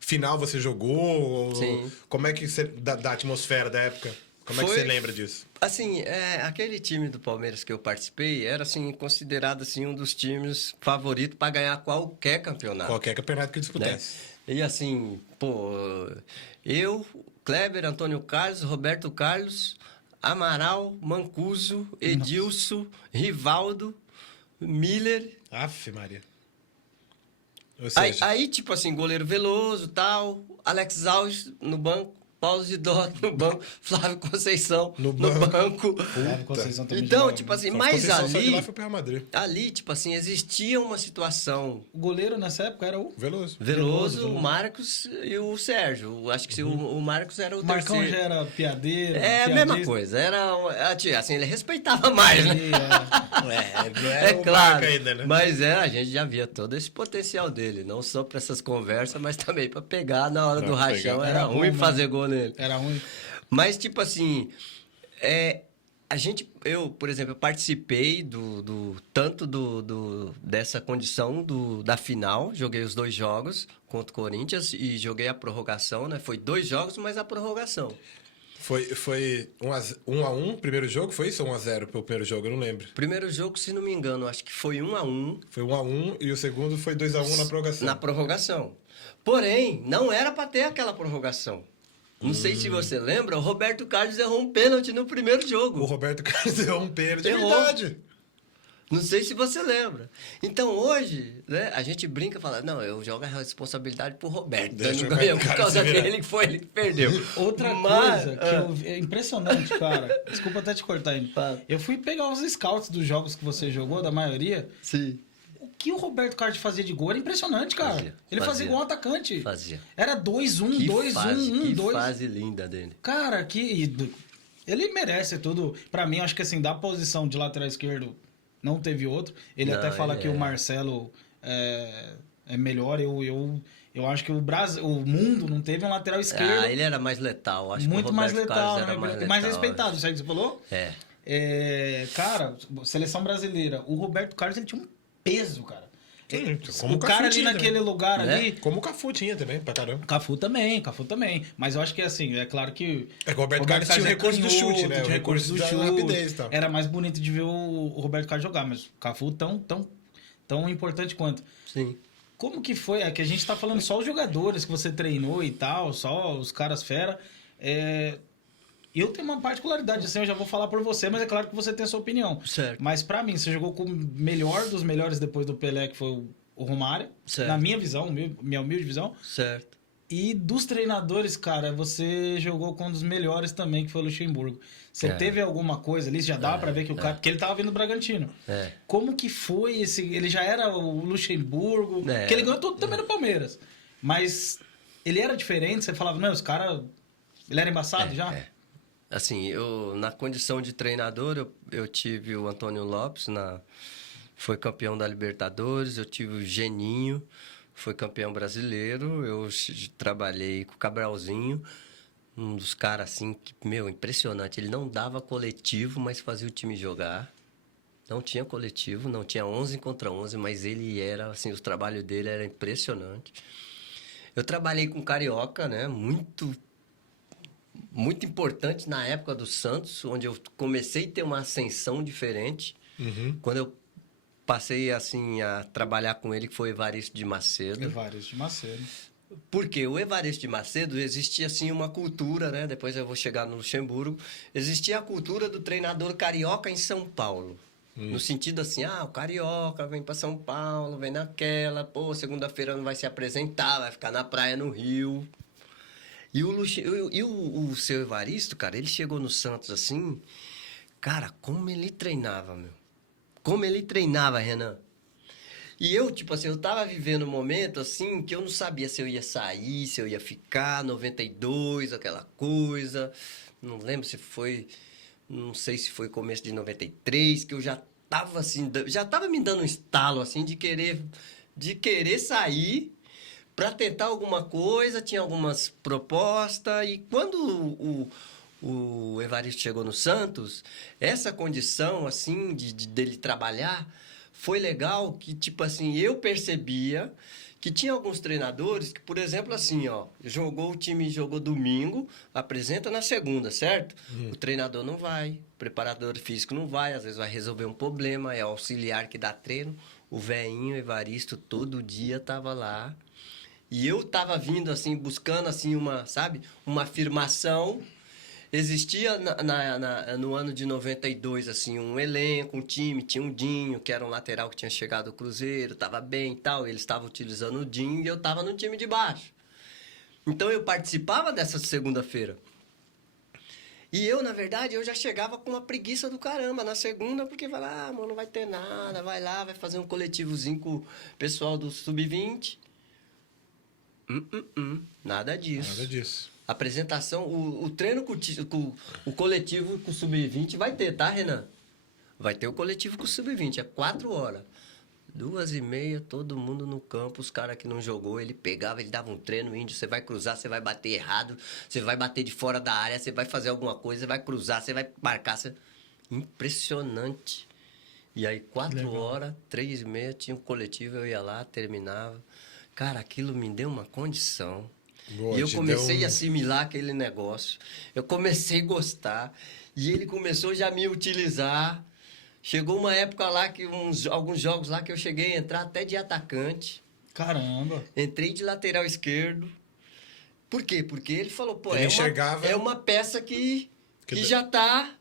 Final você jogou? Sim. Como é que você, da atmosfera da época? Como é que Foi- você lembra disso? Assim, aquele time do Palmeiras que eu participei era assim considerado assim um dos times favoritos para ganhar qualquer campeonato. Qualquer campeonato que Né? disputasse. E assim, pô, eu, Kleber, Antônio Carlos, Roberto Carlos, Amaral, Mancuso, Edilson, Rivaldo, Miller. Aff, Maria. Ou Aí, seja, aí, tipo assim, goleiro Veloso, tal, Alex Alves no banco, Paulo Zidó no banco, Flávio Conceição No no banco. banco. Flávio Conceição também Então, jogava tipo muito. assim, só mas Conceição saiu de lá ali, foi pro Real Madrid. ali, tipo assim, existia uma situação. O goleiro nessa época era o... Veloso. Veloso, o Marcos e o Sérgio. Eu acho que o Marcos era o O Marcão terceiro. já era piadeiro. É a mesma coisa. Assim, ele respeitava mais, né? Não É o claro. Barca ainda, né? Mas a gente já via todo esse potencial dele. Não só para essas conversas, mas também para pegar na hora Não, do rachão. pegar. Era Era ruim bom, fazer gol nele. Era ruim. Mas, tipo assim, eu, por exemplo, eu participei tanto dessa condição da final, joguei os 2 jogos contra o Corinthians e joguei a prorrogação, né? Foi 2 jogos, mas a prorrogação. Foi 1-1 primeiro jogo? Foi isso ou 1-0 pro primeiro jogo? Eu não lembro. Primeiro jogo, se não me engano, acho que foi 1-1 Foi 1-1 e o segundo foi 2-1 na prorrogação. na prorrogação. Porém, não era para ter aquela prorrogação. Não sei se você lembra, o Roberto Carlos errou um pênalti no primeiro O jogo. Roberto Carlos errou um pênalti. É Errou. verdade. Não sei se você lembra. Então hoje, né, a gente brinca e fala, não, eu jogo a responsabilidade pro Roberto. Deixa Ele o não ganhou Roberto por Carlos causa se virar. dele, que foi ele que perdeu. Outra Mas, coisa que é impressionante, cara. Desculpa até te cortar ainda. Fala. Eu fui pegar os scouts dos jogos que você jogou, da maioria. Sim, O que o Roberto Carlos fazia de gol era impressionante, cara. Fazia, Ele fazia fazia. igual um atacante. fazia. Era 2-1, Que 2-1, fase, que 1-2. fase linda dele. Cara, ele merece tudo. Pra mim, acho que assim, da posição de lateral esquerdo, não teve outro. Ele Não, até fala ele que o Marcelo é melhor. Eu acho que o mundo não teve um lateral esquerdo Ele era mais letal. Acho muito que o mais Roberto letal, Carlos né? era mais letal. Mais respeitado, sabe o que você falou? Cara, seleção brasileira, o Roberto Carlos ele tinha um peso, cara. Sim, como O cara Cafu ali tinha naquele também. lugar Né? ali. Como o Cafu tinha também, pra caramba. Cafu também. Mas eu acho que assim, é claro que. É que o Roberto Carlos tinha o recurso do chute, né? O Tinha recurso do da chute. rapidez e tal. Era mais bonito de ver o Roberto Carlos jogar, mas o Cafu tão importante quanto. Sim. Como que foi? É que a gente tá falando só os jogadores que você treinou e tal, só os caras fera. Eu tenho uma particularidade, assim, eu já vou falar por você, mas é claro que você tem a sua opinião. Certo. Mas pra mim, você jogou com o melhor dos melhores depois do Pelé, que foi o Romário. Certo. Na minha visão, minha humilde visão. Certo. E dos treinadores, cara, você jogou com um dos melhores também, que foi o Luxemburgo. Você teve alguma coisa ali? Já dava pra ver que o cara... Porque ele tava vindo do Bragantino. Como que foi esse... Ele já era o Luxemburgo... Porque ele ganhou tudo também no Palmeiras. Mas ele era diferente? Você falava, não, os caras... Ele era embaçado já? Assim, na condição de treinador, eu tive o Antônio Lopes, foi campeão da Libertadores, eu tive o Geninho, foi campeão brasileiro, eu trabalhei com o Cabralzinho, um dos caras assim, impressionante. Ele não dava coletivo, mas fazia o time jogar. Não tinha coletivo, não tinha 11 contra 11, mas ele era, assim, o trabalho dele era impressionante. Eu trabalhei com Carioca, né, muito importante na época do Santos, onde eu comecei a ter uma ascensão diferente. Quando eu passei assim a trabalhar com ele, que foi o Evaristo de Macedo. Evaristo de Macedo. Porque o Evaristo de Macedo existia assim uma cultura, né? Depois eu vou chegar no Luxemburgo. Existia a cultura do treinador carioca em São Paulo. No sentido assim, o carioca vem para São Paulo, vem naquela, segunda-feira não vai se apresentar, vai ficar na praia no Rio. E o seu Evaristo, cara, ele chegou no Santos assim, cara, como ele treinava, meu. Como ele treinava, Renan. E eu, tipo assim, eu tava vivendo um momento assim que eu não sabia se eu ia sair, se eu ia ficar, 92, aquela coisa. Não lembro se foi não sei se foi começo de 93, que eu já tava assim, já tava me dando um estalo assim de querer sair para tentar alguma coisa, tinha algumas propostas, e quando o Evaristo chegou no Santos, essa condição assim dele trabalhar foi legal, que tipo assim, eu percebia que tinha alguns treinadores que, por exemplo, assim, ó, o time jogou domingo, apresenta na segunda, certo? O treinador não vai, o preparador físico não vai, às vezes vai resolver um problema, é o auxiliar que dá treino. O velhinho Evaristo todo dia tava lá. E eu tava vindo assim, buscando assim uma, sabe, uma afirmação. Existia no ano de 92, assim, um elenco, um time, tinha um Dinho, que era um lateral que tinha chegado do Cruzeiro, estava bem e tal, eles estavam utilizando o Dinho e eu estava no time de baixo. Então eu participava dessa segunda-feira. E eu, na verdade, eu já chegava com uma preguiça do caramba na segunda, porque vai lá, mano, não vai ter nada, vai lá, vai fazer um coletivozinho com o pessoal do Sub-20. Nada disso. Nada disso. Apresentação, o treino com o coletivo com o Sub-20 vai ter, tá, Renan? Vai ter o coletivo com o Sub-20, é 4 horas. 2h30, todo mundo no campo, os caras que não jogou, ele pegava, ele dava um treino, índio, você vai cruzar, você vai bater errado, você vai bater de fora da área, você vai fazer alguma coisa, você vai cruzar, você vai marcar. Impressionante. E aí, 4 horas, 3h30, tinha um coletivo, eu ia lá, terminava. Cara, aquilo me deu uma condição. Boa, e eu comecei a assimilar aquele negócio. Eu comecei a gostar. E ele começou já a me utilizar. Chegou uma época lá, que alguns jogos lá, que eu cheguei a entrar até de atacante. Caramba. Entrei de lateral esquerdo. Por quê? Porque ele falou, pô, Ele enxergava... é uma peça que já tá...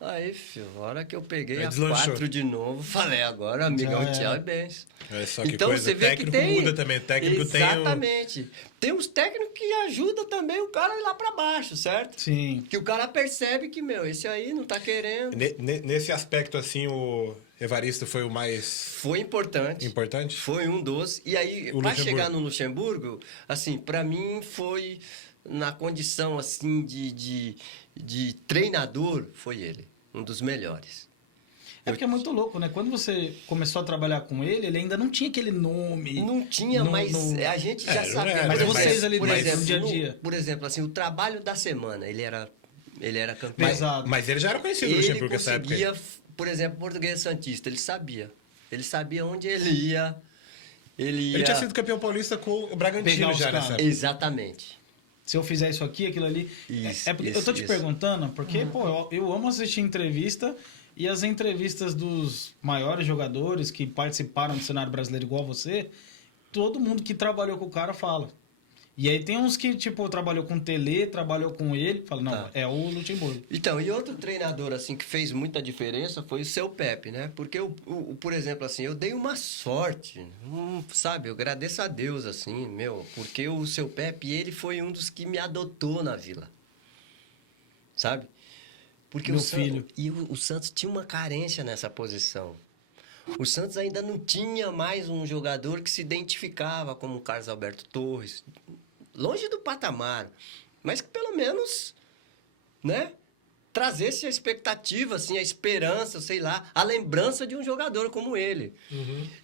Aí, filho, a hora que eu peguei a 4 de novo, falei, agora, amigão, tchau e bens. É só que então, coisa, você vê que tem... muda também, o técnico Exatamente. Tem uns técnicos que ajudam também o cara a ir lá pra baixo, certo? Sim. Que o cara percebe que, esse aí não tá querendo. Nesse aspecto, assim, o Evaristo foi o mais... Foi importante. Importante? Foi um dos. E aí, pra chegar no Luxemburgo, assim, pra mim foi na condição, assim, de treinador, foi ele. Um dos melhores. É porque é muito louco, né? Quando você começou a trabalhar com ele, ele ainda não tinha aquele nome. Não tinha, mas a gente já sabia. Mas vocês ali por dentro, exemplo, no dia a dia. Por exemplo, assim, o trabalho da semana, ele era campeão. Pesado. Mas ele já era conhecido no Luxemburgo nessa época. Ele conseguia, por exemplo, Português Santista, ele sabia. Ele sabia onde ele ia. Ele tinha sido campeão paulista com o Bragantino já nessa época. Exatamente. Se eu fizer isso aqui, aquilo ali... Eu tô te perguntando, porque, pô, eu amo assistir entrevista, e as entrevistas dos maiores jogadores que participaram do cenário brasileiro igual você, todo mundo que trabalhou com o cara fala. E aí tem uns que, tipo, trabalhou com o Tele, trabalhou com ele, fala, não, é o Luxemburgo. Então, e outro treinador, assim, que fez muita diferença foi o seu Pepe, né? Porque, por exemplo, assim, eu dei uma sorte, sabe? Eu agradeço a Deus, assim, porque o seu Pepe, ele foi um dos que me adotou na Vila. Sabe? Porque filho. E o Santos tinha uma carência nessa posição. O Santos ainda não tinha mais um jogador que se identificava como o Carlos Alberto Torres. Longe do patamar, mas que pelo menos, né, trazesse a expectativa, assim, a esperança, sei lá, a lembrança de um jogador como ele.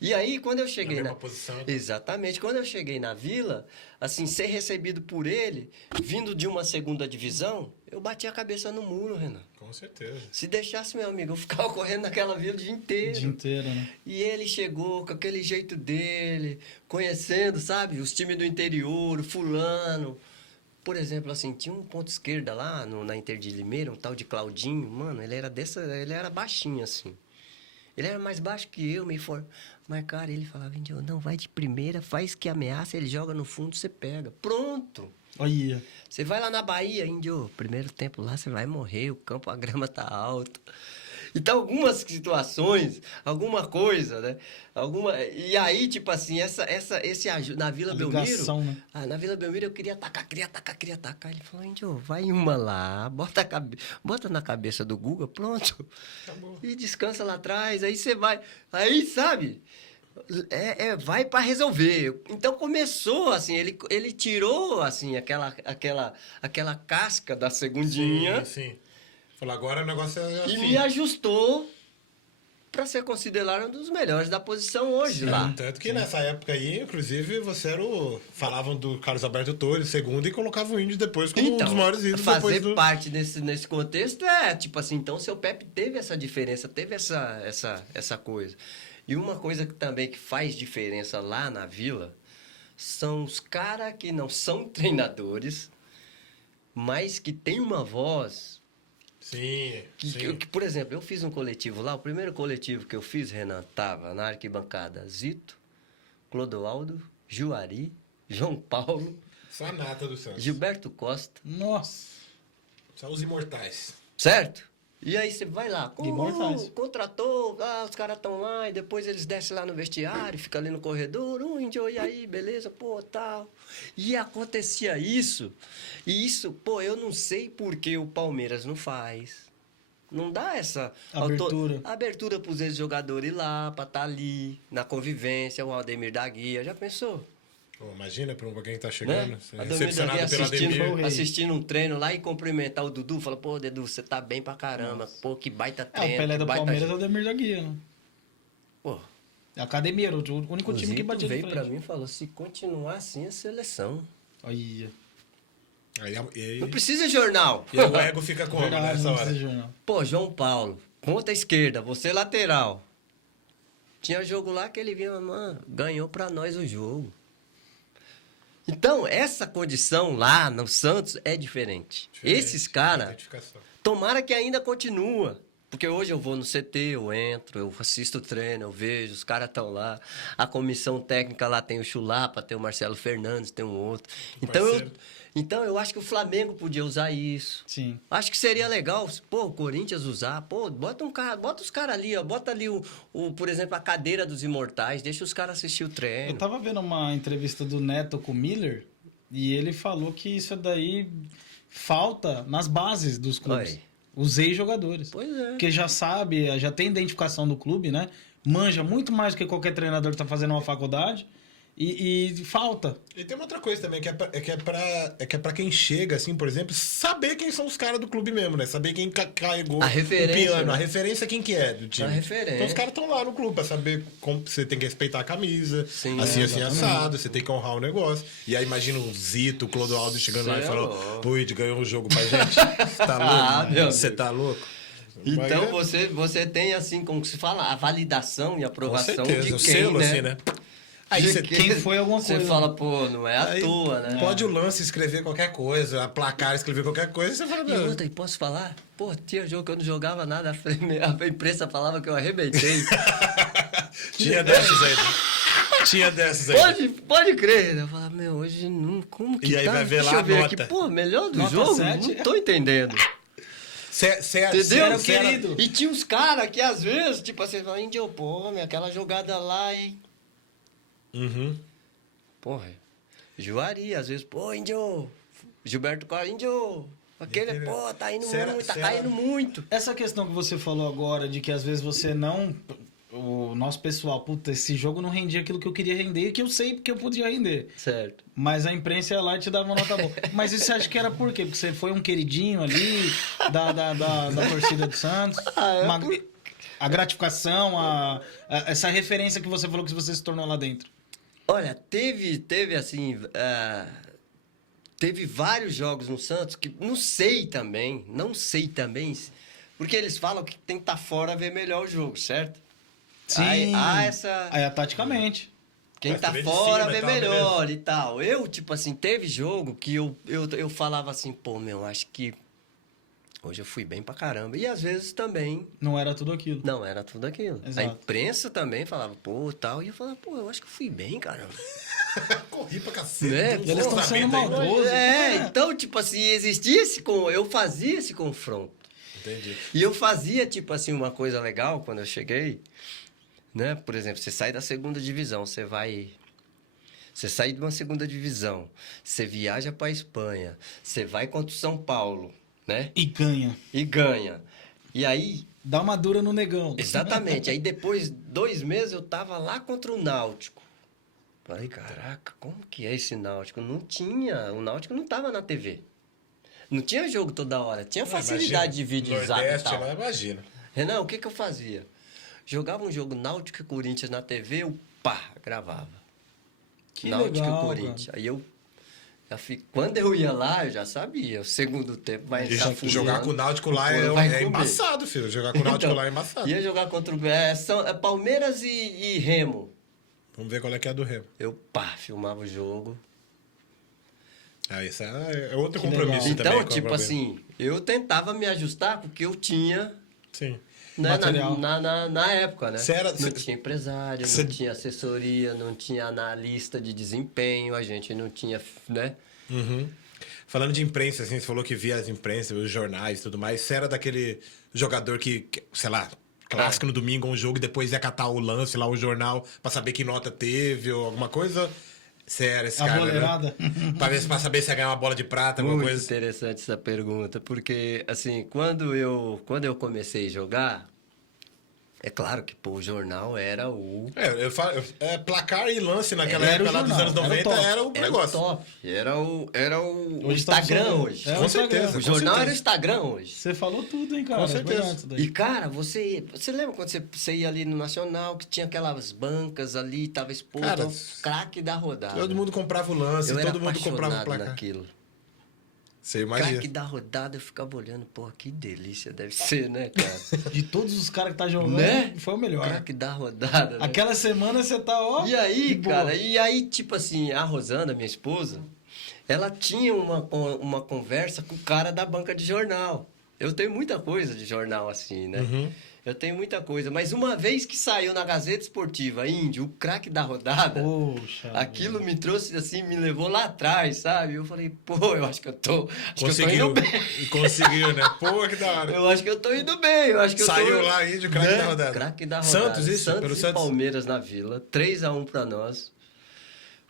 E aí, quando eu cheguei na posição. Exatamente. Quando eu cheguei na Vila, assim, ser recebido por ele, vindo de uma segunda divisão, eu bati a cabeça no muro, Renan. Com certeza. Se deixasse, meu amigo, eu ficava correndo naquela Vila o dia inteiro. O dia inteiro, né? E ele chegou com aquele jeito dele, conhecendo, sabe, os times do interior, o fulano. Por exemplo, assim, tinha um ponto esquerda lá na Inter de Limeira, um tal de Claudinho. Mano, ele era baixinho, assim. Ele era mais baixo que eu, meio forte. Mas, cara, ele falava, Índio, não, vai de primeira, faz que ameaça, ele joga no fundo, você pega. Pronto! Olha. Você vai lá na Bahia, Índio, primeiro tempo lá você vai morrer, o campo, a grama tá alta. Então, algumas situações, alguma coisa, né? E aí, tipo assim, na Vila ligação, Belmiro... né? Na Vila Belmiro eu queria atacar. Ele falou, Índio, vai uma lá, bota na cabeça do Guga, pronto. Acabou. E descansa lá atrás, aí você vai... Aí, sabe... vai para resolver. Então começou assim, ele tirou assim aquela casca da segundinha. Sim. Falou, agora o negócio é E assim. me ajustou para ser considerado um dos melhores da posição hoje lá. Tanto que nessa época aí, inclusive, você era o... Falavam do Carlos Alberto Torres, segundo, e colocava o Índio depois como um dos maiores ídolos. fazer depois do... parte nesse contexto tipo assim, então o seu Pepe teve essa diferença, teve essa coisa. E uma coisa que também que faz diferença lá na Vila são os caras que não são treinadores, mas que tem uma voz Sim, que, por exemplo, eu fiz um coletivo lá, o primeiro coletivo que eu fiz, Renan, tava na arquibancada Zito, Clodoaldo, Juari, João Paulo, Só a nata do Santos. Gilberto Costa, Nossa. Só os imortais. certo? E aí você vai lá, Imortais. contratou, os caras estão lá, e depois eles descem lá no vestiário, fica ali no corredor, índio, e aí, beleza, pô, tal. E acontecia isso, e isso, pô, eu não sei por que o Palmeiras não faz. Não dá essa abertura para os ex-jogadores ir lá, para estar ali, na convivência, o Aldemir da Guia, já pensou? Pô, imagina pra quem tá chegando. Né? Ser Aldemir da Guia recepcionado pelo Ademir. assistindo um treino lá e cumprimentar o Dudu, fala, pô, Dudu, você tá bem pra caramba, pô, que baita treino. O Pelé que do baita... Palmeiras é o Demir da Guia, né? Pô, É a academia, era o único o time que Zito batia de veio pra frente. mim e falou, se continuar assim, a seleção. Aí, Aí, Não precisa de jornal. e o ego fica como verdade, nessa não hora? precisa de jornal. Pô, João Paulo, ponta esquerda, você lateral. Tinha jogo lá que ele vinha, mano, ganhou pra nós o jogo. Então, essa condição lá no Santos é diferente. Esses caras, Identificação. tomara que ainda continua. Porque hoje eu vou no CT, eu entro, eu assisto o treino, eu vejo, os caras estão lá. A comissão técnica lá tem o Chulapa, tem o Marcelo Fernandes, tem um outro. Parceiro. Então eu acho que o Flamengo podia usar isso. Sim. Acho que seria legal, pô, o Corinthians usar, pô, bota os caras ali, ó, bota ali por exemplo, a cadeira dos imortais, deixa os caras assistir o Eu treino. tava vendo uma entrevista do Neto com o Miller e ele falou que isso daí falta nas bases dos clubes. Oi. Os ex-jogadores. Pois é. Porque já sabe, já tem identificação do clube, né? Manja muito mais do que qualquer treinador que tá fazendo uma faculdade. E falta. E tem uma outra coisa também, que é pra quem chega, assim, por exemplo, saber quem são os caras do clube mesmo, né? Saber quem carregou A referência, o piano, né? a referência quem que é do time. A referência. Então os caras estão lá no clube pra saber como você tem que respeitar a camisa, Sim, assim, é, assim, assado, você tem que honrar o negócio. E aí imagina o Zito, o Clodoaldo chegando lá e Cê é falou, louco. pô, Ed ganhou um jogo pra gente. Você tá louco? meu Você Deus. tá louco? Então Mas você tem, assim, como se fala, a validação e com aprovação certeza, de o quem, selo, né? assim, né? Aí De você quem foi alguma Você coisa. fala, pô, não é à Aí toa, né? Pode o lance escrever qualquer coisa, a placar escrever qualquer coisa, você fala, E meu, outra, e posso falar? Pô, tinha jogo que eu não jogava nada, a imprensa falava que eu arrebentei. tinha dessas aí. Né? Tinha dessas aí. Pode crer. Eu falava, meu, hoje não, como que E aí tá? vai ver Deixa lá eu ver a aqui. nota. Pô, melhor do Nota jogo? 7. Não tô entendendo. Entendeu? Entendeu? querido? E tinha uns caras que às vezes, tipo assim, fala, Índio, pô, aquela jogada lá, hein? Uhum. Porra, Juari, às vezes, pô, Índio, Gilberto Costa, Índio, aquele, pô, tá indo muito, tá caindo muito. Essa questão que você falou agora, de que às vezes você não... O nosso pessoal, puta, esse jogo não rendia aquilo que eu queria render, que eu sei porque eu podia render. Certo. Mas a imprensa ia lá e te dava uma nota boa. Mas isso você acha que era por quê? Porque você foi um queridinho ali da torcida do Santos? A gratificação, essa referência que você falou que você se tornou lá dentro. Olha, teve assim, teve vários jogos no Santos que não sei também, porque eles falam que tem que estar fora ver melhor o jogo, certo? Aí, Aí é taticamente. quem Mas tá tu vê de fora cima e vê tal, melhor e tal. Eu, tipo assim, teve jogo que eu falava assim, pô, meu, acho que hoje eu fui bem pra caramba. E às vezes também Não era tudo aquilo. não era tudo aquilo. Exato. A imprensa também falava, pô, tal. E eu falava, pô, eu acho que eu fui bem, caramba. Corri pra cacete. Né? Não Eles sou estão sendo sabendo ainda. maldosos. Então, tipo assim, existia eu fazia esse confronto. Entendi. E eu fazia, tipo assim, uma coisa legal quando eu cheguei, né? Por exemplo, você sai da segunda divisão, você sai de uma segunda divisão, você viaja pra Espanha, você vai contra o São Paulo, né? E ganha. E ganha. E aí, Dá uma dura no negão. exatamente, aí depois, 2 meses, eu tava lá contra o Náutico. Falei, caraca, como que é esse Náutico? Não tinha, o Náutico não tava na TV. Não tinha jogo toda hora. Tinha facilidade de vídeo exato e Nordeste, tal. lá, imagina. Renan, o que eu fazia? Jogava um jogo Náutico e Corinthians na TV, eu gravava. Que Náutico legal, e Corinthians. Aí eu quando eu ia lá, eu já sabia. O segundo tempo vai E entrar jogar com o Náutico lá é embaçado, filho. Jogar com o Náutico lá é embaçado. Ia jogar contra o Palmeiras e Remo. Vamos ver qual é que é a do Remo. Eu, filmava o jogo. Ah, isso é outro Que compromisso legal. também. Então, com a tipo própria- assim, eu tentava me ajustar com o que eu tinha, Sim. né, Material. na época, né? Você Não tinha empresário, Você- não tinha assessoria, não tinha analista de desempenho, a gente não tinha, né? Uhum. Falando de imprensa, assim, você falou que via as imprensas, os jornais e tudo mais. Você era daquele jogador que, sei lá, clássico no domingo, um jogo, e depois ia catar o lance lá, o jornal, pra saber que nota teve ou alguma coisa? Você era esse A cara, boleirada. né? Pra saber se ia ganhar uma bola de prata, alguma Muito coisa. interessante essa pergunta, porque, assim, quando eu comecei a jogar, é claro que, pô, o jornal era o... Eu falo, placar e lance naquela Era o época lá dos jornal, anos era o 90 top. era o Era o negócio. top, era o Hoje estamos Instagram falando. hoje. É, Com certeza. O com jornal era o certeza. Instagram hoje. Você falou tudo, hein, cara? Com É certeza. verdade isso daí. E, cara, você lembra quando você ia ali no Nacional, que tinha aquelas bancas ali, tava exposto Cara, ao craque da rodada. Todo mundo comprava o lance, eu era todo mundo comprava o apaixonado placar. naquilo. Você imagina. Craque da rodada, eu ficava olhando, pô, que delícia deve ser, né, cara? De todos os caras que tá jogando, Né? foi o melhor. Craque da rodada, né? Aquela semana você tá, ó. E aí, de boa. cara, tipo assim, a Rosana, minha esposa, ela tinha uma conversa com o cara da banca de jornal. Eu tenho muita coisa de jornal assim, né? Uhum. Eu tenho muita coisa. Mas uma vez que saiu na Gazeta Esportiva, Índio, o craque da rodada, Poxa. aquilo me trouxe assim, me levou lá atrás, sabe? Eu falei, pô, eu acho que eu tô Conseguiu. indo bem. Conseguiu, né? Pô, que da hora. Eu acho que eu tô indo bem, eu acho que Saiu eu tô... lá aí de craque Né? da rodada. Craque da rodada. Santos, isso? Santos Pelo e Santos? Palmeiras na Vila, 3-1 pra nós.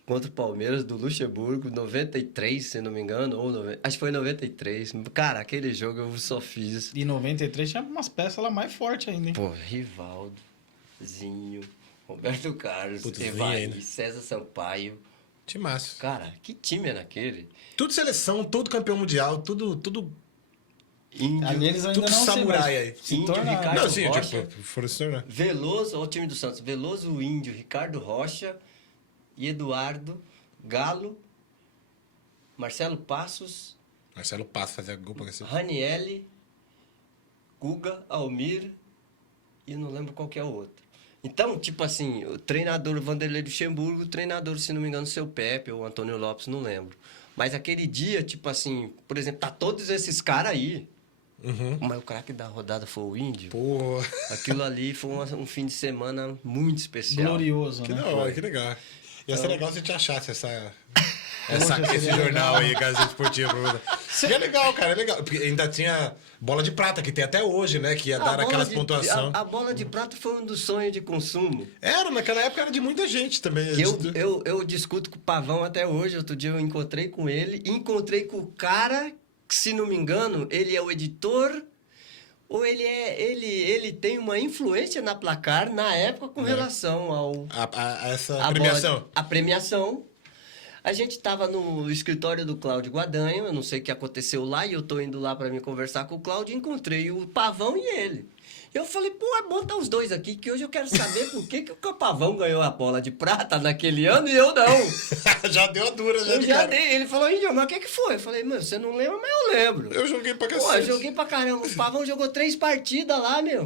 Contra o Palmeiras do Luxemburgo, 93, se não me engano, acho que foi 93. Cara, aquele jogo eu só fiz. E 93 tinha umas peças lá mais fortes ainda, hein? Pô, Rivaldo, Zinho, Roberto Carlos, Putz, Zinho Evaí, ainda. César Sampaio. Timaço. Cara, que time era aquele? Tudo seleção, todo campeão mundial, tudo Índio, Ali eles ainda tudo não samurai mas aí. se Índio, tornaram. Ricardo Não, sim, Rocha. tipo, foram se tornar. Veloso, olha o time do Santos. Veloso, Índio, Ricardo Rocha e Eduardo, Galo, Marcelo Passos, Marcelo Passo fazia gol pra cacete. Ranielli, Guga, Almir e eu não lembro qual que é o outro. Então, tipo assim, o treinador Vanderlei Luxemburgo, o treinador, se não me engano, seu Pepe ou Antônio Lopes, não lembro. Mas aquele dia, tipo assim, por exemplo, tá todos esses caras aí. Uhum. Mas o craque da rodada foi o Índio. Pô, Aquilo ali foi um fim de semana muito especial. Glorioso, que né? da hora, que legal. Ia ser legal se a gente achasse Poxa, esse seria jornal legal. aí, Gazeta Esportiva. E é legal, cara, é legal. Porque ainda tinha bola de prata, que tem até hoje, né? Que ia dar aquelas pontuação. A bola de prata foi um dos sonhos de consumo. Era, naquela época era de muita gente também. Eu discuto com o Pavão até hoje. Outro dia eu encontrei com ele. Encontrei com o cara, que, se não me engano, ele é o editor... Ou ele tem uma influência na Placar na época com relação ao... Essa a premiação. A premiação. A gente estava no escritório do Cláudio Guadanho, eu não sei o que aconteceu lá, e eu tô indo lá para me conversar com o Cláudio, e encontrei o Pavão e ele. Eu falei, pô, é bom estar os dois aqui, que hoje eu quero saber por que o Pavão ganhou a bola de prata naquele ano e eu não. Já deu a dura, já Eu de já cara. dei. Ele falou, Índio, mas o que foi? Eu falei, mano, você não lembra, mas eu lembro. Eu joguei pra Pô, eu cacete. joguei pra caramba. O Pavão jogou 3 partidas lá, meu.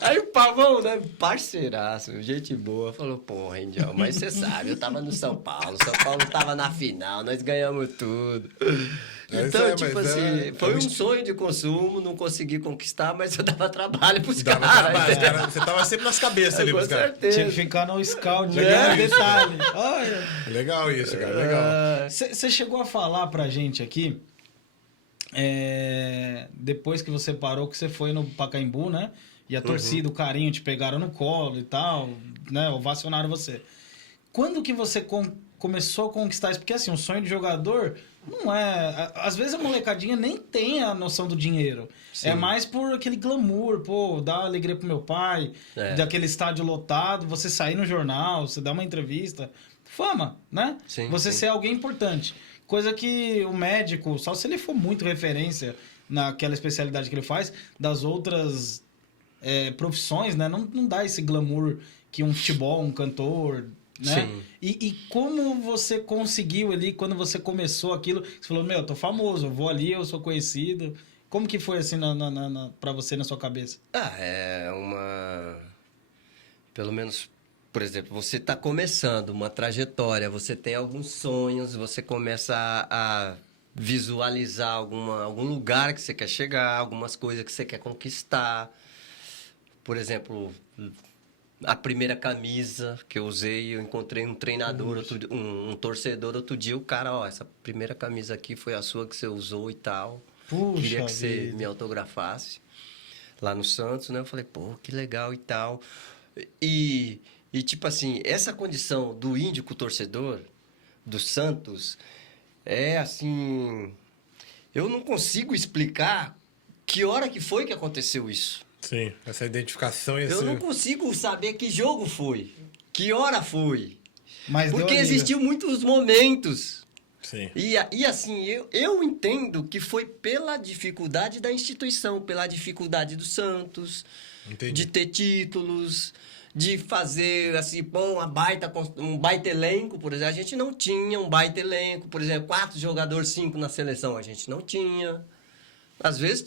Aí o Pavão, né, parceiraço, gente boa, falou, porra, Índio, mas você sabe, eu tava no São Paulo tava na final, nós ganhamos tudo. Então, Mas tipo assim, foi um sonho de consumo, não consegui conquistar, mas eu dava trabalho pros Dava caras. trabalho, cara, você tava sempre nas cabeças ali, Com pros caras. certeza. Tinha que ficar no scout, Né? ganhar detalhe. Olha. Legal isso, cara, legal. Você chegou a falar pra gente aqui, depois que você parou, que você foi no Pacaembu, né? E a torcida, o carinho, te pegaram no colo e tal, né? Ovacionaram você. Quando que você começou a conquistar isso? Porque assim, um sonho de jogador não é... Às vezes a molecadinha nem tem a noção do dinheiro. Sim. É mais por aquele glamour, pô, dar alegria pro meu pai, daquele estádio lotado, você sair no jornal, você dar uma entrevista. Fama, né? Sim, você sim. ser alguém importante. Coisa que o médico, só se ele for muito referência naquela especialidade que ele faz, das outras profissões, né? Não dá esse glamour que um futebol, um cantor, né? Sim. E como você conseguiu ali, quando você começou aquilo, você falou, meu, eu tô famoso, eu vou ali, eu sou conhecido. Como que foi assim pra você, na sua cabeça? É uma... Pelo menos, por exemplo, você está começando uma trajetória, você tem alguns sonhos, você começa a visualizar algum lugar que você quer chegar, algumas coisas que você quer conquistar. Por exemplo, a primeira camisa que eu usei, eu encontrei um treinador, um torcedor outro dia, o cara, ó, essa primeira camisa aqui foi a sua que você usou e tal. Puxa Queria que você vida. me autografasse lá no Santos, né? Eu falei, pô, que legal e tal. E tipo assim, essa condição do índio com o torcedor, do Santos, é assim... Eu não consigo explicar que hora que foi que aconteceu isso. Sim, essa identificação e Eu não consigo saber que jogo foi, que hora foi. Mas deu Porque ali, né? existiu muitos momentos. Sim. E assim, eu entendo que foi pela dificuldade da instituição, pela dificuldade do Santos, Entendi. de ter títulos, de fazer assim, pô, um baita elenco, por exemplo. A gente não tinha um baita elenco, por exemplo, 4 jogadores, 5 na seleção, a gente não tinha. Às vezes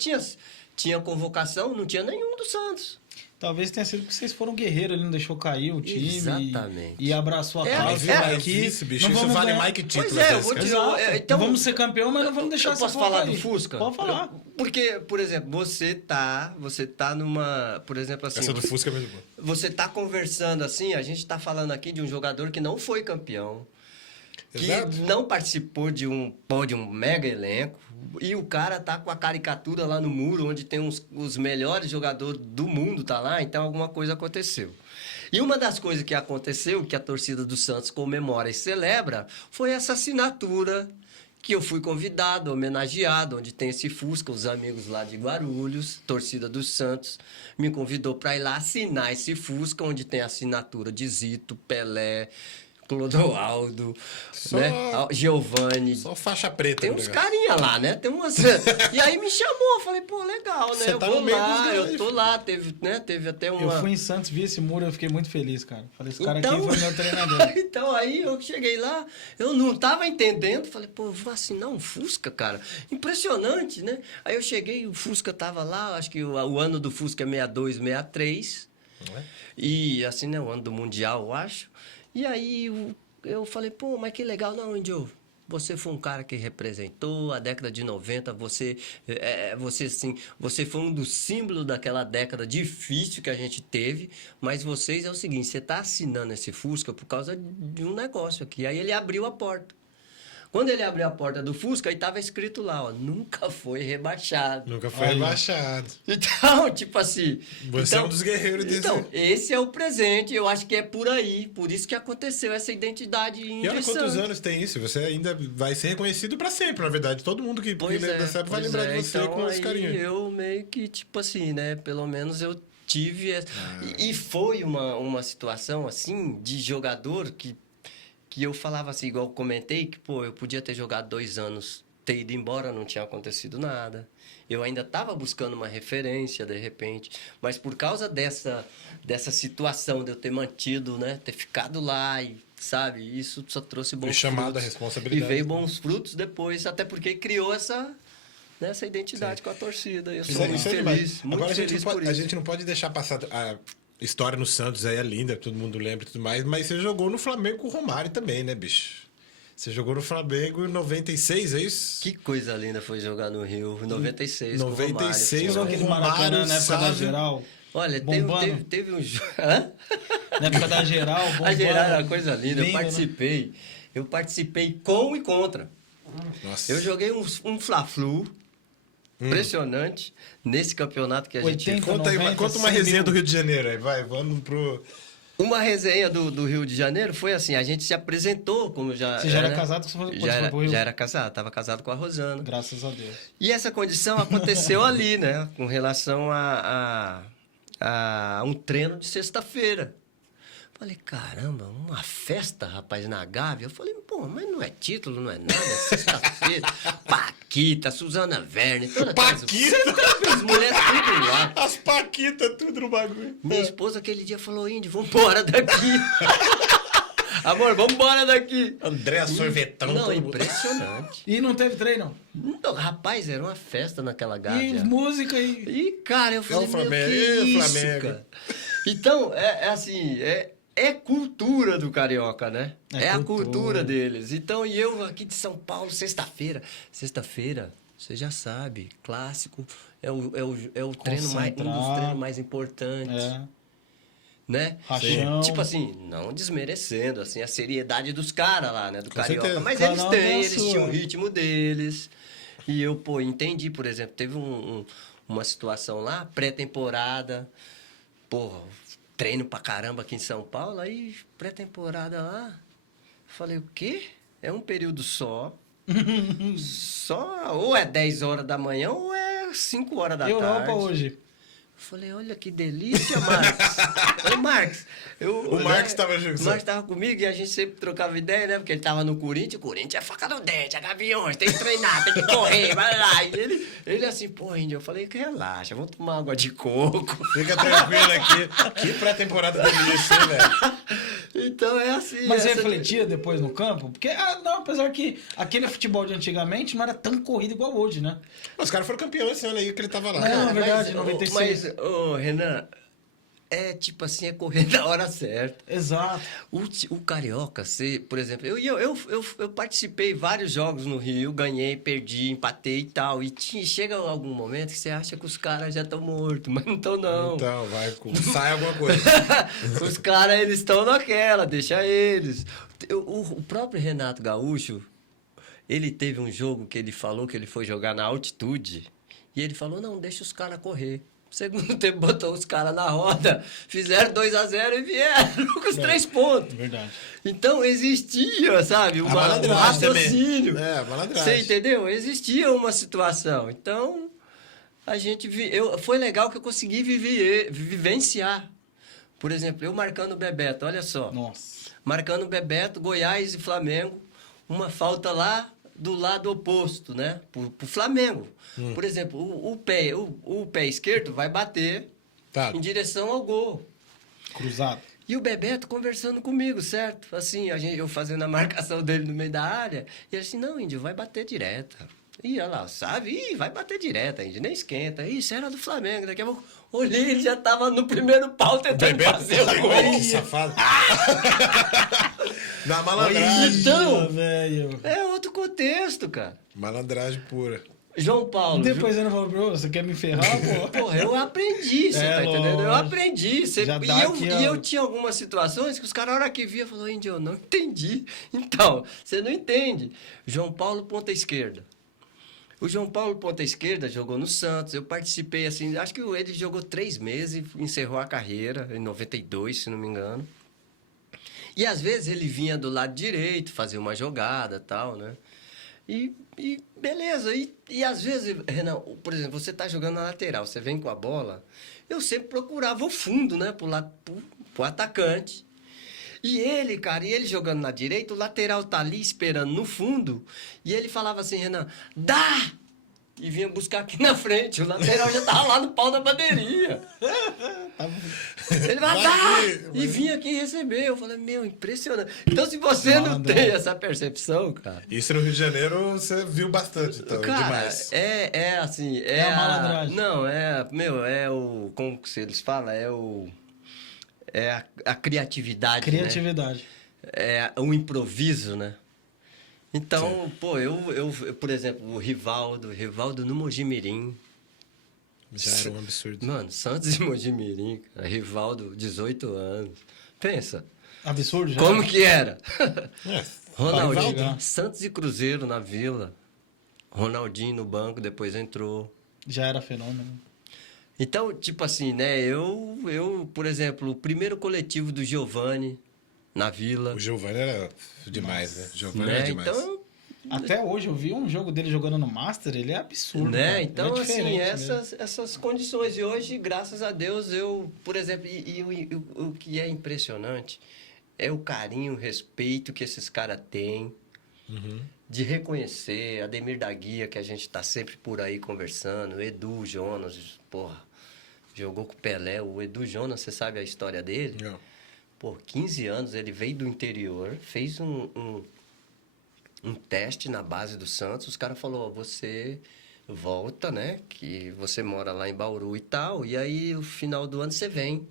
tinha convocação, não tinha nenhum do Santos. Talvez tenha sido porque vocês foram guerreiros, ele não deixou cair o time. Exatamente. E abraçou a É, causa. é, aqui, isso, bicho. não Isso vamos vale ganhar. mais que título. Pois é, eu às vou vezes, te cara. dizer, então, vamos ser campeão, mas não vamos deixar eu essa posso porra falar cair. do Fusca? Pode falar. Porque, por exemplo, você tá numa... Por exemplo, assim... Essa do Fusca é muito boa. Você tá conversando assim, a gente tá falando aqui de um jogador que não foi campeão, que Exato. não participou de um mega elenco, e o cara tá com a caricatura lá no muro, onde tem os melhores jogadores do mundo, tá lá, então alguma coisa aconteceu. E uma das coisas que aconteceu, que a torcida do Santos comemora e celebra, foi essa assinatura que eu fui convidado, homenageado, onde tem esse Fusca, os amigos lá de Guarulhos, torcida do Santos, me convidou para ir lá assinar esse Fusca, onde tem a assinatura de Zito, Pelé, Clodoaldo, Só- né? Giovanni. Só faixa preta. Tem no uns negócio. carinha lá, né? Tem umas... E aí me chamou, eu falei, pô, legal, né? Você Eu tá vou no meio dos lá, eu grandes, tô filho. lá, teve até uma... Eu fui em Santos, vi esse muro, eu fiquei muito feliz, cara. Falei, esse cara Então- aqui foi meu treinador. Então aí eu cheguei lá, eu não tava entendendo, falei, pô, eu vou assinar um Fusca, cara. Impressionante, né? Aí eu cheguei, o Fusca tava lá, acho que o ano do Fusca é 62, 63. Não é? E assim, né, o ano do Mundial, eu acho. E aí eu falei, pô, mas que legal, não, Índio. Você foi um cara que representou a década de 90, você assim, você foi um dos símbolos daquela década difícil que a gente teve, mas vocês é o seguinte, você está assinando esse Fusca por causa de um negócio aqui. Aí ele abriu a porta. Quando ele abriu a porta do Fusca, aí estava escrito lá, ó, nunca foi rebaixado. Nunca foi Olha. rebaixado. Então, tipo assim... Você é um dos guerreiros desse. Então, esse é o presente, eu acho que é por aí, por isso que aconteceu essa identidade E olha de quantos Santos. anos tem isso. Você ainda vai ser reconhecido pra sempre, na verdade. Todo mundo que Pois lembra é, dessa época vai pois lembrar é. de você Então, com esse aí carinho. eu meio que, tipo assim, né? Pelo menos eu tive... E foi uma situação, assim, de jogador que eu falava assim, igual eu comentei, que, pô, eu podia ter jogado 2 anos, ter ido embora, não tinha acontecido nada. Eu ainda estava buscando uma referência, de repente. Mas por causa dessa situação de eu ter mantido, né? Ter ficado lá e... Sabe? Isso só trouxe bons Foi chamado frutos. a responsabilidade. E veio bons frutos depois, até porque criou essa identidade com a torcida. Eu sou muito Isso é demais. feliz, muito Agora feliz por a isso. gente não pode deixar passar a história no Santos aí é linda, todo mundo lembra e tudo mais, mas você jogou no Flamengo com o Romário também, né, bicho? Você jogou no Flamengo em 96, é isso? Que coisa linda foi jogar no Rio, em 96. 96, com o Usou Romário. aquele Romário, Maracanã na época da sabe? geral. Olha, Bombando. teve um jogo... Hã? Na época da geral, A bombando. geral era uma coisa linda, eu Lindo, né? participei. Eu participei com e contra. Nossa. Eu joguei um Fla-Flu impressionante nesse campeonato que a gente... 80. Conta aí, 90, conta uma 100 resenha mil. do Rio de Janeiro aí, vai, vamos pro... Uma resenha do Rio de Janeiro foi assim, a gente se apresentou, como já... Você já era né? casado quando você Já foi pro Rio? já era casado, estava casado com a Rosana. Graças a Deus. E essa condição aconteceu ali, né? Com relação a um treino de sexta-feira. Falei, caramba, uma festa, rapaz, na Gávea? Eu falei, pô, mas não é título, não é nada, é sexta-feira. Paquita, Suzana Verne, toda Paquita? as mulheres tudo lá. As paquitas, tudo no bagulho. Minha esposa aquele dia falou, Índio, vambora daqui. Amor, vambora daqui. André Sorvetão. Não, todo mundo. impressionante. E não teve treino? Não, rapaz, era uma festa naquela E Gávea. música e... E, cara, eu falei, o meu, Flamengo, que e o isso, Flamengo? cara? Então, é assim, é cultura do carioca, né? É a cultura. cultura deles. Então, e eu aqui de São Paulo, sexta-feira. Sexta-feira, você já sabe, clássico, é o treino mais, um dos Concentrar. treinos mais importantes. É. Né? Rachão. Tipo assim, não desmerecendo assim, a seriedade dos caras lá, né? Do carioca. certeza. Mas Cada eles um têm, tem a eles sua. tinham o ritmo deles. E eu, pô, entendi, por exemplo, teve uma situação lá, pré-temporada, porra, treino pra caramba aqui em São Paulo, aí pré-temporada lá, falei, o quê? É um período só. Só, ou é 10 horas da manhã, ou é 5 horas da Europa tarde. hoje. Falei, olha que delícia, Marcos. Ô, Marcos. O Marcos tava junto. O Marcos tava comigo e a gente sempre trocava ideia, né? Porque ele tava no Corinthians. O Corinthians é faca no dente, é gaviões, tem que treinar, tem que correr, vai lá. E ele assim, pô, Índio, eu falei, que relaxa, vamos tomar água de coco. Fica tranquilo aqui. Que pré-temporada delícia, hein, velho? Então é assim. Mas você essa- refletia depois no campo? Porque, não, apesar que aquele futebol de antigamente não era tão corrido igual hoje, né? Os caras foram campeões esse ano aí que ele tava lá. Não, é verdade, mas, 96. Mas, ô, Renan, é tipo assim, é correr na hora certa. Exato. O carioca, por exemplo, eu participei de vários jogos no Rio, ganhei, perdi, empatei e tal. E chega algum momento que você acha que os caras já estão mortos, mas não estão, não. Então, sai alguma coisa. Os caras, eles estão naquela, deixa eles. O próprio Renato Gaúcho, ele teve um jogo que ele falou que ele foi jogar na altitude. E ele falou, não, deixa os caras correr. Segundo tempo, botou os caras na roda, fizeram 2-0 e vieram com os 3 pontos. Verdade. Então, existia, sabe, um malandragem raciocínio. também. É, a malandragem. Você entendeu? Existia uma situação. Então, a gente... foi legal que eu consegui vivenciar. Por exemplo, eu marcando o Bebeto, olha só. Nossa. Marcando o Bebeto, Goiás e Flamengo. Uma falta lá do lado oposto, né? Pro Flamengo. Por exemplo, o pé esquerdo vai bater Tá. em direção ao gol. Cruzado. E o Bebeto conversando comigo, certo? Assim, eu fazendo a marcação dele no meio da área. E ele assim, não, Índio, vai bater direto. Ih, olha lá, sabe? Ih, vai bater direto, Índio, nem esquenta. Ih, isso era do Flamengo. Daqui a pouco, olhei, ele já tava no primeiro pau tentando Bebeto, fazer o olha gol. que safado. Na malandragem. Então, velho. é outro contexto, cara. Malandragem pura. João Paulo. Depois ele falou, "Bro, você quer me ferrar, pô?" Porra, eu aprendi, você tá entendendo? Eu lógico. aprendi. Já dá aqui, ó. E eu tinha algumas situações que os caras, na hora que via, falaram, Índio, eu não entendi. Então, você não entende. João Paulo, ponta esquerda. O João Paulo, ponta esquerda, jogou no Santos. Eu participei, assim, acho que ele jogou 3 meses e encerrou a carreira, em 92, se não me engano. E às vezes ele vinha do lado direito, fazer uma jogada e tal, né? E beleza. E às vezes, Renan, por exemplo, você tá jogando na lateral, você vem com a bola, eu sempre procurava o fundo, né? Pro atacante. E ele, cara, jogando na direita, o lateral tá ali esperando no fundo, e ele falava assim, Renan, dá! E vinha buscar aqui na frente, o lateral já tava lá no pau da bandeirinha. Ele vai dar! E vinha aqui receber. Eu falei, meu, impressionante. Então, se você não tem essa percepção, cara... Isso no Rio de Janeiro você viu bastante, então, Cara, demais. é assim... É a malandragem. Não, como que eles falam? É a criatividade, Criatividade. né? É o improviso, né? Então, pô, eu, por exemplo, o Rivaldo no Mojimirim. Já era um absurdo. Mano, Santos e Mojimirim, cara. Rivaldo, 18 anos. Pensa, Absurdo, já. como que era? É, Ronaldinho, Rivaldo. Santos e Cruzeiro na Vila. Ronaldinho no banco, depois entrou. Já era fenômeno. Então, tipo assim, né? Por exemplo, o primeiro coletivo do Giovani na Vila. O Giovanni era demais, né? Giovanni Né? era demais. Então, Até hoje eu vi um jogo dele jogando no Master, ele é absurdo. Né? Cara. Então, Ele é assim, diferente mesmo. essas condições. E hoje, graças a Deus, eu, por exemplo, o que é impressionante é o carinho, o respeito que esses caras têm de reconhecer. Ademir da Guia, que a gente tá sempre por aí conversando, Edu Jonas, porra, jogou com o Pelé. O Edu Jonas, você sabe a história dele? Não. Por 15 anos, ele veio do interior, fez um teste na base do Santos. Os caras falaram, você volta, né? Que você mora lá em Bauru e tal. E aí, no final do ano, você vem.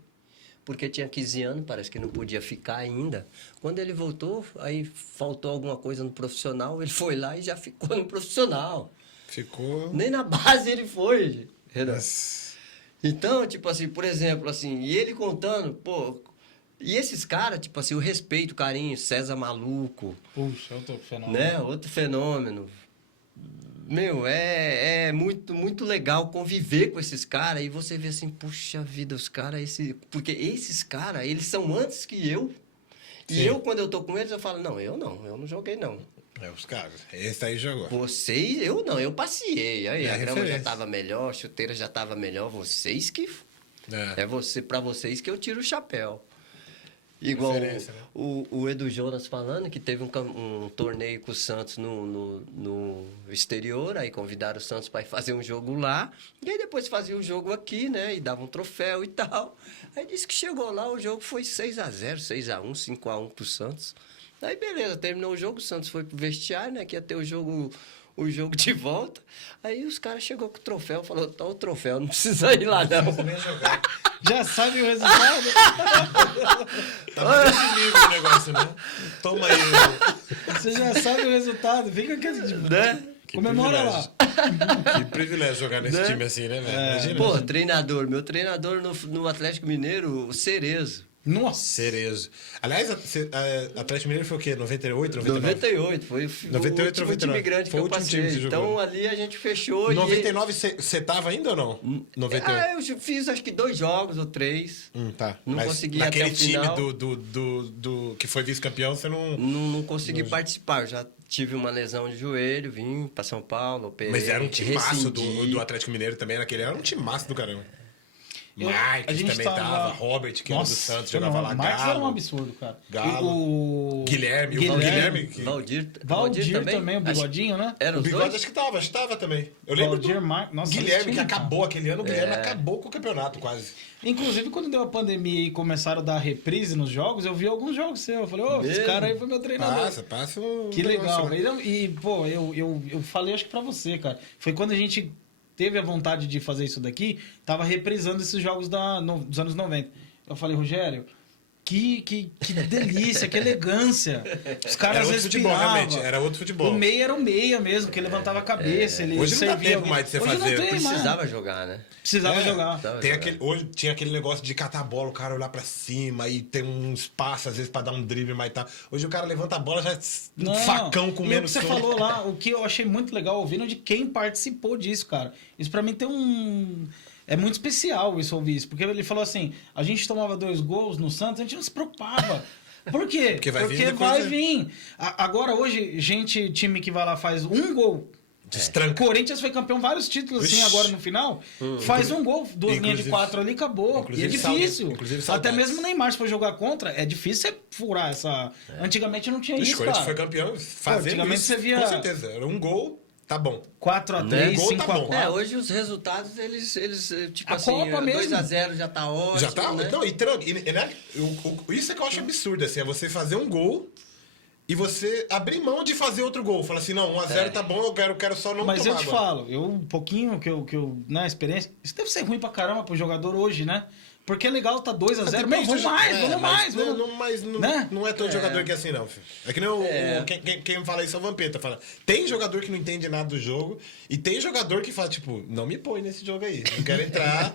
Porque tinha 15 anos, parece que não podia ficar ainda. Quando ele voltou, aí faltou alguma coisa no profissional. Ele foi lá e já ficou no profissional. Ficou... Nem na base ele foi, Renan. Mas... Então, tipo assim, por exemplo, assim, e ele contando, pô... E esses caras, tipo assim, o respeito, o carinho, César Maluco, Puxa, outro fenômeno. né? Outro fenômeno. Meu, é muito, muito legal conviver com esses caras e você vê assim, puxa vida, os caras, porque esses caras, eles são antes que eu. E Sim. eu, quando eu tô com eles, eu falo, não, eu não joguei, não. É, os caras. Esse aí jogou. Vocês, eu não, eu passei. Aí É a grama já referência. tava melhor, a chuteira já tava melhor, vocês que... É. Pra vocês que eu tiro o chapéu. Igual Referência, né? o Edu Jonas falando que teve um torneio com o Santos no exterior, aí convidaram o Santos para ir fazer um jogo lá, e aí depois fazia o jogo aqui, né, e dava um troféu e tal. Aí disse que chegou lá, o jogo foi 6-0, 6-1, 5-1 pro Santos. Aí beleza, terminou o jogo, o Santos foi pro vestiário, né, que ia ter o jogo de volta. Aí os caras chegou com o troféu, falou, tá o troféu, não precisa ir lá não. Você nem jogar. Já sabe o resultado? Tá nesse nível o negócio, né? Toma aí. Você já sabe o resultado. Fica aquele... Né? Que Comemora lá. privilégio. Que privilégio jogar nesse Né? time assim, né, velho? Imagina. Pô, meu treinador no Atlético Mineiro, o Cerezo. Nossa. Cerezo. Aliás, Atlético Mineiro foi o quê? 98, 99? 98, foi o 98, último 99. time grande Foi que o eu último time que passei. você Então jogou. ali a gente fechou. 99 você tava ainda ou não? 98. Ah, eu fiz acho que 2 jogos ou 3. Tá. Não Mas consegui naquele até o final. time do que foi vice-campeão, você não... Não consegui participar. Eu já tive uma lesão de joelho, vim pra São Paulo, operei. Mas era um timaço rescindi. do Atlético Mineiro também, naquele era um timaço do caramba. A Marques gente também tava, Robert, que era do Santos, jogava lá, Marcos era um Galo, absurdo, cara. Galo. O Guilherme, o Guilherme que... Valdir também, o bigodinho, né? Era O os Bigode dois? acho que tava também. Eu lembro Valdir do Mar... Nossa, esse Guilherme, time, que cara. acabou aquele ano, o Guilherme acabou com o campeonato quase. Inclusive, quando deu a pandemia e começaram a dar reprise nos jogos, eu vi alguns jogos seus. Eu falei, ô, esse cara aí foi meu treinador. Passa um Que legal, negócio, né? velho. E, pô, eu falei, acho que pra você, cara. Foi quando a gente teve a vontade de fazer isso daqui, tava reprisando esses jogos dos anos 90. Eu falei, Rogério, que delícia, que elegância. Os caras Era outro futebol, realmente. respiravam. Era outro futebol. O meia era o meia mesmo, que levantava a cabeça. Ele Hoje não dá servia tempo mais de você Hoje fazer. Não tem mais. Precisava jogar, né? Precisava É, jogar. Hoje tinha aquele negócio de catar a bola, o cara olhar pra cima e tem um espaço, às vezes, pra dar um drible, mas tá. Hoje o cara levanta a bola, já é um facão com e menos o que você soco. falou lá, o que eu achei muito legal ouvindo de quem participou disso, cara. Isso pra mim tem um... É muito especial isso ouvir isso. Porque ele falou assim, a gente tomava 2 gols no Santos, a gente não se preocupava. Por quê? Porque vai vir Porque depois, vai né? vir. Agora, hoje, time que vai lá faz 1 gol. Destranca. Corinthians foi campeão vários títulos assim Ixi. agora no final. Faz um gol, 2 linhas de Inclusive- 4 ali, acabou. E é inclusive difícil. inclusive Até saudades. mesmo o Neymar, se for jogar contra, é difícil você furar essa... Antigamente não tinha Ixi, o isso, Corinthians cara. foi campeão fazendo antigamente isso. você via- Com certeza. Era um gol, tá bom. 4x3, Né? Gol tá bom. 5x4. Hoje os resultados, eles tipo A assim, Copa mesmo. 2-0 já tá ótimo, Já tá? né? Não, né? Isso é que eu acho absurdo, assim, é você fazer um gol e você abrir mão de fazer outro gol. Fala assim, não, 1x0 tá bom, eu quero só não Mas tomar eu te agora. falo, um pouquinho que eu na experiência, isso deve ser ruim pra caramba pro jogador hoje, né? Porque é legal tá 2x0, Depende mas vamos do jo- mais, é, vamos mas mais, vamos... não é todo jogador que é assim, não, filho. É que nem quem fala isso é o Vampeta. Fala, tem jogador que não entende nada do jogo e tem jogador que fala, tipo, não me põe nesse jogo aí, não quero entrar.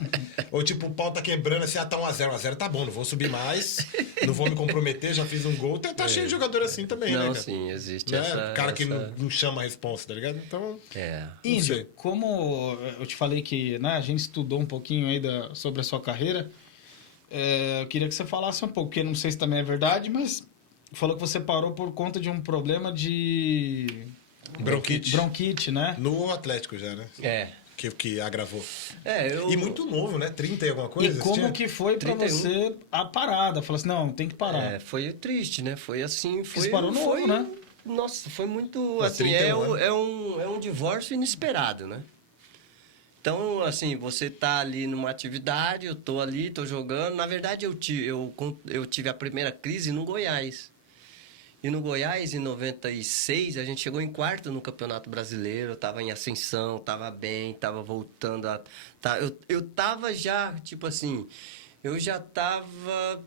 Ou tipo, o pau tá quebrando assim, tá 1x0, 1x0 tá bom, não vou subir mais, não vou me comprometer, já fiz um gol. Tá cheio de jogador assim também, né, Não, cara? sim, existe Né? essa... Cara que essa- não chama a responsa, tá ligado? Então, É. sei. Índio, como eu te falei que né, a gente estudou um pouquinho aí sobre a sua carreira, eu queria que você falasse um pouco, porque não sei se também é verdade, mas falou que você parou por conta de um problema de Bronquite, né? No Atlético já, né? É. Que agravou. Eu... E muito novo, né? 30 e alguma coisa? E como tinha? que foi pra 31. você a parada? Falou assim, não, tem que parar. Foi triste, né? Foi assim... Você parou novo, né? Nossa, foi muito... Há Assim, 31 é um divórcio inesperado, né? Então, assim, você tá ali numa atividade, eu tô ali, tô jogando. Na verdade, eu tive a primeira crise no Goiás. E no Goiás, em 96, a gente chegou em quarto no Campeonato Brasileiro. Eu tava em ascensão, tava bem, tava voltando a... Eu tava já, tipo assim... Eu já tava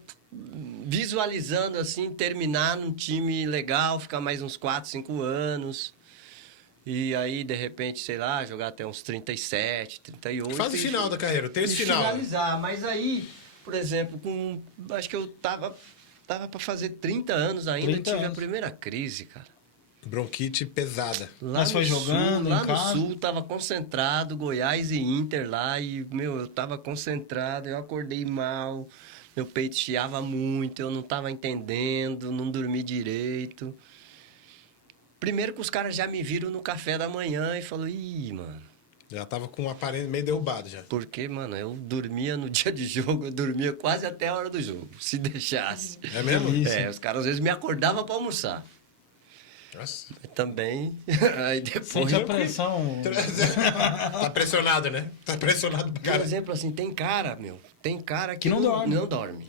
visualizando, assim, terminar num time legal, ficar mais uns 4, 5 anos. E aí, de repente, sei lá, jogar até uns 37, 38. Fase final da carreira, o terço final. Finalizar. Mas aí, por exemplo, acho que eu tava para fazer 30 anos ainda, 30 tive a anos. primeira crise, cara. Bronquite pesada. Lá Mas foi no jogando sul, lá em casa? no sul, tava concentrado, Goiás e Inter lá, e, eu tava concentrado, eu acordei mal, meu peito chiava muito, eu não tava entendendo, não dormi direito. Primeiro que os caras já me viram no café da manhã e falaram, ih, mano. Já tava com o aparelho meio derrubado já. Porque, mano, eu dormia no dia de jogo, eu dormia quase até a hora do jogo, se deixasse. É mesmo? Delícia. Os caras às vezes me acordavam para almoçar. Nossa. Também. Aí depois. Sente a pressão. Tá pressionado, né? Tá pressionado pra Por caralho. exemplo, assim, tem cara que não dorme. Não dorme.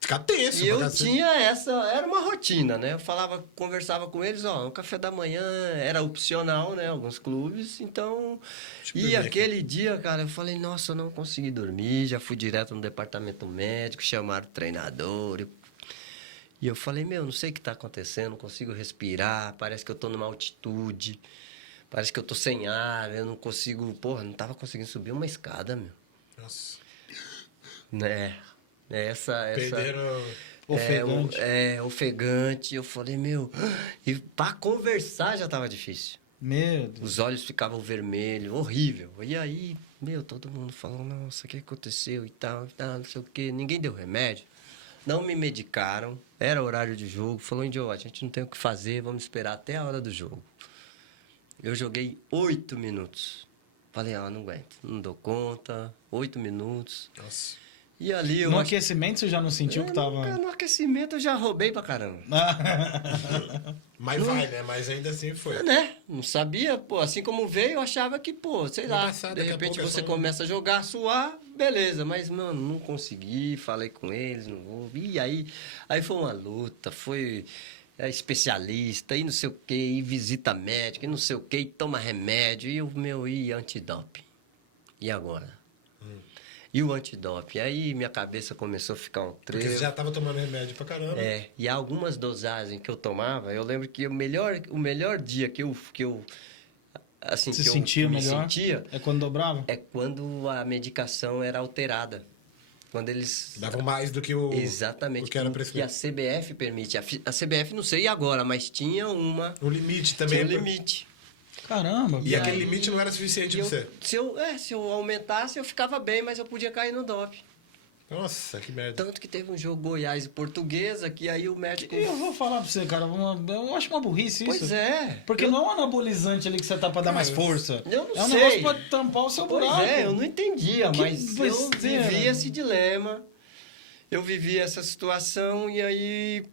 Ficar tenso. E eu pra cacete. tinha era uma rotina, né? Eu conversava com eles, o café da manhã era opcional, né? Alguns clubes, então... Deixa eu E dormir aquele dia, cara, eu falei, nossa, eu não consegui dormir, já fui direto no departamento médico, chamaram o treinador, e eu falei, não sei o que tá acontecendo, não consigo respirar, parece que eu tô numa altitude, parece que eu tô sem ar, eu não consigo... Porra, não tava conseguindo subir uma escada, meu. Nossa. Né? Perderam... Ofegante. Ofegante. Eu falei, e pra conversar já tava difícil. Meu Deus. Os olhos ficavam vermelhos, horrível. E aí, todo mundo falou, nossa, o que aconteceu e tal, não sei o quê. Ninguém deu remédio. Não me medicaram. Era horário de jogo. Falou, Índio, a gente não tem o que fazer, vamos esperar até a hora do jogo. Eu joguei 8 minutos. Falei, não aguento, não dou conta. 8 minutos. Nossa. E ali eu... No aquecimento você já não sentiu que tava... No aquecimento eu já roubei pra caramba. Mas vai, né? Mas ainda assim foi. Né? Não sabia, pô. Assim como veio, eu achava que, sei Vai lá, passar, de daqui a repente pouco é você só- começa a jogar, suar, beleza. Mas, mano, não consegui, falei com eles, não vou. E aí foi uma luta, foi especialista, e não sei o quê, e visita médica, e não sei o quê, e toma remédio, e e antidoping. E agora? E o antidoping? Aí minha cabeça começou a ficar um Porque trevo. você já tava tomando remédio pra caramba. E algumas dosagens que eu tomava, eu lembro que o melhor dia que eu assim, Se que eu sentia me melhor? sentia É quando dobrava? é quando a medicação era alterada. Quando eles... Davam mais do que o... Exatamente. o que era que a prescrito. CBF permite. A CBF não sei agora, mas tinha O limite também. tinha um limite. Caramba. E aquele aí- limite não era suficiente pra você. Se eu aumentasse, eu ficava bem, mas eu podia cair no doping. Nossa, que merda. Tanto que teve um jogo Goiás e Portuguesa, que aí o médico... E eu vou falar pra você, cara, eu acho uma burrice isso. Pois é. Porque não é um anabolizante ali que você tá pra dar mais Cara, força. eu não é um sei. negócio pra tampar o seu Pois buraco. eu não entendia, Que mas eu besteira. vivi esse dilema. Eu vivi essa situação e aí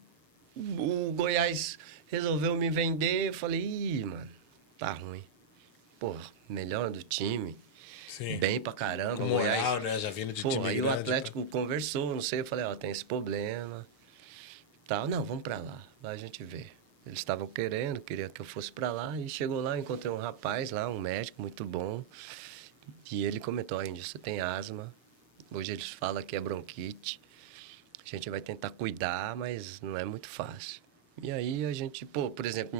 o Goiás resolveu me vender. Eu falei, ih, mano, tá ruim. Pô, melhor do time. Sim. Bem pra caramba. Com Goiás. moral, né? Já vindo de Pô, time aí o grande, Atlético conversou, não sei, eu falei, tem esse problema. Tal. Não, vamos pra lá. Lá a gente vê. Eles estavam queria que eu fosse pra lá. E chegou lá, encontrei um rapaz lá, um médico muito bom. E ele comentou, Índio, você tem asma. Hoje eles falam que é bronquite. A gente vai tentar cuidar, mas não é muito fácil. E aí a gente, por exemplo,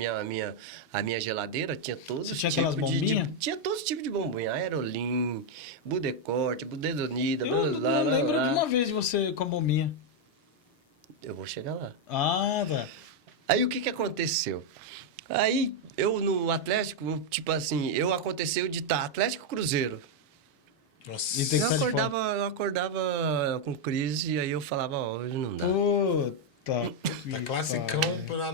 a minha geladeira tinha todos Você os tinha tipos aquelas bombinhas? tinha todos os tipos de bombinha. Aerolim, Budecorte, Budedonida, Eu blá, blá, blá, não lembro blá. de uma vez de você com a bombinha. Eu vou chegar lá. Ah, tá. Aí o que aconteceu? Aí eu no Atlético, tipo assim, aconteceu de estar Atlético Cruzeiro. Nossa. E tem que Eu estar de fora. acordava com crise e aí eu falava, hoje não dá. Puta. Tá classicão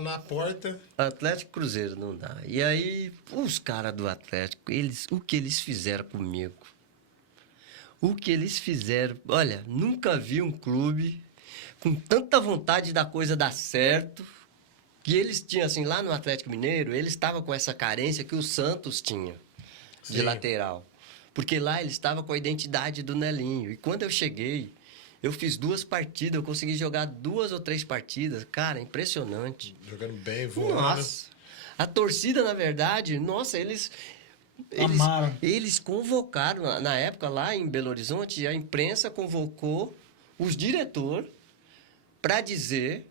na porta. Atlético Cruzeiro não dá. E aí, os caras do Atlético, o que eles fizeram comigo? O que eles fizeram? Olha, nunca vi um clube com tanta vontade da coisa dar certo, que eles tinham, assim, lá no Atlético Mineiro, eles estavam com essa carência que o Santos tinha de Sim. lateral. Porque lá eles estavam com a identidade do Nelinho. E quando eu cheguei, eu fiz 2 partidas, eu consegui jogar 2 ou 3 partidas. Cara, impressionante. Jogando bem, voando. Nossa! A torcida, na verdade, nossa, eles Amaram. eles convocaram, na época lá em Belo Horizonte, a imprensa convocou os diretores para dizer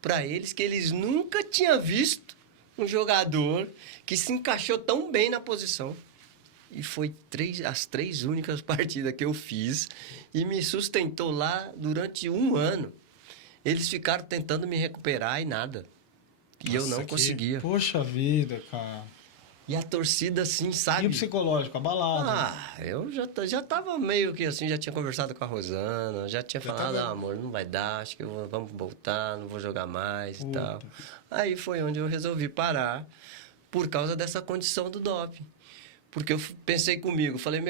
para eles que eles nunca tinham visto um jogador que se encaixou tão bem na posição. E foi as 3 únicas partidas que eu fiz e me sustentou lá durante 1 ano. Eles ficaram tentando me recuperar e nada. E eu Nossa, não conseguia. Poxa vida, cara. E a torcida, assim, E sabe? o psicológico, abalado. Eu já tava meio que assim, já tinha conversado com a Rosana, já tinha falado, tava- amor, não vai dar, acho que vamos voltar, não vou jogar mais e Puta. tal. Aí foi onde eu resolvi parar, por causa dessa condição do doping. Porque eu pensei comigo, falei,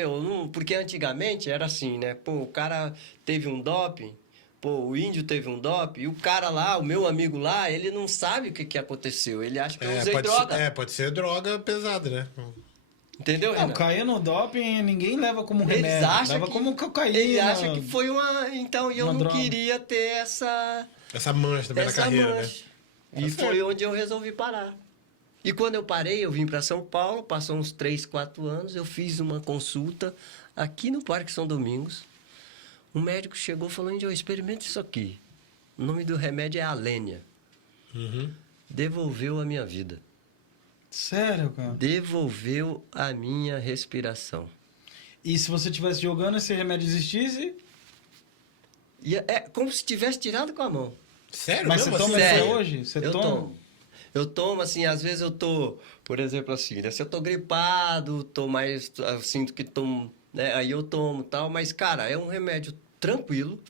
porque antigamente era assim, né? Pô, o cara teve um doping, pô, o índio teve um doping, e o cara lá, o meu amigo lá, ele não sabe o que aconteceu, ele acha que eu usei droga. Pode ser droga pesada, né? Entendeu, Não, Renan? cair no doping, ninguém leva como Eles remédio. acham Leva que, como cocaína. Ele acha que foi uma... Então, eu uma não droga. queria ter essa Mancha também na carreira, mancha. né? E Tá foi certo. onde eu resolvi parar. E quando eu parei, eu vim para São Paulo, passou uns 3, 4 anos, eu fiz uma consulta aqui no Parque São Domingos. Um médico chegou e falou, Índio, experimenta isso aqui. O nome do remédio é Alênia. Uhum. Devolveu a minha vida. Sério, cara? Devolveu a minha respiração. E se você estivesse jogando, esse remédio existisse, E é como se tivesse tirado com a mão. Sério mas você mesmo? toma assim? isso Sério. hoje? Você eu toma? tomo. Eu tomo, assim, às vezes eu tô, por exemplo, assim, né? Se eu tô gripado, tô mais, eu sinto que tomo, né? Aí eu tomo e tal, mas, cara, é um remédio tranquilo,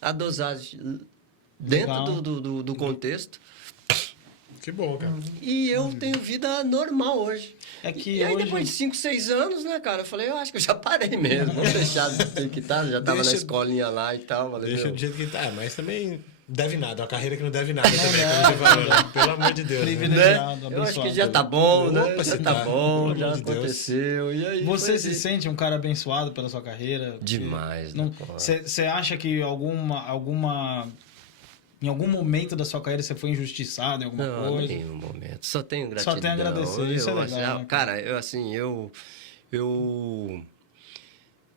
a dosagem dentro Legal. do contexto, Que bom, cara. e eu tenho vida normal hoje. É que E aí, hoje- depois de 5, 6 anos, né, cara, eu falei, eu acho que eu já parei mesmo, vamos deixar do jeito que tá, já tava na Deixa- escolinha lá e tal, falei, Deixa meu, do jeito que tá. Mas também deve nada. É uma carreira que não deve nada também, como você falou, né? Pelo amor de Deus. Né? Privilegiado, né? Eu acho que abençoado. já tá bom, né? Opa, Já se tá tá. bom, Pelo já amor de Deus. aconteceu. E aí Você foi se assim. sente um cara abençoado pela sua carreira? Demais, Não, né, pô? Você acha que em algum momento da sua carreira você foi injustiçado em alguma Não, em coisa? nenhum momento. Só tenho gratidão. Só tem a agradecer, isso é legal, né? Cara,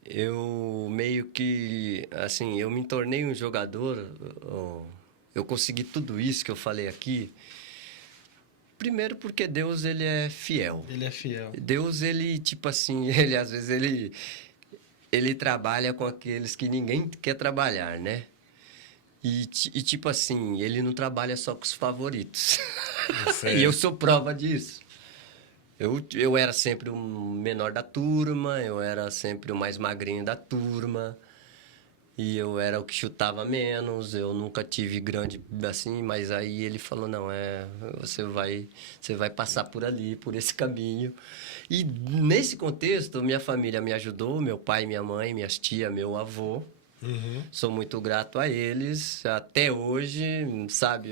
eu meio que, assim, eu me tornei um jogador, eu consegui tudo isso que eu falei aqui, primeiro porque Deus, ele é fiel. Ele é fiel. Deus, ele, tipo assim, às vezes ele trabalha com aqueles que ninguém quer trabalhar, né? E tipo assim, ele não trabalha só com os favoritos. Certo. E eu sou prova disso. Eu era sempre o menor da turma, eu era sempre o mais magrinho da turma. E eu era o que chutava menos, eu nunca tive grande assim, mas aí ele falou, não, você vai passar por ali, por esse caminho. E nesse contexto, minha família me ajudou, meu pai, minha mãe, minhas tias, meu avô. Uhum. Sou muito grato a eles, até hoje, sabe,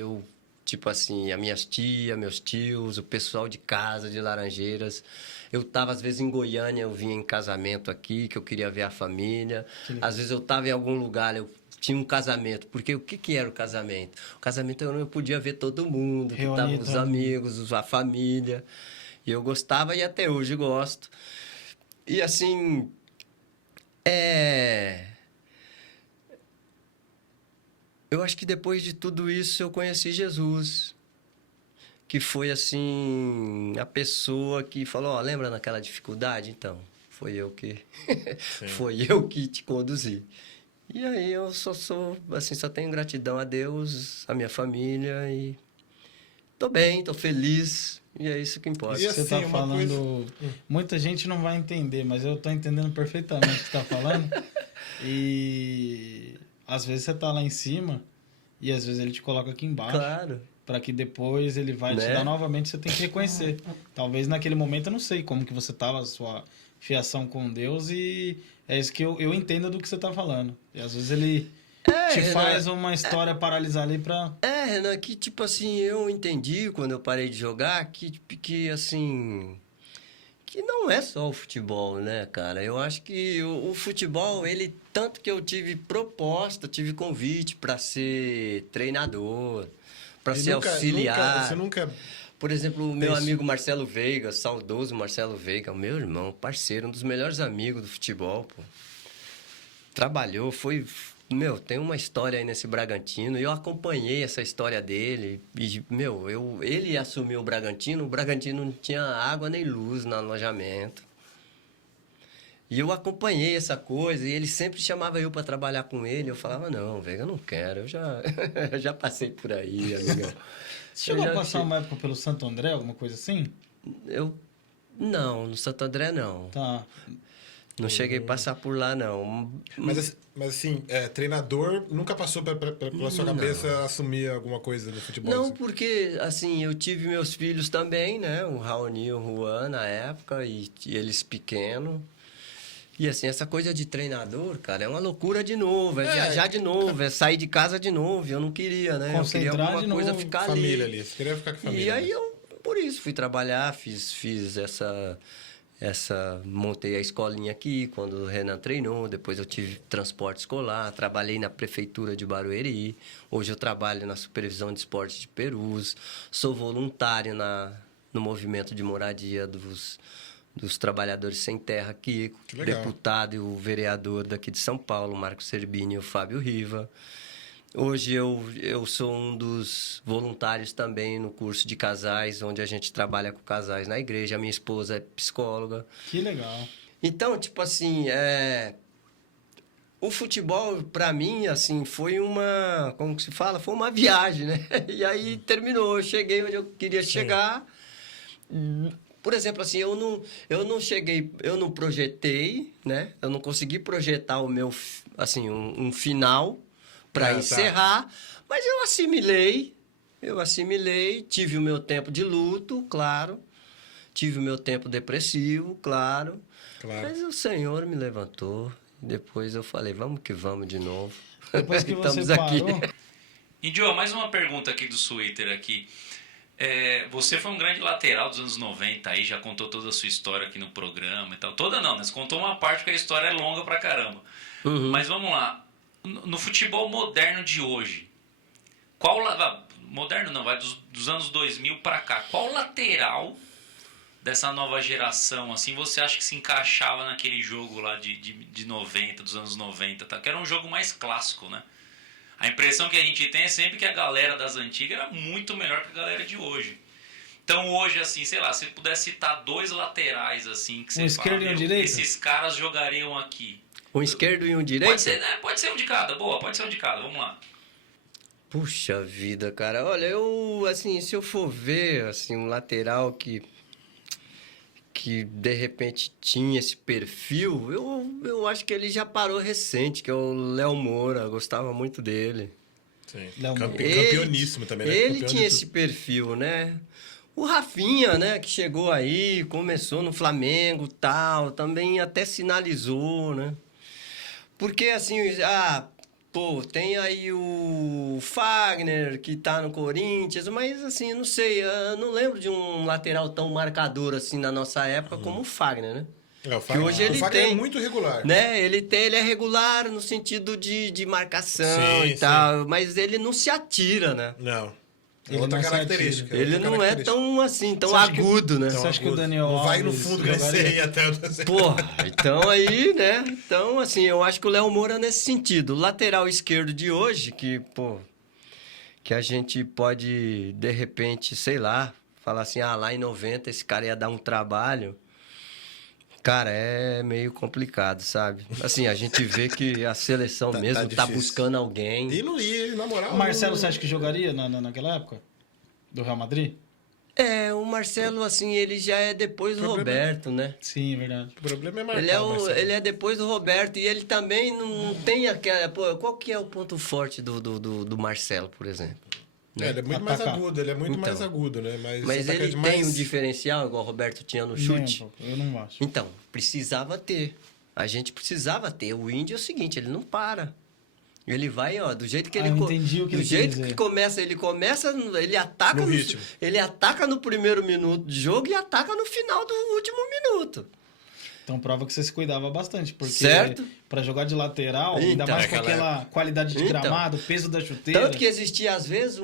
tipo assim, as minhas tias, meus tios, o pessoal de casa, de Laranjeiras. Eu tava, às vezes, em Goiânia, eu vinha em casamento aqui, que eu queria ver a família. Às vezes eu tava em algum lugar, eu tinha um casamento. Porque o que era o casamento? O casamento eu não podia ver todo mundo, que Reunir estavam os todo mundo. amigos, a família. E eu gostava e até hoje gosto. E assim, eu acho que depois de tudo isso eu conheci Jesus, que foi assim, a pessoa que falou, ó, lembra naquela dificuldade? Então, foi eu que te conduzi. E aí eu só tenho gratidão a Deus, a minha família e tô bem, tô feliz e é isso que importa. E Você assim, tá uma falando. Muita gente não vai entender, mas eu tô entendendo perfeitamente o que você tá falando. E às vezes você tá lá em cima E às vezes ele te coloca aqui embaixo. Claro. Para que depois ele vai te Né? dar novamente, você tem que reconhecer. Talvez naquele momento, eu não sei como que você tava, a sua fiação com Deus, e é isso que eu entendo do que você tá falando. E às vezes ele te Renan, faz uma história paralisar ali pra... Renan, que tipo assim, eu entendi quando eu parei de jogar que assim, que não é só o futebol, né, cara? Eu acho que o futebol, ele, tanto que eu tive proposta, tive convite para ser treinador, para E ser auxiliar. Você nunca... Por exemplo, o meu Isso. amigo Marcelo Veiga, saudoso Marcelo Veiga, meu irmão, parceiro, um dos melhores amigos do futebol, pô. Trabalhou, foi... Meu, tem uma história aí nesse Bragantino, e eu acompanhei essa história dele. E, meu, ele assumiu o Bragantino não tinha água nem luz no alojamento. E eu acompanhei essa coisa, e ele sempre chamava eu para trabalhar com ele. Eu falava, não, Veiga, eu não quero, eu já, eu já passei por aí, amigão. Você chegou Eu a já passar uma época pelo Santo André, alguma coisa assim? Não, no Santo André não. Tá. Não cheguei a passar por lá, não. Mas assim, treinador nunca passou pela sua Não. cabeça assumir alguma coisa no futebol? Não, assim? porque, assim, eu tive meus filhos também, né? O Raoni e o Juan na época, e eles pequenos. E, assim, essa coisa de treinador, cara, é uma loucura de novo. É viajar de novo, é sair de casa de novo. Eu não queria, né? Eu queria Concentrar alguma de coisa novo. ficar Família ali. Você queria ficar com a família. E aí né? eu, por isso, fui trabalhar, montei a escolinha aqui, quando o Renan treinou, depois eu tive transporte escolar, trabalhei na prefeitura de Barueri, hoje eu trabalho na supervisão de esportes de Perus, sou voluntário no movimento de moradia dos trabalhadores sem terra aqui, Que legal. deputado e o vereador daqui de São Paulo, Marco Serbini e o Fábio Riva. Hoje eu sou um dos voluntários também no curso de casais, onde a gente trabalha com casais na igreja. A minha esposa é psicóloga. Que legal. Então, tipo assim, o futebol, pra mim, assim, foi uma... Como que se fala? Foi uma viagem, né? E aí terminou. Eu cheguei onde eu queria chegar. Por exemplo, assim, eu não projetei, né? Eu não consegui projetar o meu, assim, um final para Tá. encerrar, mas eu assimilei, tive o meu tempo de luto, claro, tive o meu tempo depressivo, claro, Claro. mas o Senhor me levantou, depois eu falei, vamos que vamos de novo. Depois que você Estamos parou... aqui. Índio, mais uma pergunta aqui do Twitter aqui. Você foi um grande lateral dos anos 90 aí, já contou toda a sua história aqui no programa e tal. Toda não, né? Você contou uma parte porque a história é longa pra caramba. Uhum. Mas vamos lá. No futebol moderno de hoje, moderno não, vai dos anos 2000 pra cá, qual lateral dessa nova geração, assim, você acha que se encaixava naquele jogo lá de 90, dos anos 90, tá? Que era um jogo mais clássico, né? A impressão que a gente tem é sempre que a galera das antigas era muito melhor que a galera de hoje. Então hoje, assim, sei lá, se pudesse citar dois laterais, assim, que você esquerdo e um "Meu, direito?" esses caras jogariam aqui. Um esquerdo e um direito? Pode ser, né? Pode ser um de cada, boa, pode ser um de cada, vamos lá. Puxa vida, cara. Olha, assim, se eu for ver, assim, um lateral que de repente tinha esse perfil, eu acho que ele já parou recente, que é o Léo Moura. Eu gostava muito dele. Sim. Léo Campeoníssimo também, né? Ele Campeão tinha de esse perfil, né? O Rafinha, né, que chegou aí, começou no Flamengo, tal, também até sinalizou, né? Porque, assim, tem aí o Fagner, que tá no Corinthians, mas, assim, eu não sei, eu não lembro de um lateral tão marcador, assim, na nossa época como o Fagner, né? O Que hoje ele Fagner tem, é muito regular. né? Ele é regular no sentido de marcação Sim, e tal, mas ele não se atira, né? Não. É Ele outra não se característica. Ele outra não é característica. tão, assim, tão Você acha que- agudo, né? Você acha que o Daniel Não vai no Alves fundo jogaria? crescer até... Porra, então aí, né? Então, assim, eu acho que o Léo Moura nesse sentido. O lateral esquerdo de hoje, que a gente pode, de repente, sei lá, falar assim, lá em 90 esse cara ia dar um trabalho. Cara, é meio complicado, sabe? Assim, a gente vê que a seleção mesmo tá difícil. buscando alguém. E não ia, na moral... O Marcelo, você acha que jogaria naquela época? Do Real Madrid? O Marcelo, assim, ele já é depois do Roberto, né? Sim, é verdade. O problema é marcar Ele é, o Marcelo. ele é depois do Roberto e ele também não tem aquela... Pô, qual que é o ponto forte do Marcelo, por exemplo? Ele é muito mais Atacar. agudo, ele é muito Então. mais agudo, né? Mas ataca ele demais. tem um diferencial, igual o Roberto tinha no chute. Não, eu não acho. Então, precisava ter. A gente precisava ter. O Índio é o seguinte, ele não para. Ele vai, ó, do jeito que ele... eu entendi o que do ele jeito quis que dizer. ele ataca No ritmo. ele ataca no primeiro minuto de jogo e ataca no final do último minuto. Então prova que você se cuidava bastante, porque Certo. pra jogar de lateral, ainda Então. mais com aquela qualidade de Então. gramado, peso da chuteira. Tanto que existia, às vezes,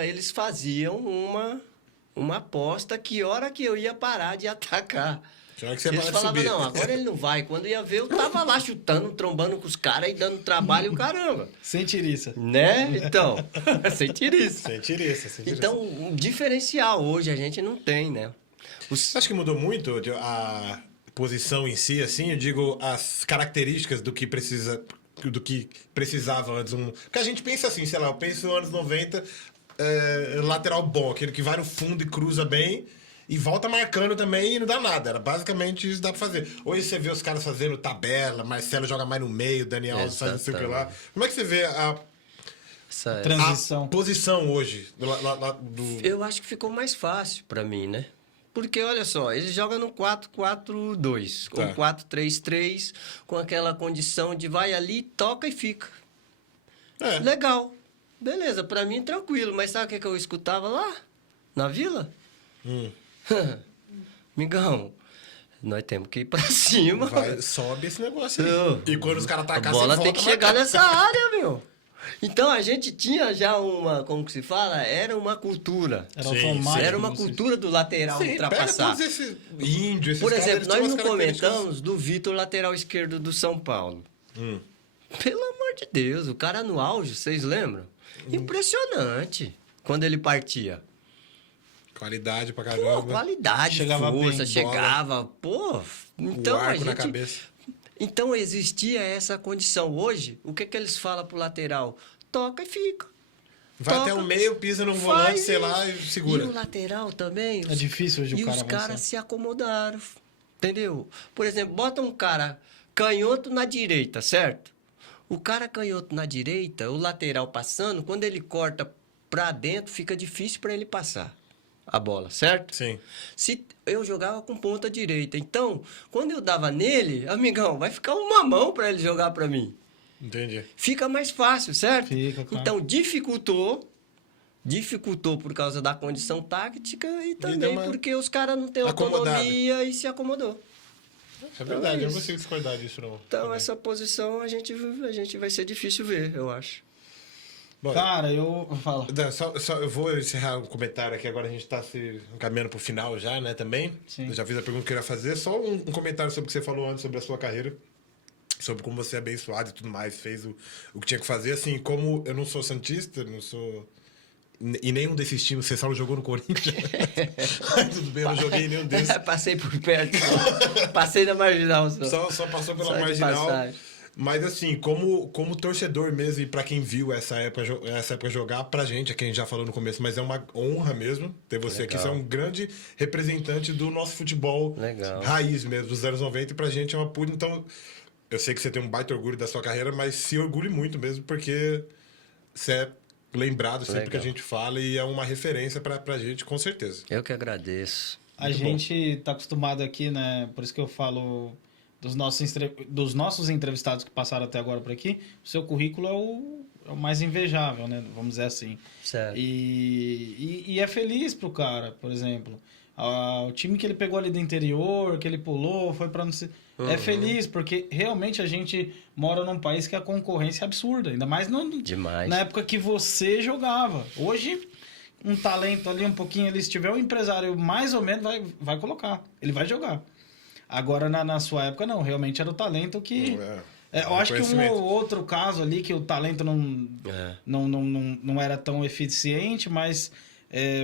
eles faziam uma aposta que hora que eu ia parar de atacar. Que hora que você Eles para de falavam, subir. não, agora ele não vai. Quando ia ver, eu tava lá chutando, trombando com os caras e dando trabalho, caramba. Sem tiriça. Né? Então, sem tiriça. Sem tiriça, sem tiriça. Então, um diferencial hoje a gente não tem, né? Você acha que mudou muito a posição em si, assim? Eu digo, as características do que precisava antes. Porque a gente pensa assim, sei lá, eu penso nos anos 90, lateral bom, aquele que vai no fundo e cruza bem e volta marcando também e não dá nada. Era basicamente isso que dá pra fazer. Hoje você vê os caras fazendo tabela, Marcelo joga mais no meio, Daniel Alves faz não sei o que lá. Como é que você vê Essa- Transição. a posição hoje do Eu acho que ficou mais fácil pra mim, né? Porque, olha só, eles jogam no 4-4-2, com Tá. 4-3-3, com aquela condição de vai ali, toca e fica. É. Legal. Beleza, pra mim tranquilo. Mas sabe o que eu escutava lá? Na vila? Migão, nós temos que ir pra cima. sobe esse negócio aí. Não. E quando os caras A atacar, bola você tem volta que chegar marcar. nessa área, meu. Então a gente tinha já como que se fala? Era uma cultura. Era Sim, automático. Era uma você- cultura do lateral Sim, pega ultrapassar. todos esses índios, esses Por caras, exemplo, eles nós tinham não umas características- comentamos do Vitor, lateral esquerdo do São Paulo. Hum. Pelo amor de Deus, o cara no auge, vocês lembram? Impressionante quando ele partia. Qualidade pra Pô, caramba. qualidade, Chegava bem, força, bola. chegava. Pô, então o a arco na gente. cabeça. Então existia essa condição. Hoje, o que eles falam pro lateral? Toca e fica. Vai Toca, até o meio, pisa no volante, faz sei lá, e isso. segura. E o lateral também. É difícil hoje o E cara os avançar. caras se acomodaram. Entendeu? Por exemplo, bota um cara canhoto na direita, certo? O cara canhoto na direita, o lateral passando, quando ele corta pra dentro, fica difícil pra ele passar a bola, certo? Sim. Se eu jogava com ponta direita, então, quando eu dava nele, amigão, vai ficar uma mão pra ele jogar pra mim. Entendi. Fica mais fácil, certo? Fica, claro. Então, dificultou por causa da condição tática e deu também uma porque os caras não têm acomodada. autonomia e se acomodou. É verdade, eu não isso. consigo discordar disso, não. Então, essa posição a gente vai ser difícil ver, eu acho. Bom, Cara, eu... Fala. Dan, só eu vou encerrar o comentário aqui, agora a gente tá se encaminhando pro final já, né, também. Sim. Eu já fiz a pergunta que eu queria fazer. Só um comentário sobre o que você falou antes, sobre a sua carreira. Sobre como você é abençoado e tudo mais, fez o que tinha que fazer. Assim, como eu não sou santista, não sou... E nenhum desses times, você só jogou no Corinthians. Tudo bem, eu não joguei em nenhum desses. Passei por perto. Passei na marginal. Só passou pela Só de marginal. passagem. Mas assim, como torcedor mesmo, e pra quem viu essa época jogar, pra gente, é quem já falou no começo, mas é uma honra mesmo ter você aqui. Você é um grande representante do nosso futebol Legal. raiz mesmo, dos anos 90, e pra gente é uma pura. Então, eu sei que você tem um baita orgulho da sua carreira, mas se orgulhe muito mesmo, porque você é lembrado sempre Legal. que a gente fala e é uma referência pra gente, com certeza. Eu que agradeço. A gente tá acostumado aqui, né? Por isso que eu falo dos nossos entrevistados que passaram até agora por aqui. O seu currículo é o mais invejável, né? Vamos dizer assim. Certo. E é feliz pro cara, por exemplo. O time que ele pegou ali do interior, que ele pulou, foi pra não sei... É feliz, porque realmente a gente mora num país que a concorrência é absurda. Ainda mais Demais. na época que você jogava. Hoje, um talento ali, um pouquinho ali, se tiver um empresário mais ou menos, vai colocar. Ele vai jogar. Agora, na sua época, não. Realmente era o talento que... eu acho que um reconhecimento. ou outro caso ali que o talento não era tão eficiente, mas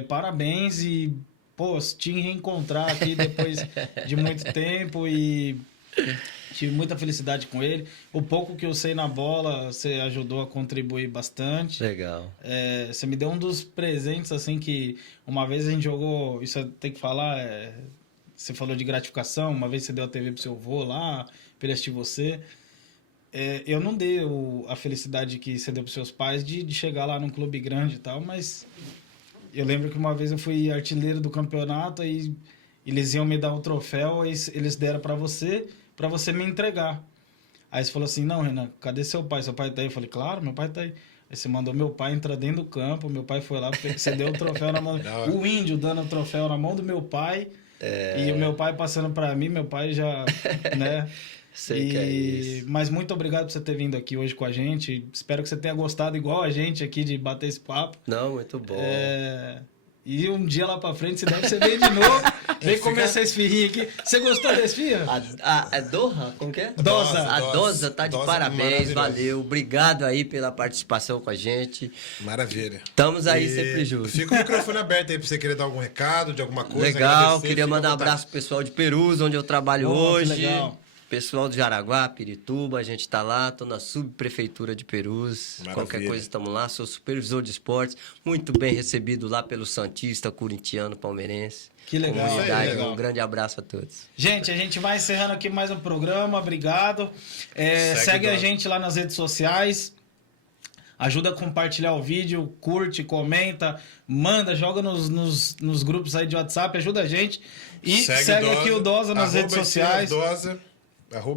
parabéns e, pô, te reencontrar aqui depois de muito tempo e Tive muita felicidade com ele. O pouco que eu sei na bola, você ajudou a contribuir bastante. Legal. Você me deu um dos presentes, assim, que uma vez a gente jogou... Isso eu tenho que falar... Você falou de gratificação. Uma vez você deu a TV pro seu avô lá, pra ele assistir você. Eu não dei a felicidade que você deu pros seus pais de chegar lá num clube grande e tal, mas... Eu lembro que uma vez eu fui artilheiro do campeonato, aí eles iam me dar um troféu, aí eles deram pra você me entregar. Aí você falou assim, não, Renan, cadê seu pai? Seu pai tá aí? Eu falei, claro, meu pai tá aí. Aí você mandou meu pai entrar dentro do campo, meu pai foi lá, você deu o troféu na mão... O índio dando o troféu na mão do meu pai, e o meu pai passando pra mim, meu pai já, né... Sei que é isso. Mas muito obrigado por você ter vindo aqui hoje com a gente. Espero que você tenha gostado igual a gente aqui de bater esse papo. Não, muito bom. E um dia lá pra frente você deve ver de novo. Vem comer essa esfirrinha aqui. Você gostou da esfirra? É Doha? Como que é? Dosa. A Dosa tá de Dosa parabéns, maravilhosa. valeu. Obrigado aí pela participação com a gente. Maravilha. Estamos aí E sempre juntos. Fica o microfone aberto aí pra você querer dar algum recado, de alguma coisa. Legal, agradecer, queria fica à mandar um vontade. abraço pro pessoal de Perus, onde eu trabalho Oh, que hoje. legal. Pessoal do Jaraguá, Pirituba, a gente tá lá, tô na subprefeitura de Perus. Maravilha. Qualquer coisa estamos lá, sou supervisor de esportes, muito bem recebido lá pelo Santista, corintiano, palmeirense. Que legal. Comunidade, legal. um grande abraço a todos. Gente, a gente vai encerrando aqui mais um programa. Obrigado. Segue a Dosa. gente lá nas redes sociais. Ajuda a compartilhar o vídeo, curte, comenta, manda, joga nos grupos aí de WhatsApp, ajuda a gente. E segue aqui o Dosa nas redes sociais.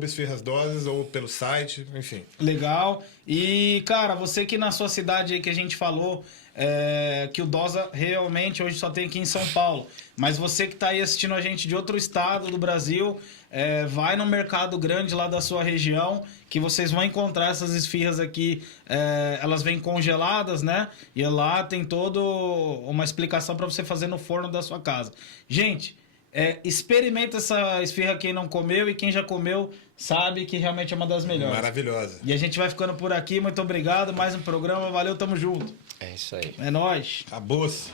Esfirras Dosas ou pelo site, enfim. Legal. E, cara, você que na sua cidade aí que a gente falou, que o Dosa realmente hoje só tem aqui em São Paulo. Mas você que tá aí assistindo a gente de outro estado do Brasil, vai no mercado grande lá da sua região, que vocês vão encontrar essas esfirras aqui. Elas vêm congeladas, né? E lá tem toda uma explicação para você fazer no forno da sua casa. Gente, experimenta essa esfirra quem não comeu, e quem já comeu sabe que realmente é uma das melhores. Maravilhosa. E a gente vai ficando por aqui. Muito obrigado. Mais um programa. Valeu, tamo junto. É isso aí. É nóis. Acabou-se.